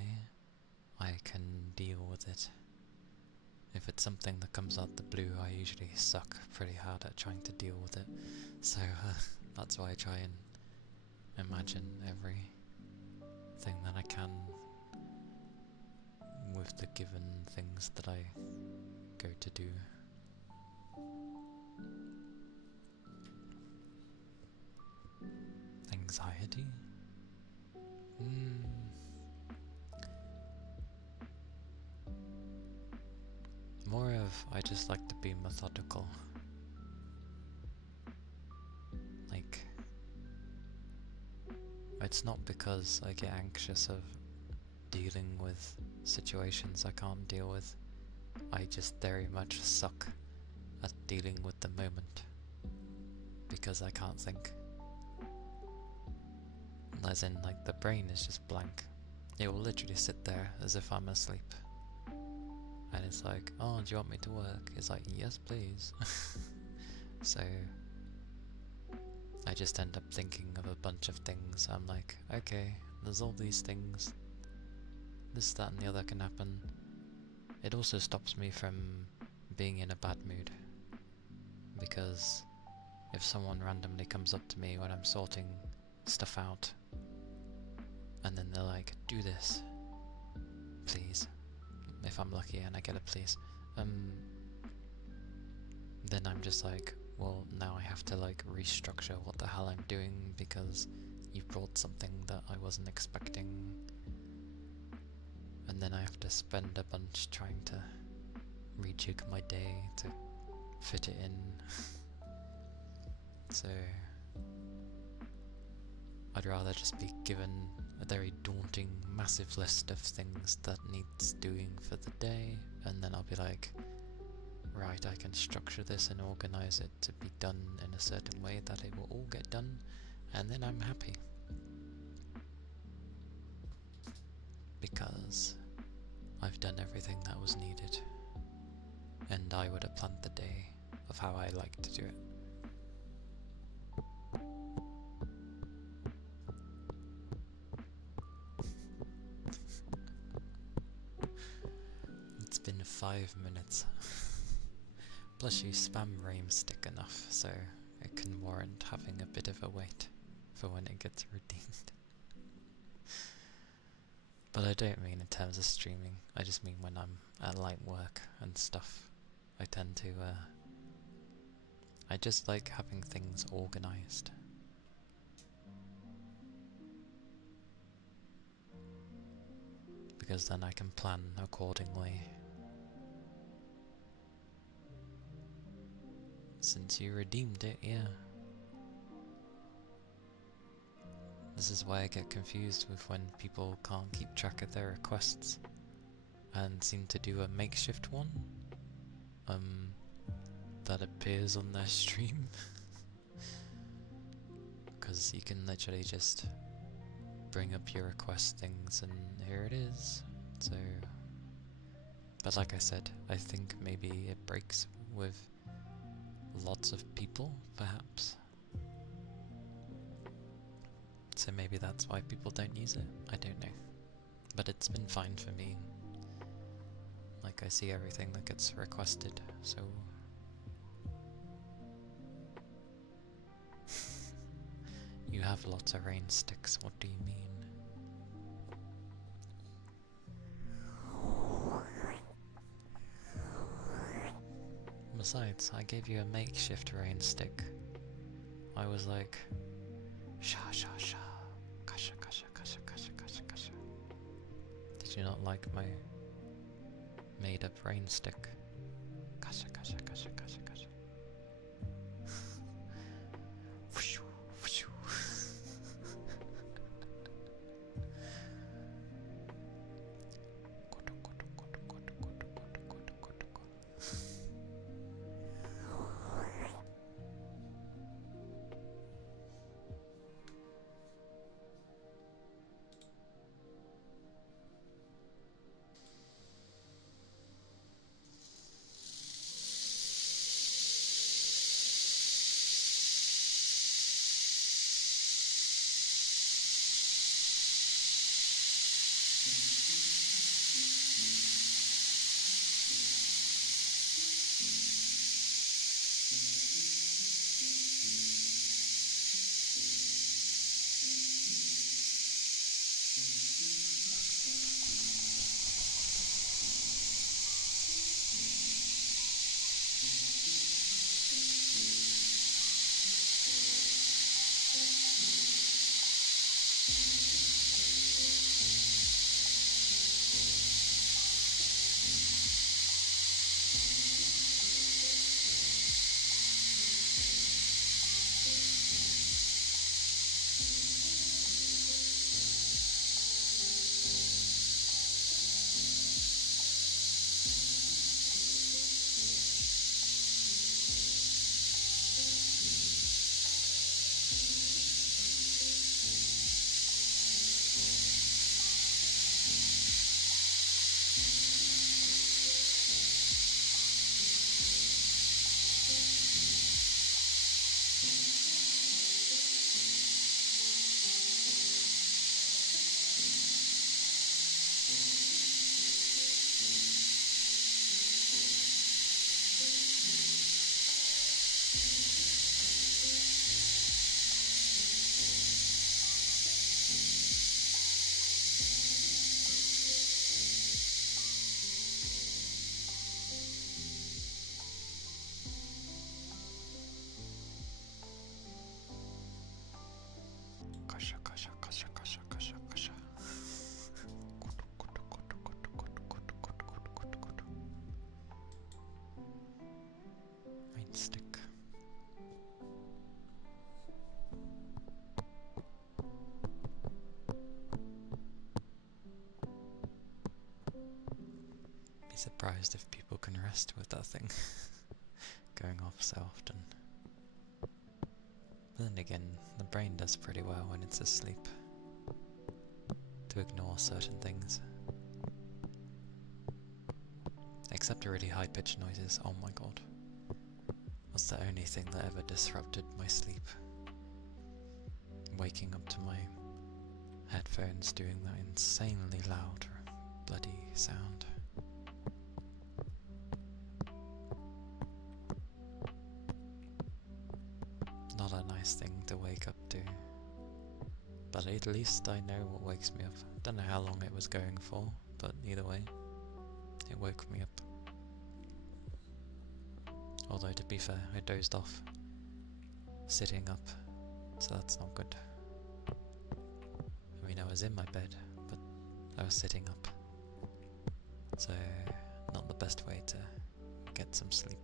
I can deal with it. If it's something that comes out the blue, I usually suck pretty hard at trying to deal with it, so that's why I try and imagine every thing that I can with the given things that I go to do. Anxiety? More of, I just like to be methodical. Like, it's not because I get anxious of dealing with situations I can't deal with. I just very much suck at dealing with the moment, because I can't think. As in, like, the brain is just blank. It will literally sit there as if I'm asleep. And it's like, oh, do you want me to work? It's like, yes, please. So, I just end up thinking of a bunch of things. I'm like, okay, there's all these things. This, that, and the other can happen. It also stops me from being in a bad mood. Because if someone randomly comes up to me when I'm sorting stuff out, and then they're like, do this, please. If I'm lucky and I get a please. Then I'm just like, well, now I have to like restructure what the hell I'm doing, because you brought something that I wasn't expecting. And then I have to spend a bunch trying to rejig my day to fit it in. So I'd rather just be given a very daunting, massive list of things that needs doing for the day, and then I'll be like, right, I can structure this and organize it to be done in a certain way that it will all get done, and then I'm happy. Because I've done everything that was needed, and I would have planned the day of how I like to do it. It's been 5 minutes. Plus you spam Rame stick enough, so it can warrant having a bit of a wait for when it gets redeemed. But I don't mean in terms of streaming, I just mean when I'm at like work and stuff. I tend to, I just like having things organised. Because then I can plan accordingly. Since you redeemed it, yeah. This is why I get confused with when people can't keep track of their requests and seem to do a makeshift one that appears on their stream. Because you can literally just bring up your request things and here it is. So, but like I said, I think maybe it breaks with lots of people, perhaps. So maybe that's why people don't use it. I don't know. But it's been fine for me. Like I see everything that gets requested, so... You have lots of rain sticks, what do you mean? Besides, I gave you a makeshift rain stick. I was like... Sha sha sha. Kasha kasha kasha kasha kasha kasha. Did you not like my made up rain stick? Kasha kasha kasha kasha kasha. surprised if people can rest with that thing going off so often. But then again, the brain does pretty well when it's asleep to ignore certain things. Except really high-pitched noises, oh my god. That's the only thing that ever disrupted my sleep. Waking up to my headphones doing that insanely loud bloody sound. Not a nice thing to wake up to. But at least I know what wakes me up. Don't know how long it was going for, but either way, it woke me up. Although to be fair, I dozed off sitting up, so that's not good. I mean, I was in my bed, but I was sitting up, so not the best way to get some sleep.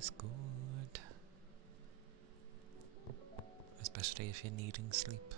is good. Especially if you're needing sleep.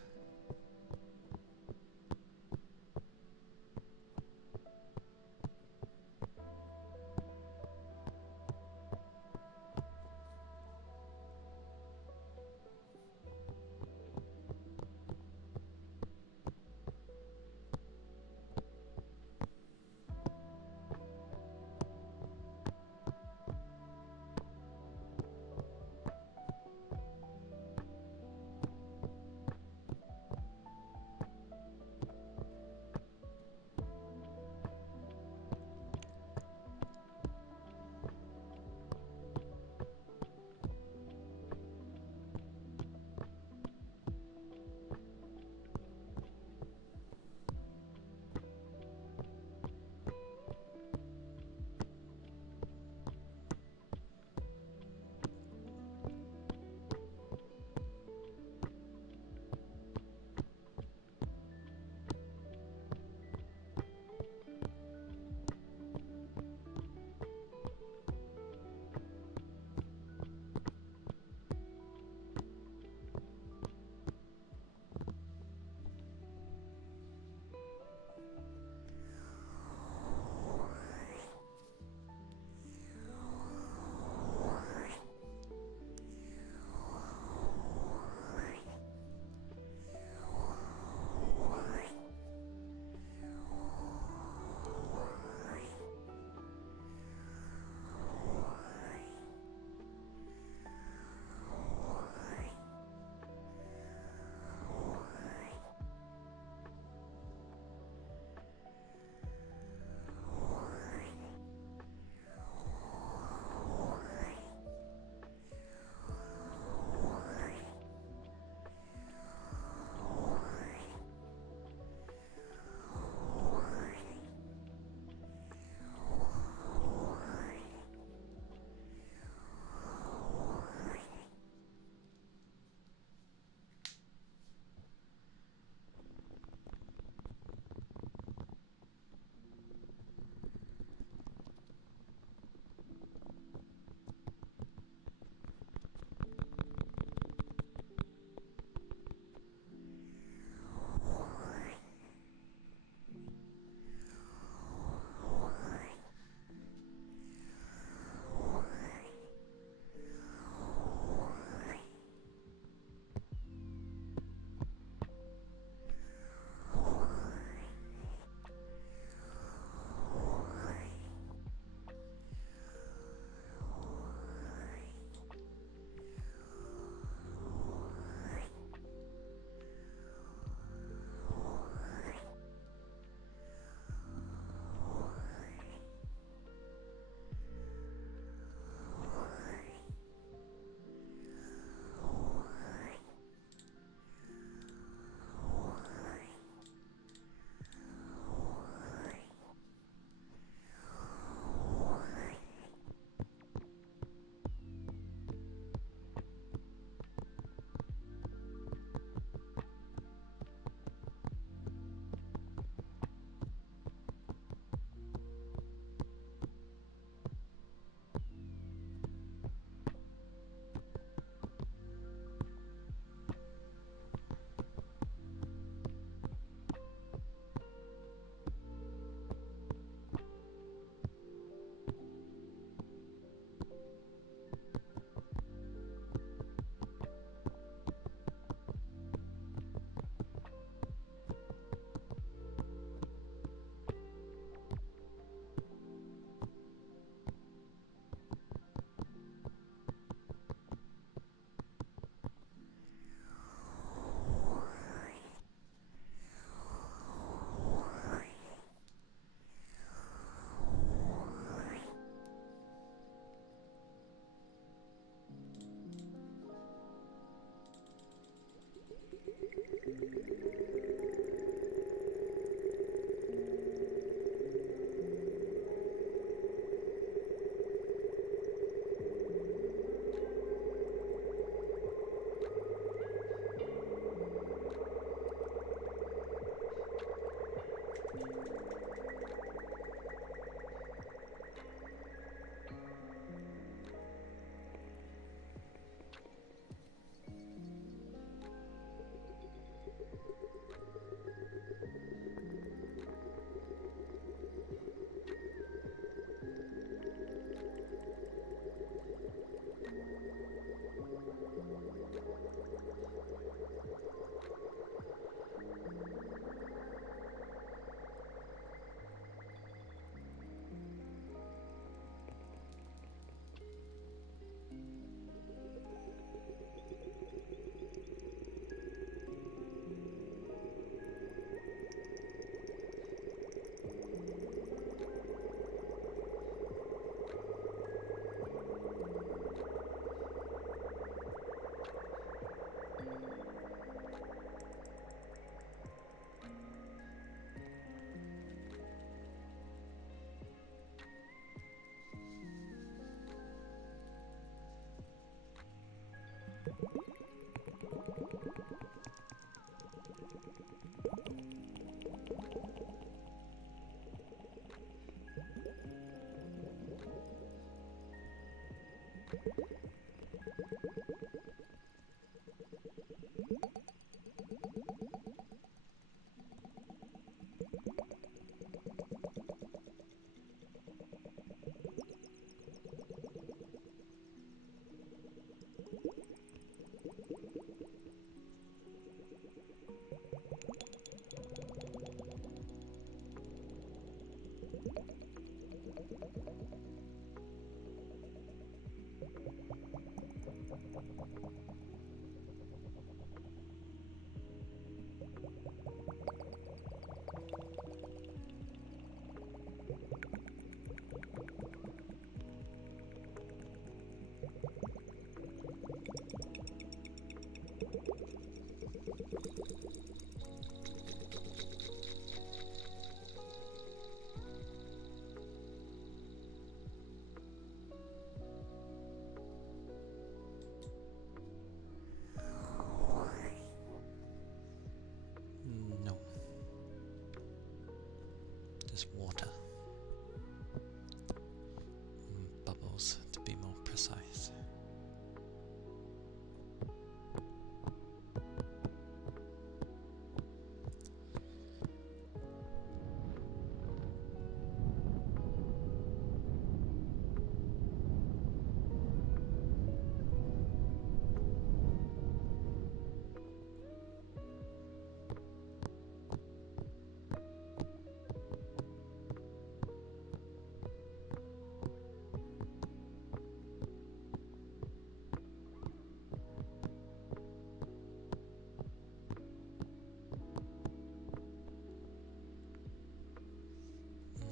triangles to be more precise.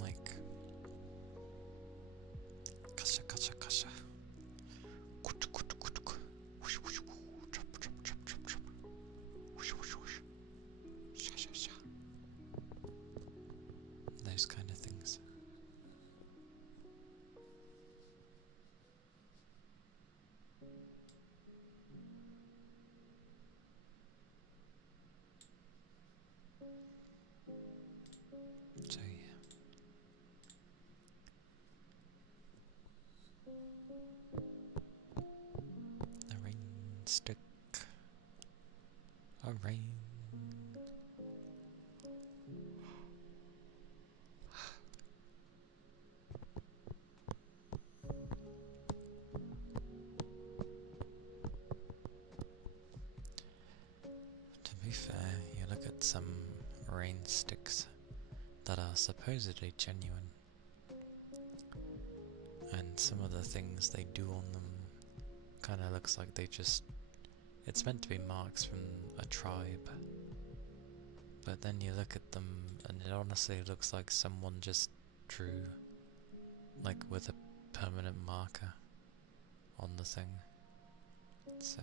Like kasha kasha kasha. Kut kut kut kut. Whoosh whoosh whoosh. Chop chop chop chop chop. Whoosh whoosh whoosh. Sha sha sha. Those kind of things. So yeah. A rain stick. A rain. To be fair, you look at some rain sticks that are supposedly genuine, and some of the things they do on them kind of looks like they just, it's meant to be marks from a tribe, but then you look at them and it honestly looks like someone just drew, like with a permanent marker on the thing. So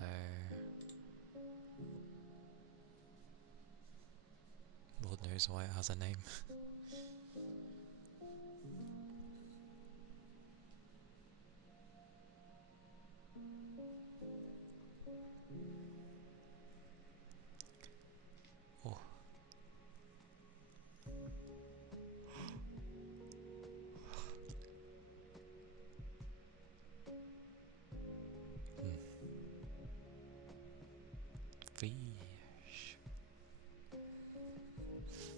Lord knows why it has a name. Oh. Fish.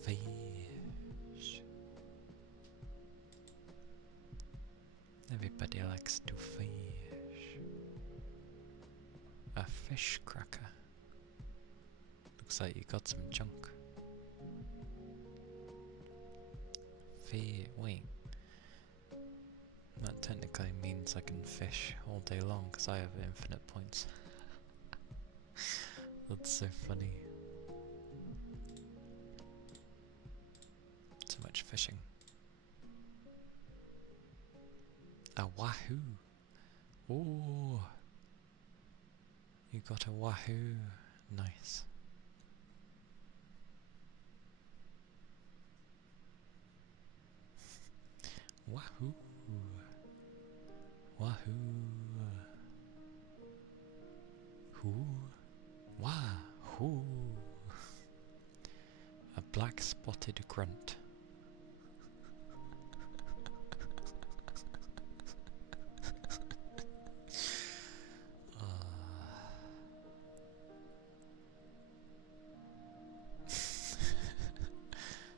Fish. Everybody likes to fish. A fish cracker. Looks like you got some junk. Wait. That technically means I can fish all day long because I have infinite points. That's so funny. So much fishing. A wahoo! Ooh! You got a wahoo! Nice. Wahoo! Wahoo! Hoo! Wahoo! A black spotted grunt.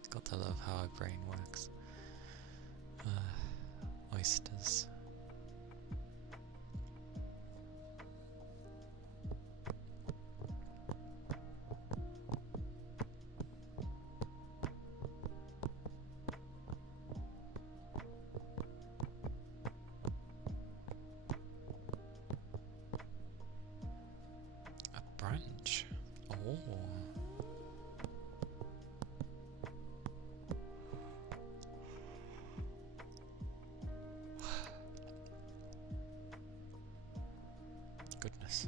Gotta love how our brain works. Oysters. A branch. Oh. Goodness.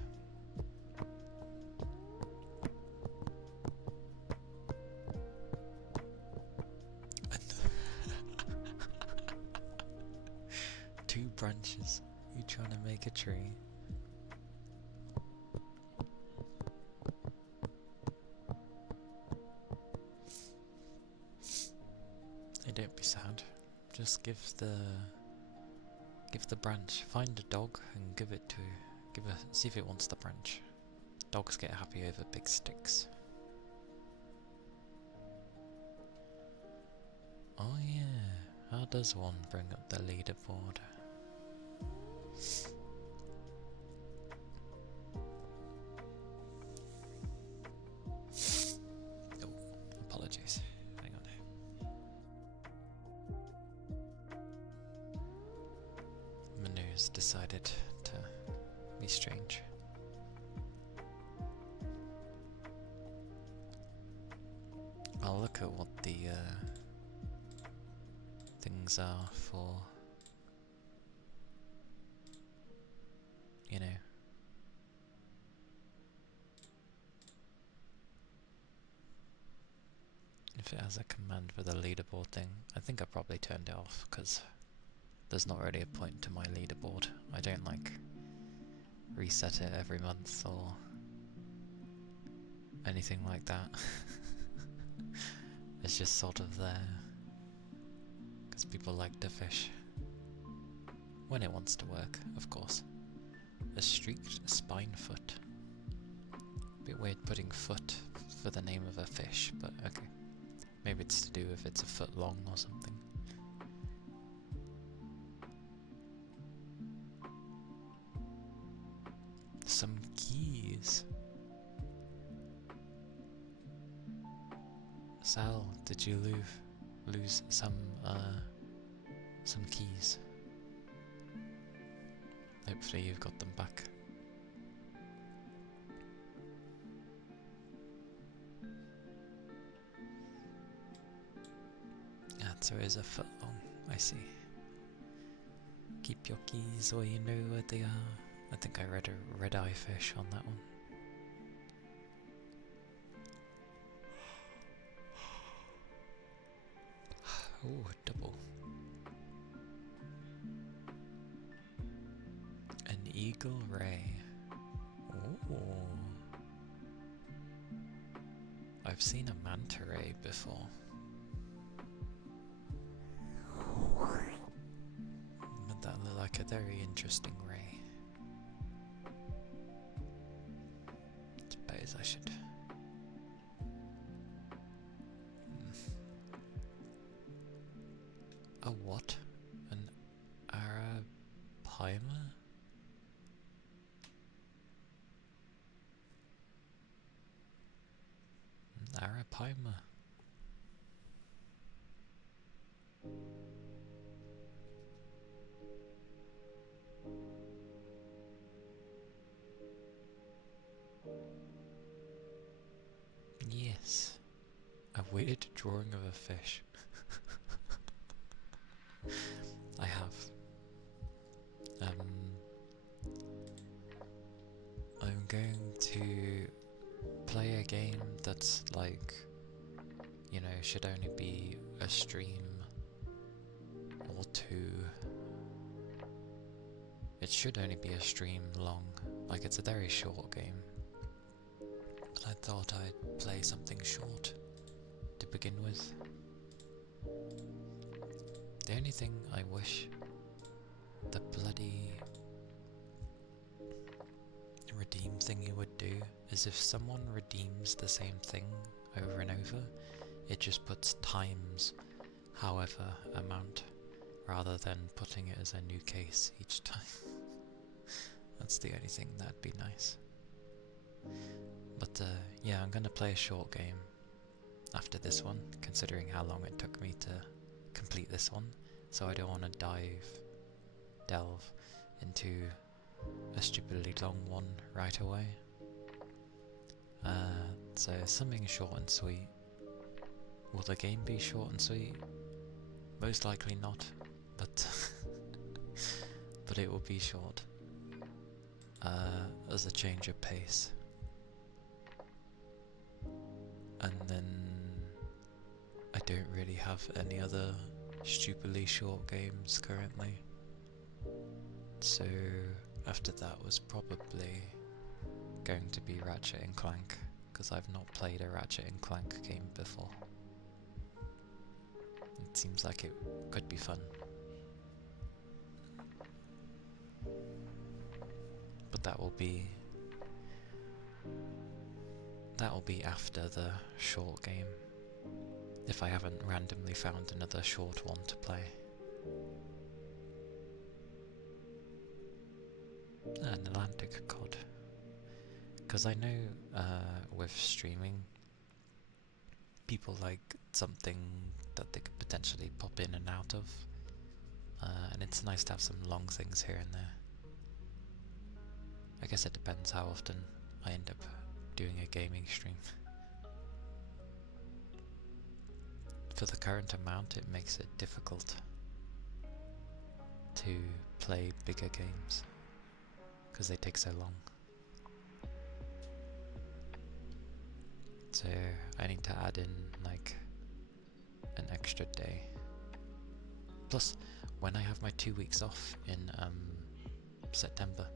Two branches. You trying to make a tree? Hey, don't be sad. Just give the Give the branch. Find a dog and see if it wants the branch. Dogs get happy over big sticks. Oh yeah, how does one bring up the leaderboard? Oh, apologies. Hang on. Menu's decided to be strange. I'll look at what the things are for, you know, if it has a command for the leaderboard thing. I think I probably turned it off because there's not really a point to my leaderboard. I don't like reset it every month or anything like that. It's just sort of there because people like to fish when it wants to work, of course. A streaked spine foot. Bit weird putting foot for the name of a fish, but okay. Maybe it's to do if it's a foot long or something. Some keys. Sal, did you lose some keys? Hopefully you've got them back. Answer is a foot long, I see. Keep your keys where you know where they are. I think I read a red-eye fish on that one. Oh, double. An eagle ray. Oh. I've seen a manta ray before. But that looked like a very interesting ray. Suppose I should. A what? An arapaima? An arapaima. Yes. A weird drawing of a fish. I have. I'm going to play a game that's like, you know, should only be a stream or two. It should only be a stream long, like it's a very short game. But I thought I'd play something short to begin with. The only thing I wish the bloody redeem thingy would do is if someone redeems the same thing over and over, it just puts times however amount rather than putting it as a new case each time. That's the only thing that'd be nice. But yeah, I'm gonna play a short game after this one, considering how long it took me to complete this one, so I don't want to delve into a stupidly long one right away. So something short and sweet. Will the game be short and sweet? Most likely not, but but it will be short as a change of pace. And then I don't really have any other stupidly short games currently, so after that was probably going to be Ratchet and Clank, because I've not played a Ratchet and Clank game before. It seems like it could be fun. But that will be after the short game, if I haven't randomly found another short one to play. An Atlantic cod. Because I know with streaming, people like something that they could potentially pop in and out of. And it's nice to have some long things here and there. I guess it depends how often I end up doing a gaming stream. For the current amount, it makes it difficult to play bigger games because they take so long. So I need to add in like an extra day. Plus, when I have my 2 weeks off in September,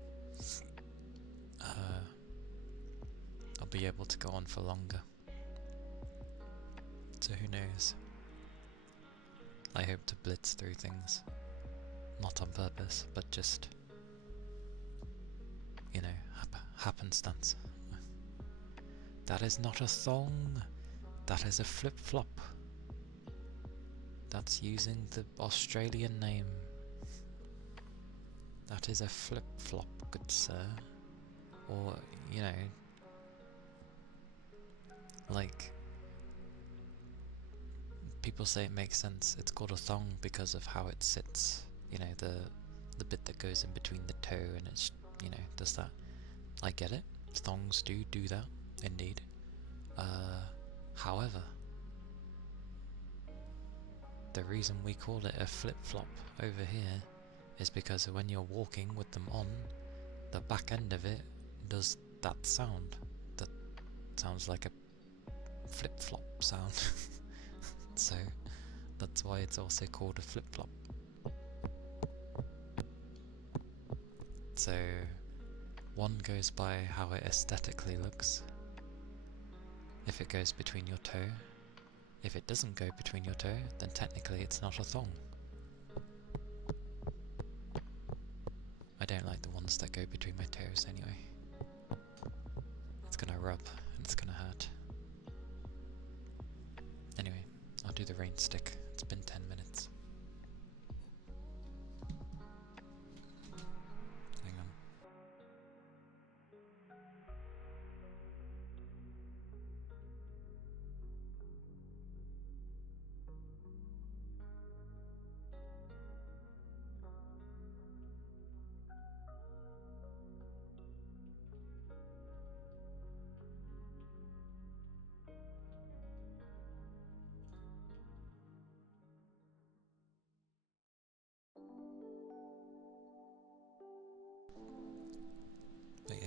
I'll be able to go on for longer. So who knows? I hope to blitz through things. Not on purpose, but just, you know, happenstance. That is not a thong, that is a flip-flop. That's using the Australian name. That is a flip-flop, good sir. Or, you know, like, people say it makes sense. It's called a thong because of how it sits. You know, the bit that goes in between the toe and it's, you know, does that. I get it. Thongs do that, indeed. However, the reason we call it a flip-flop over here is because when you're walking with them on, the back end of it does that sound. That sounds like a flip-flop sound. So that's why it's also called a flip-flop. So one goes by how it aesthetically looks. If it goes between your toe. If it doesn't go between your toe, then technically it's not a thong. I don't like the ones that go between my toes anyway. It's gonna rub and it's gonna hurt. Anyway, I'll do the rain stick. It's been 10 minutes. Hang on. But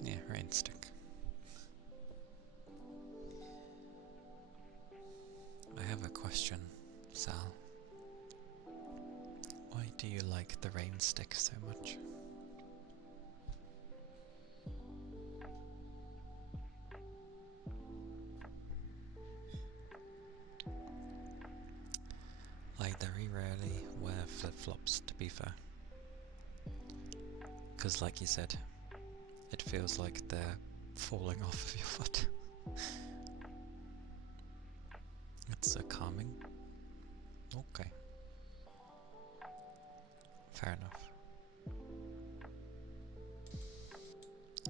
yeah, rain stick. I have a question, Sal. Why do you like the rain stick so much? I very rarely wear flip-flops, to be fair. Because like you said, it feels like they're falling off of your foot. It's calming. Okay. Fair enough.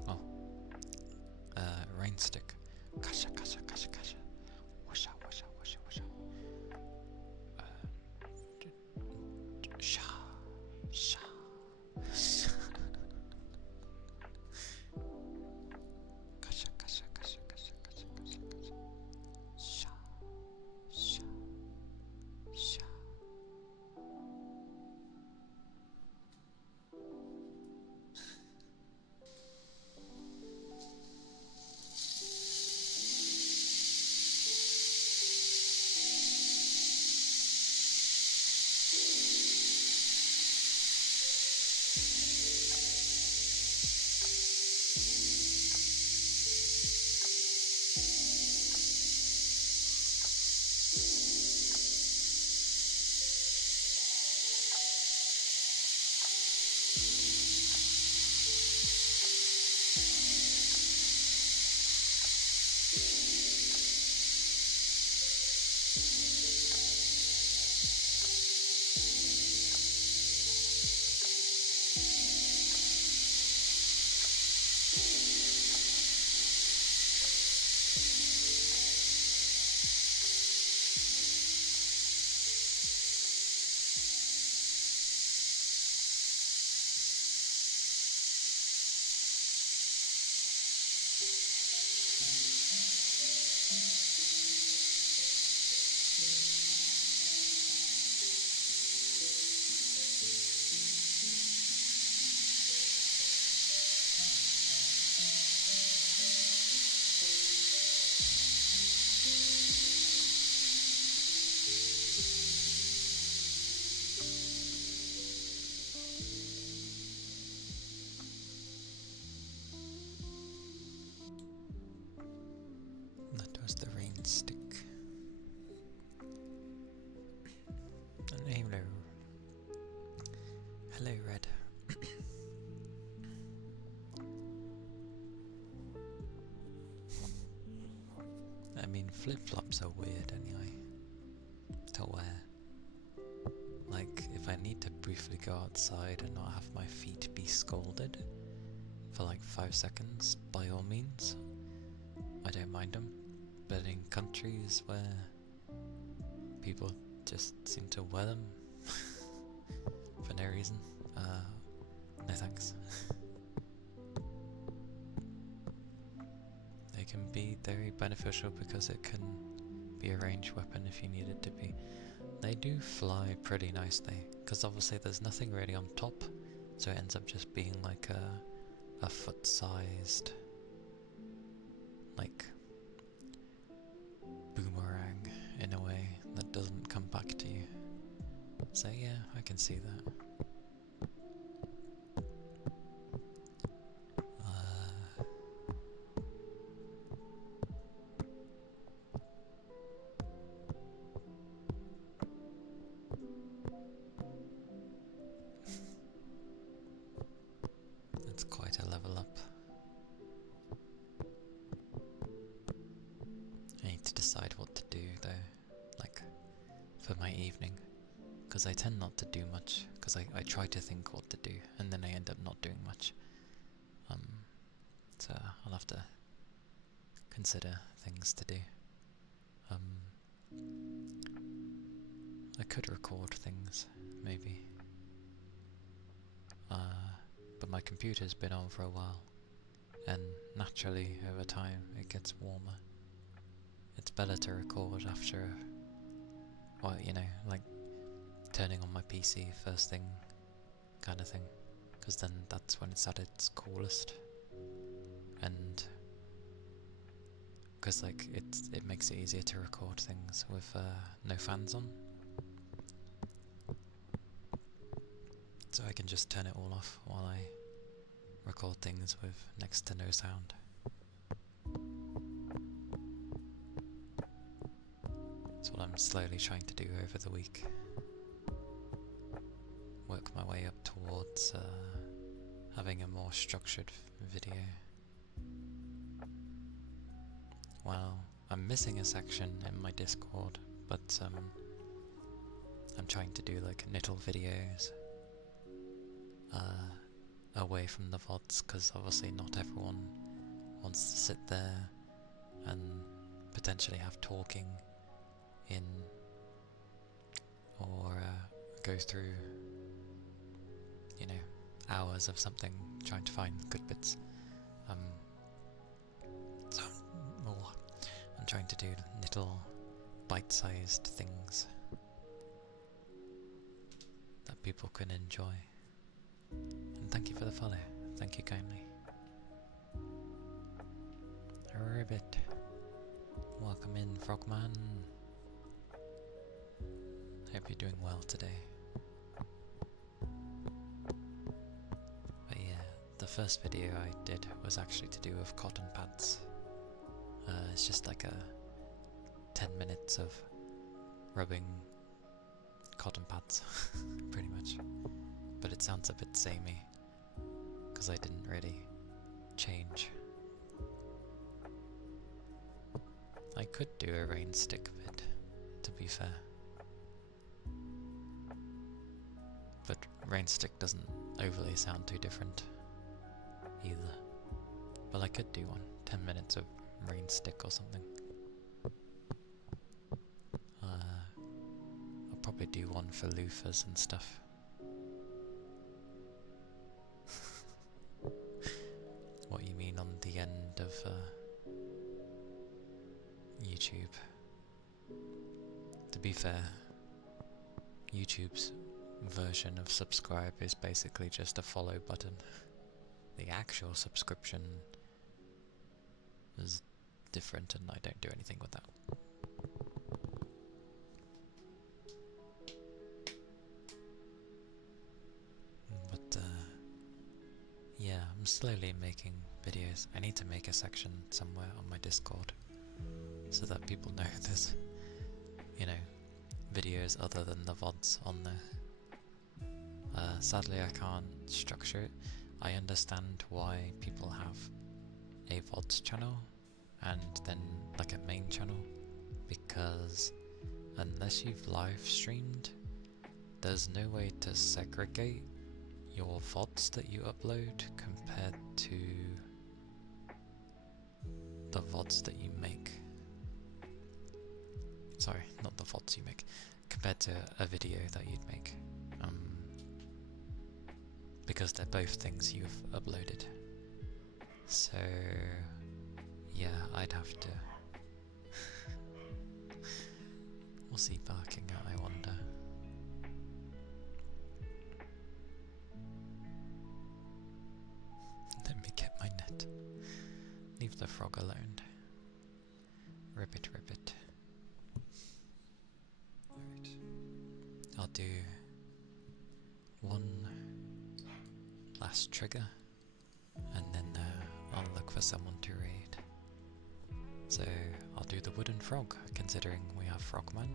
Oh. Rain stick. Kasha, kasha, kasha, kasha. Washa, washa, washa, washa. Sha, sha. Kasha, kasha, kasha, kasha, kasha, kasha, kasha. Sha, sha, sha. rain stick. And hello. Hello, Red. I mean, flip-flops are weird anyway to wear. Like, if I need to briefly go outside and not have my feet be scalded for like 5 seconds, by all means, I don't mind them. But in countries where people just seem to wear them for no reason, no thanks. They can be very beneficial because it can be a ranged weapon if you need it to be. They do fly pretty nicely, because obviously there's nothing really on top, so it ends up just being like a foot-sized, like, boomerang in a way that doesn't come back to you. So yeah, I can see that. It's quite a level up. I need to decide what to do though, like, for my evening. Because I tend not to do much, because I try to think what to do, and then I end up not doing much. So I'll have to consider things to do. I could record things, maybe. But my computer's been on for a while, and naturally over time it gets warmer. It's better to record after, well, you know, like turning on my PC first thing kind of thing, because then that's when it's at its coolest, and because like it makes it easier to record things with no fans on, so I can just turn it all off while I record things with next to no sound. That's what I'm slowly trying to do over the week. Work my way up towards having a more structured video. Well, I'm missing a section in my Discord, but I'm trying to do like little videos away from the VODs, because obviously not everyone wants to sit there and potentially have talking in, or go through, you know, hours of something trying to find good bits. So I'm trying to do little bite-sized things that people can enjoy. And thank you for the follow. Thank you kindly. Ribbit. Welcome in, Frogman. Hope you're doing well today. But yeah, the first video I did was actually to do with cotton pads. It's just like a 10 minutes of rubbing cotton pads, pretty much. But it sounds a bit samey, because I didn't really change. I could do a rain stick vid, to be fair. But rain stick doesn't overly sound too different either. But I could do one, 10 minutes of rain stick or something. I'll probably do one for loofahs and stuff. What you mean on the end of YouTube? To be fair, YouTube's version of subscribe is basically just a follow button. The actual subscription is different, and I don't do anything with that. But yeah, I'm slowly making videos. I need to make a section somewhere on my Discord so that people know there's, you know, videos other than the VODs on there. Sadly, I can't structure it. I understand why people have a VODs channel and then like a main channel, because unless you've live streamed, there's no way to segregate your VODs that you upload compared to the VODs that you make. Sorry, not the VODs you make, compared to a video that you'd make. Because they're both things you've uploaded. So, yeah, I'd have to... What's he barking at, I wonder? Let me get my net. Leave the frog alone. Ribbit, ribbit. Alright. I'll do one last trigger, and then I'll look for someone to raid. So I'll do the wooden frog, considering we have Frogman.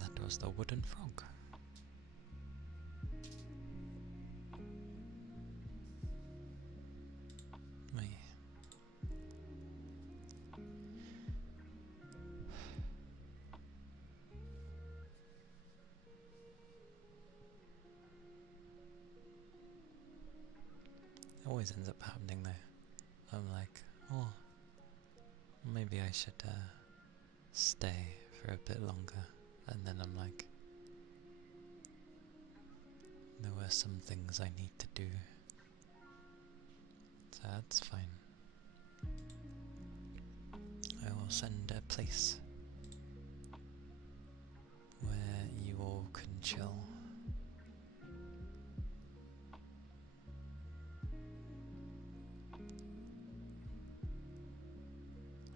That was the wooden frog. Me. It always ends up happening though. I'm like, oh, maybe I should stay for a bit longer. And then I'm like, there were some things I need to do. So that's fine. I will send a place where you all can chill.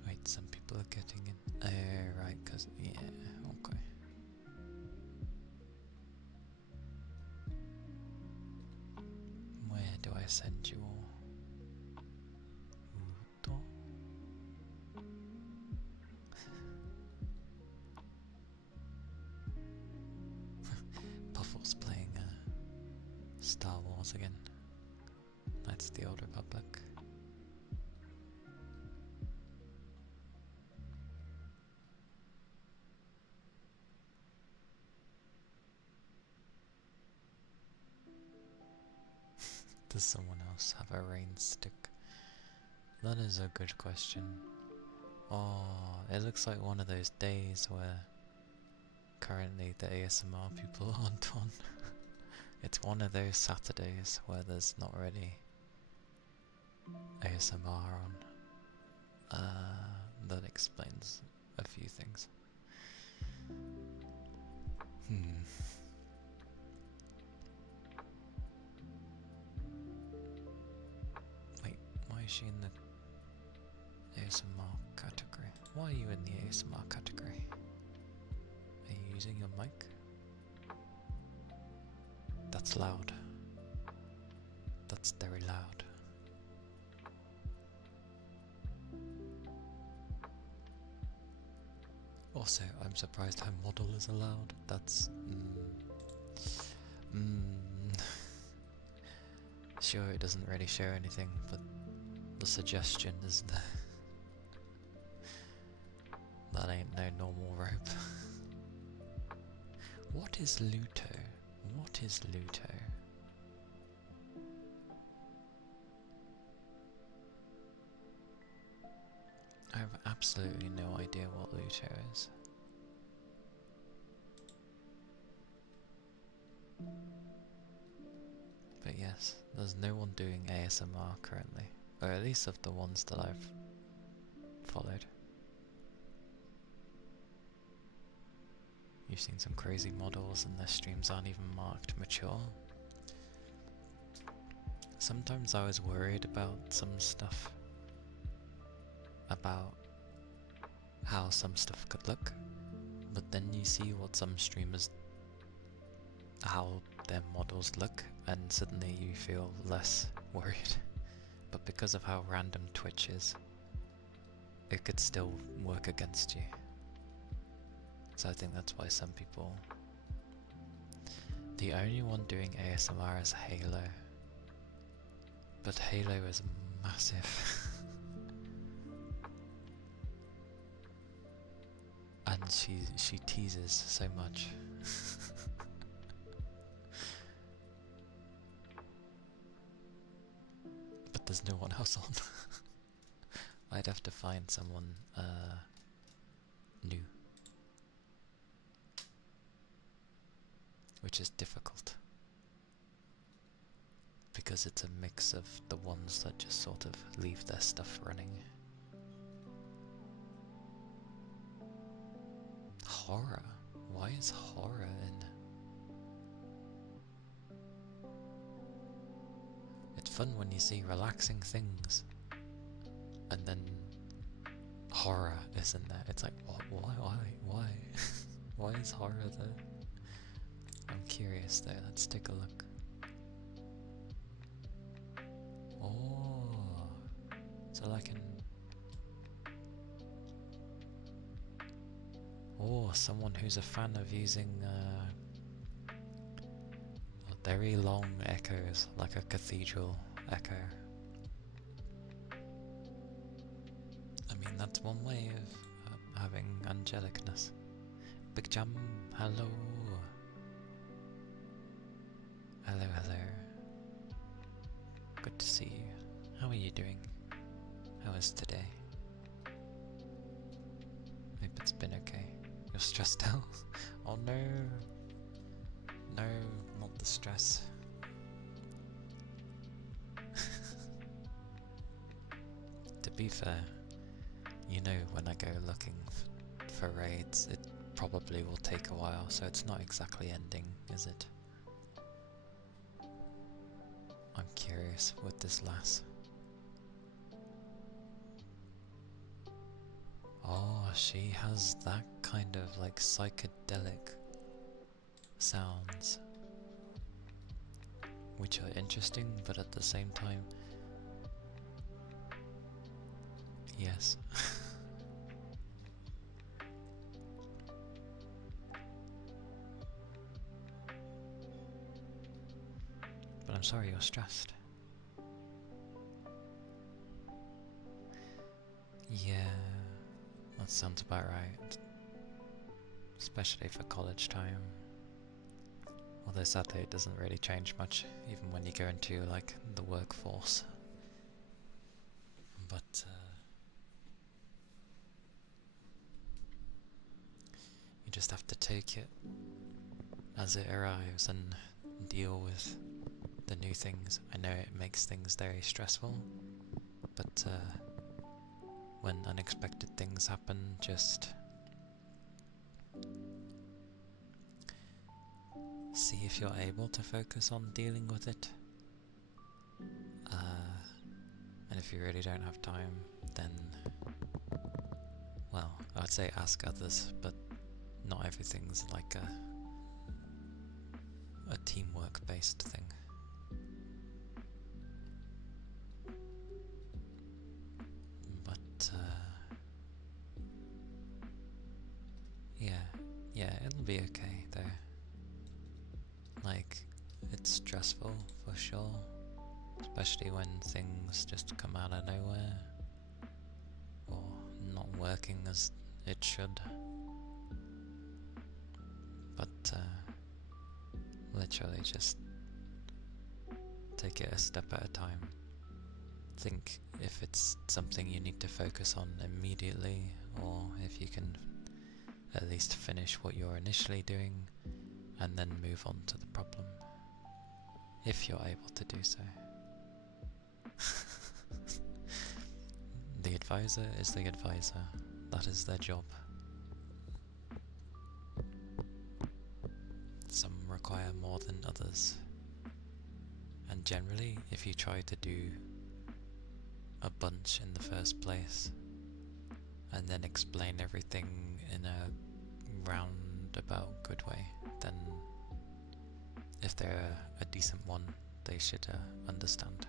Wait, some people are getting in. Oh, right, because, yeah, okay. Where do I send you all? Puffle's playing Star Wars again. That's the Old Republic. Does someone else have a rain stick? That is a good question. Oh, it looks like one of those days where currently the ASMR people aren't on. It's one of those Saturdays where there's not really ASMR on. That explains a few things. Wait, why is she in the ASMR category? Why are you in the ASMR category? Are you using your mic? That's loud. That's very loud. Also, I'm surprised her model is allowed. That's... Sure, it doesn't really show anything, but the suggestion is there. That ain't no normal rope. What is Luto? What is Luto? I have absolutely no idea what Luto is. But yes, there's no one doing ASMR currently, or at least of the ones that I've followed. You've seen some crazy models and their streams aren't even marked mature. Sometimes I was worried about some stuff, about how some stuff could look, but then you see what some streamers, how their models look, and suddenly you feel less worried. But because of how random Twitch is, it could still work against you. So I think that's why some people... The only one doing ASMR is Halo. But Halo is massive. And she teases so much. But there's no one else on. I'd have to find someone new. Which is difficult. Because it's a mix of the ones that just sort of leave their stuff running. Horror? Why is horror in? It's fun when you see relaxing things, and then horror is in there. It's like, what? Why? Why is horror there? I'm curious though, let's take a look. Oh, so like in... Oh, someone who's a fan of using very long echoes, like a cathedral echo. I mean, that's one way of having angelicness. Big Jam, hello. Hello, hello. Good to see you. How are you doing? How is today? Hope it's been okay. You're stressed out? Oh no! No, not the stress. To be fair, you know when I go looking for raids, it probably will take a while, so it's not exactly ending, is it? I'm curious with this lass. Oh, she has that kind of like psychedelic sounds, which are interesting, but at the same time, yes. But I'm sorry you're stressed. Yeah, that sounds about right. Especially for college time. Although sadly it doesn't really change much, even when you go into like the workforce. But You just have to take it as it arrives and deal with the new things. I know it makes things very stressful, but when unexpected things happen, just see if you're able to focus on dealing with it. And if you really don't have time, then, well, I would say ask others, but not everything's like a teamwork based thing. But yeah, it'll be okay though. Like, it's stressful for sure, especially when things just come out of nowhere or not working as it should. But literally just take it a step at a time. Think if it's something you need to focus on immediately, or if you can at least finish what you're initially doing and then move on to the problem, if you're able to do so. The advisor is the advisor. That is their job. Some require more than others. And generally, if you try to do a bunch in the first place, and then explain everything in a roundabout good way, then if they're a decent one, they should understand.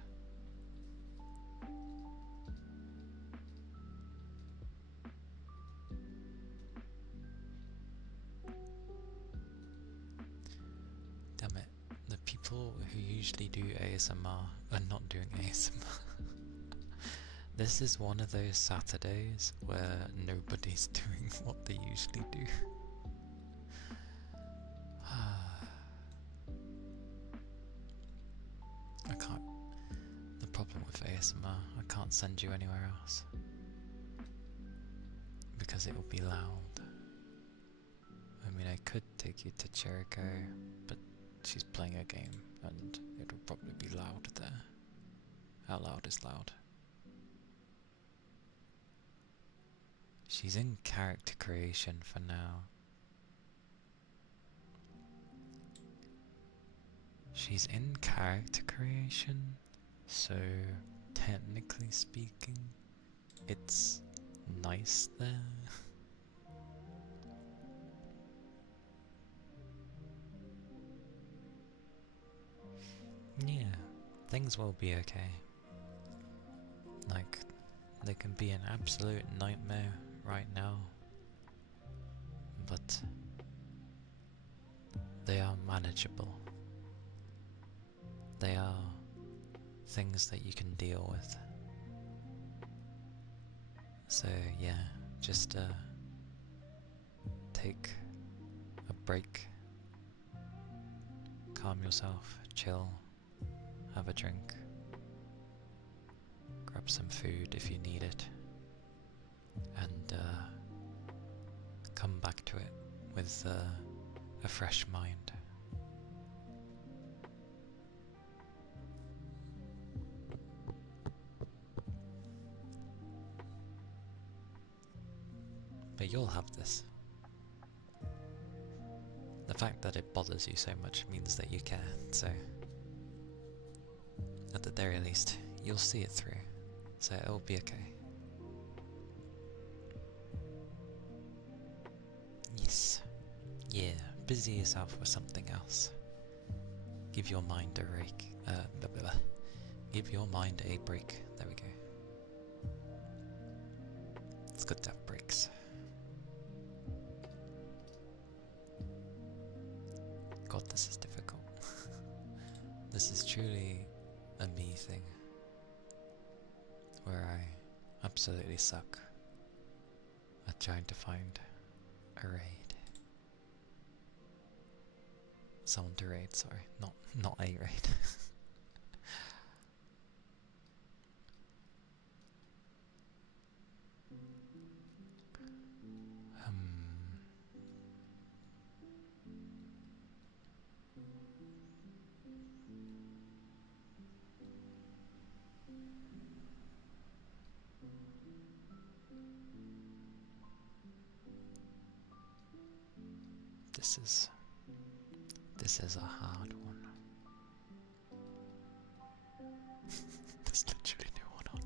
Damn it, the people who usually do ASMR are not doing ASMR. This is one of those Saturdays where nobody's doing what they usually do. I can't. The problem with ASMR, I can't send you anywhere else because it will be loud. I mean, I could take you to Jericho, but she's playing a game and it'll probably be loud there. How loud is loud? She's in character creation for now. She's in character creation, so technically speaking, it's nice there. Yeah, things will be okay. Like, they can be an absolute nightmare right now, but they are manageable. They are things that you can deal with. So yeah, just take a break, calm yourself, chill, have a drink, grab some food if you need it, and come back to it with a fresh mind. But you'll have this. The fact that it bothers you so much means that you care, so at the very least, you'll see it through, so it'll be okay. Yes. Yeah, busy yourself with something else. Give your mind a break. Give your mind a break. There we go. It's good to have breaks. God, this is difficult. This is truly a me thing, where I absolutely suck at trying to find a raid. Someone to raid, sorry. Not a raid. This is a hard one. There's literally no one on.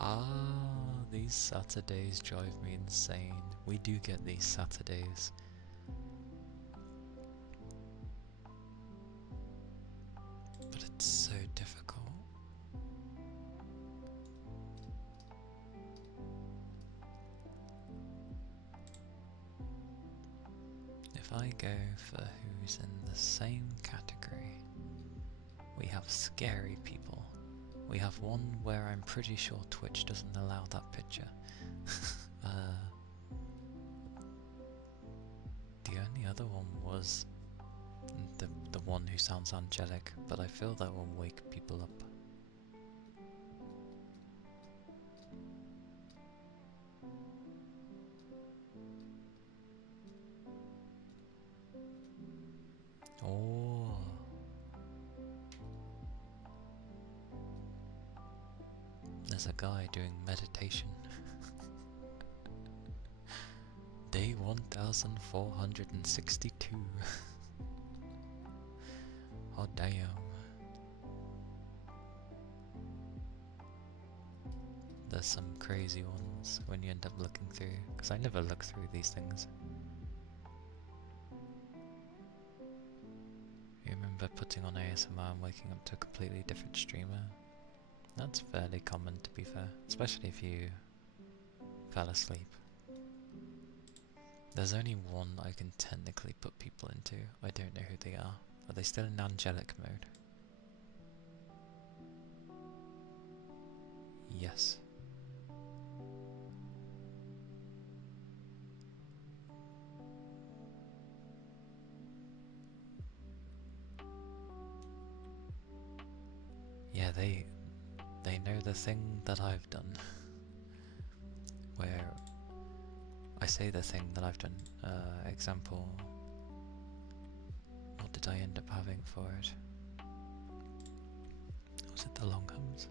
Ah, these Saturdays drive me insane. We do get these Saturdays. But it's so difficult. If I go for who's in the same category, we have scary people. We have one where I'm pretty sure Twitch doesn't allow that picture. The only other one was the one who sounds angelic, but I feel that will wake people up. Oh. There's a guy doing meditation. Day 1462. Oh damn. There's some crazy ones when you end up looking through, because I never look through these things. You remember putting on ASMR and waking up to a completely different streamer? That's fairly common, to be fair, especially if you fell asleep. There's only one I can technically put people into. I don't know who they are. Are they still in angelic mode? Yes. Yeah, they know the thing that I've done. Where I say the thing that I've done. Example. What did I end up having for it? Was it the long hums?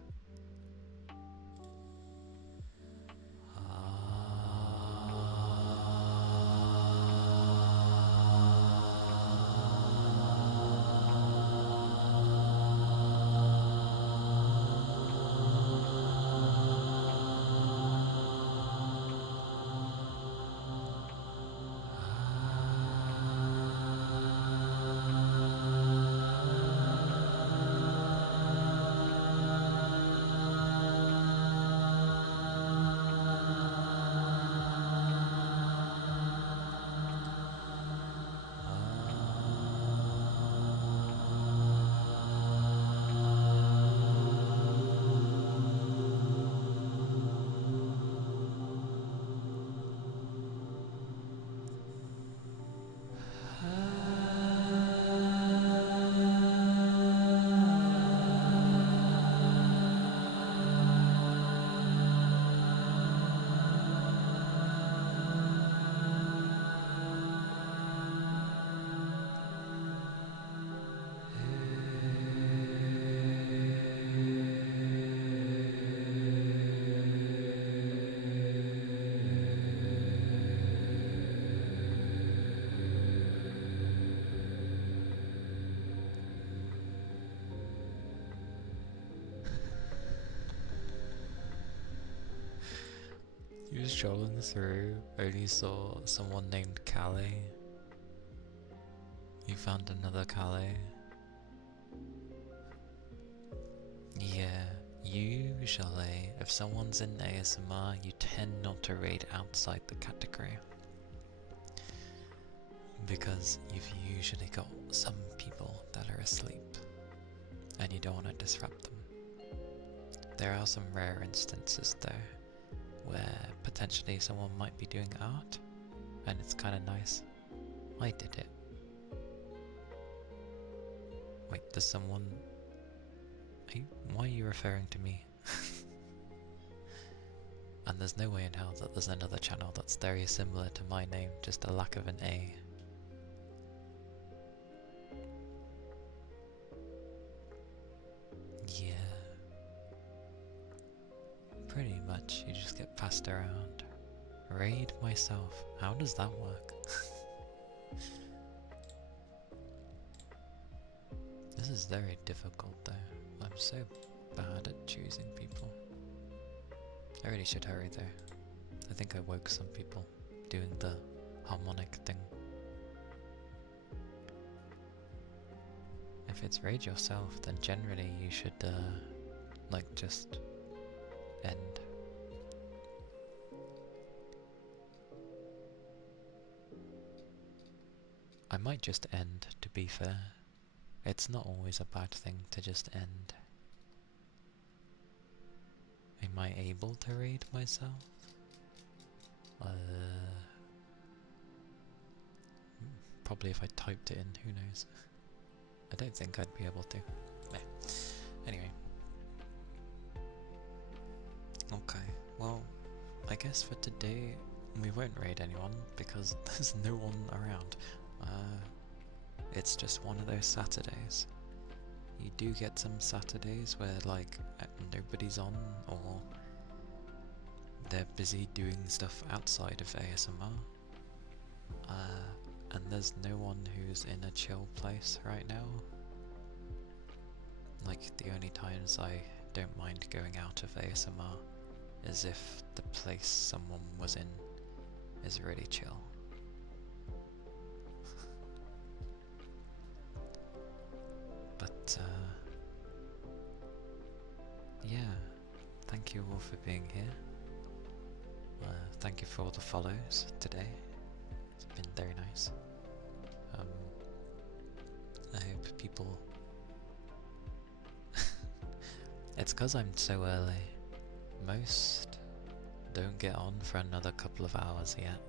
You was strolling through, only saw someone named Calia. You found another Calia. Yeah, usually if someone's in ASMR, you tend not to raid outside the category. Because you've usually got some people that are asleep, and you don't want to disrupt them. There are some rare instances though, where potentially someone might be doing art, and it's kind of nice. I did it. Wait, does someone... Why are you referring to me? And there's no way in hell that there's another channel that's very similar to my name, just a lack of an A. Yeah. around. Raid myself. How does that work? This is very difficult though. I'm so bad at choosing people. I really should hurry though. I think I woke some people doing the harmonic thing. If it's raid yourself, then generally you should like just end. I might just end, to be fair. It's not always a bad thing to just end. Am I able to raid myself? Probably if I typed it in, who knows. I don't think I'd be able to. Meh. Anyway. Okay, well, I guess for today we won't raid anyone because there's no one around. It's just one of those Saturdays. You do get some Saturdays where like nobody's on, or they're busy doing stuff outside of ASMR. And there's no one who's in a chill place right now. Like, the only times I don't mind going out of ASMR is if the place someone was in is really chill. But, yeah, thank you all for being here. Thank you for all the follows today. It's been very nice. I hope people... It's because I'm so early. Most don't get on for another couple of hours yet.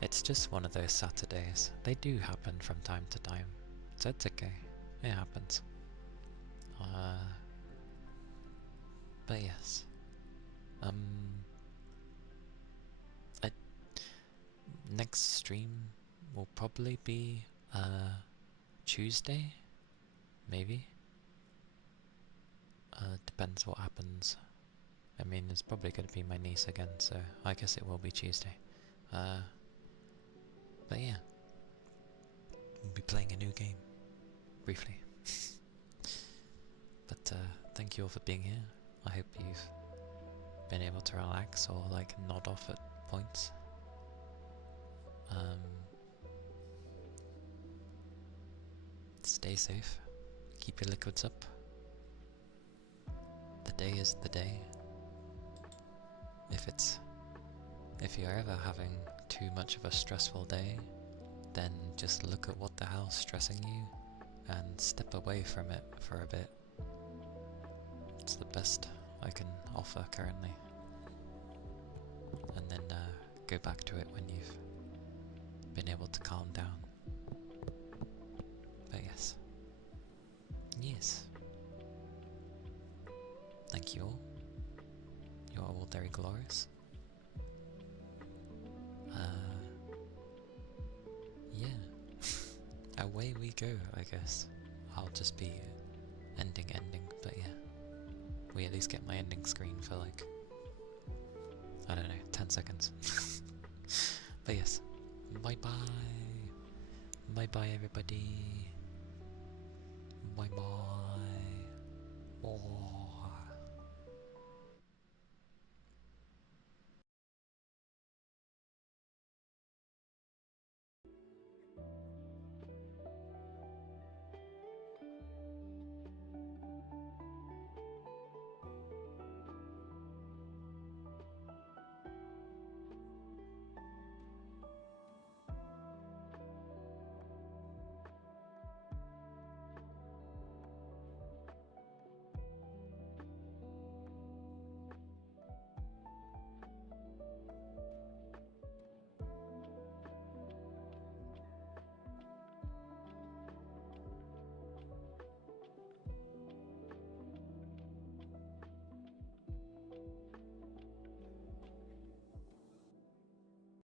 It's just one of those Saturdays. They do happen from time to time, so it's okay. It happens. But yes. Next stream will probably be Tuesday, maybe. Depends what happens. I mean, it's probably going to be my niece again, so I guess it will be Tuesday. But yeah, we'll be playing a new game, briefly. But thank you all for being here. I hope you've been able to relax or like nod off at points. Stay safe, keep your liquids up. The day is the day. If you're ever having too much of a stressful day, then just look at what the hell's stressing you and step away from it for a bit. It's the best I can offer currently. And then go back to it when you've been able to calm down. But yes. Yes. Thank you all. You are all very glorious. Yeah. Away we go, I guess. I'll just be ending, but yeah. We at least get my ending screen for like, I don't know, 10 seconds. But yes. Bye bye. Bye bye everybody. Bye bye. Oh.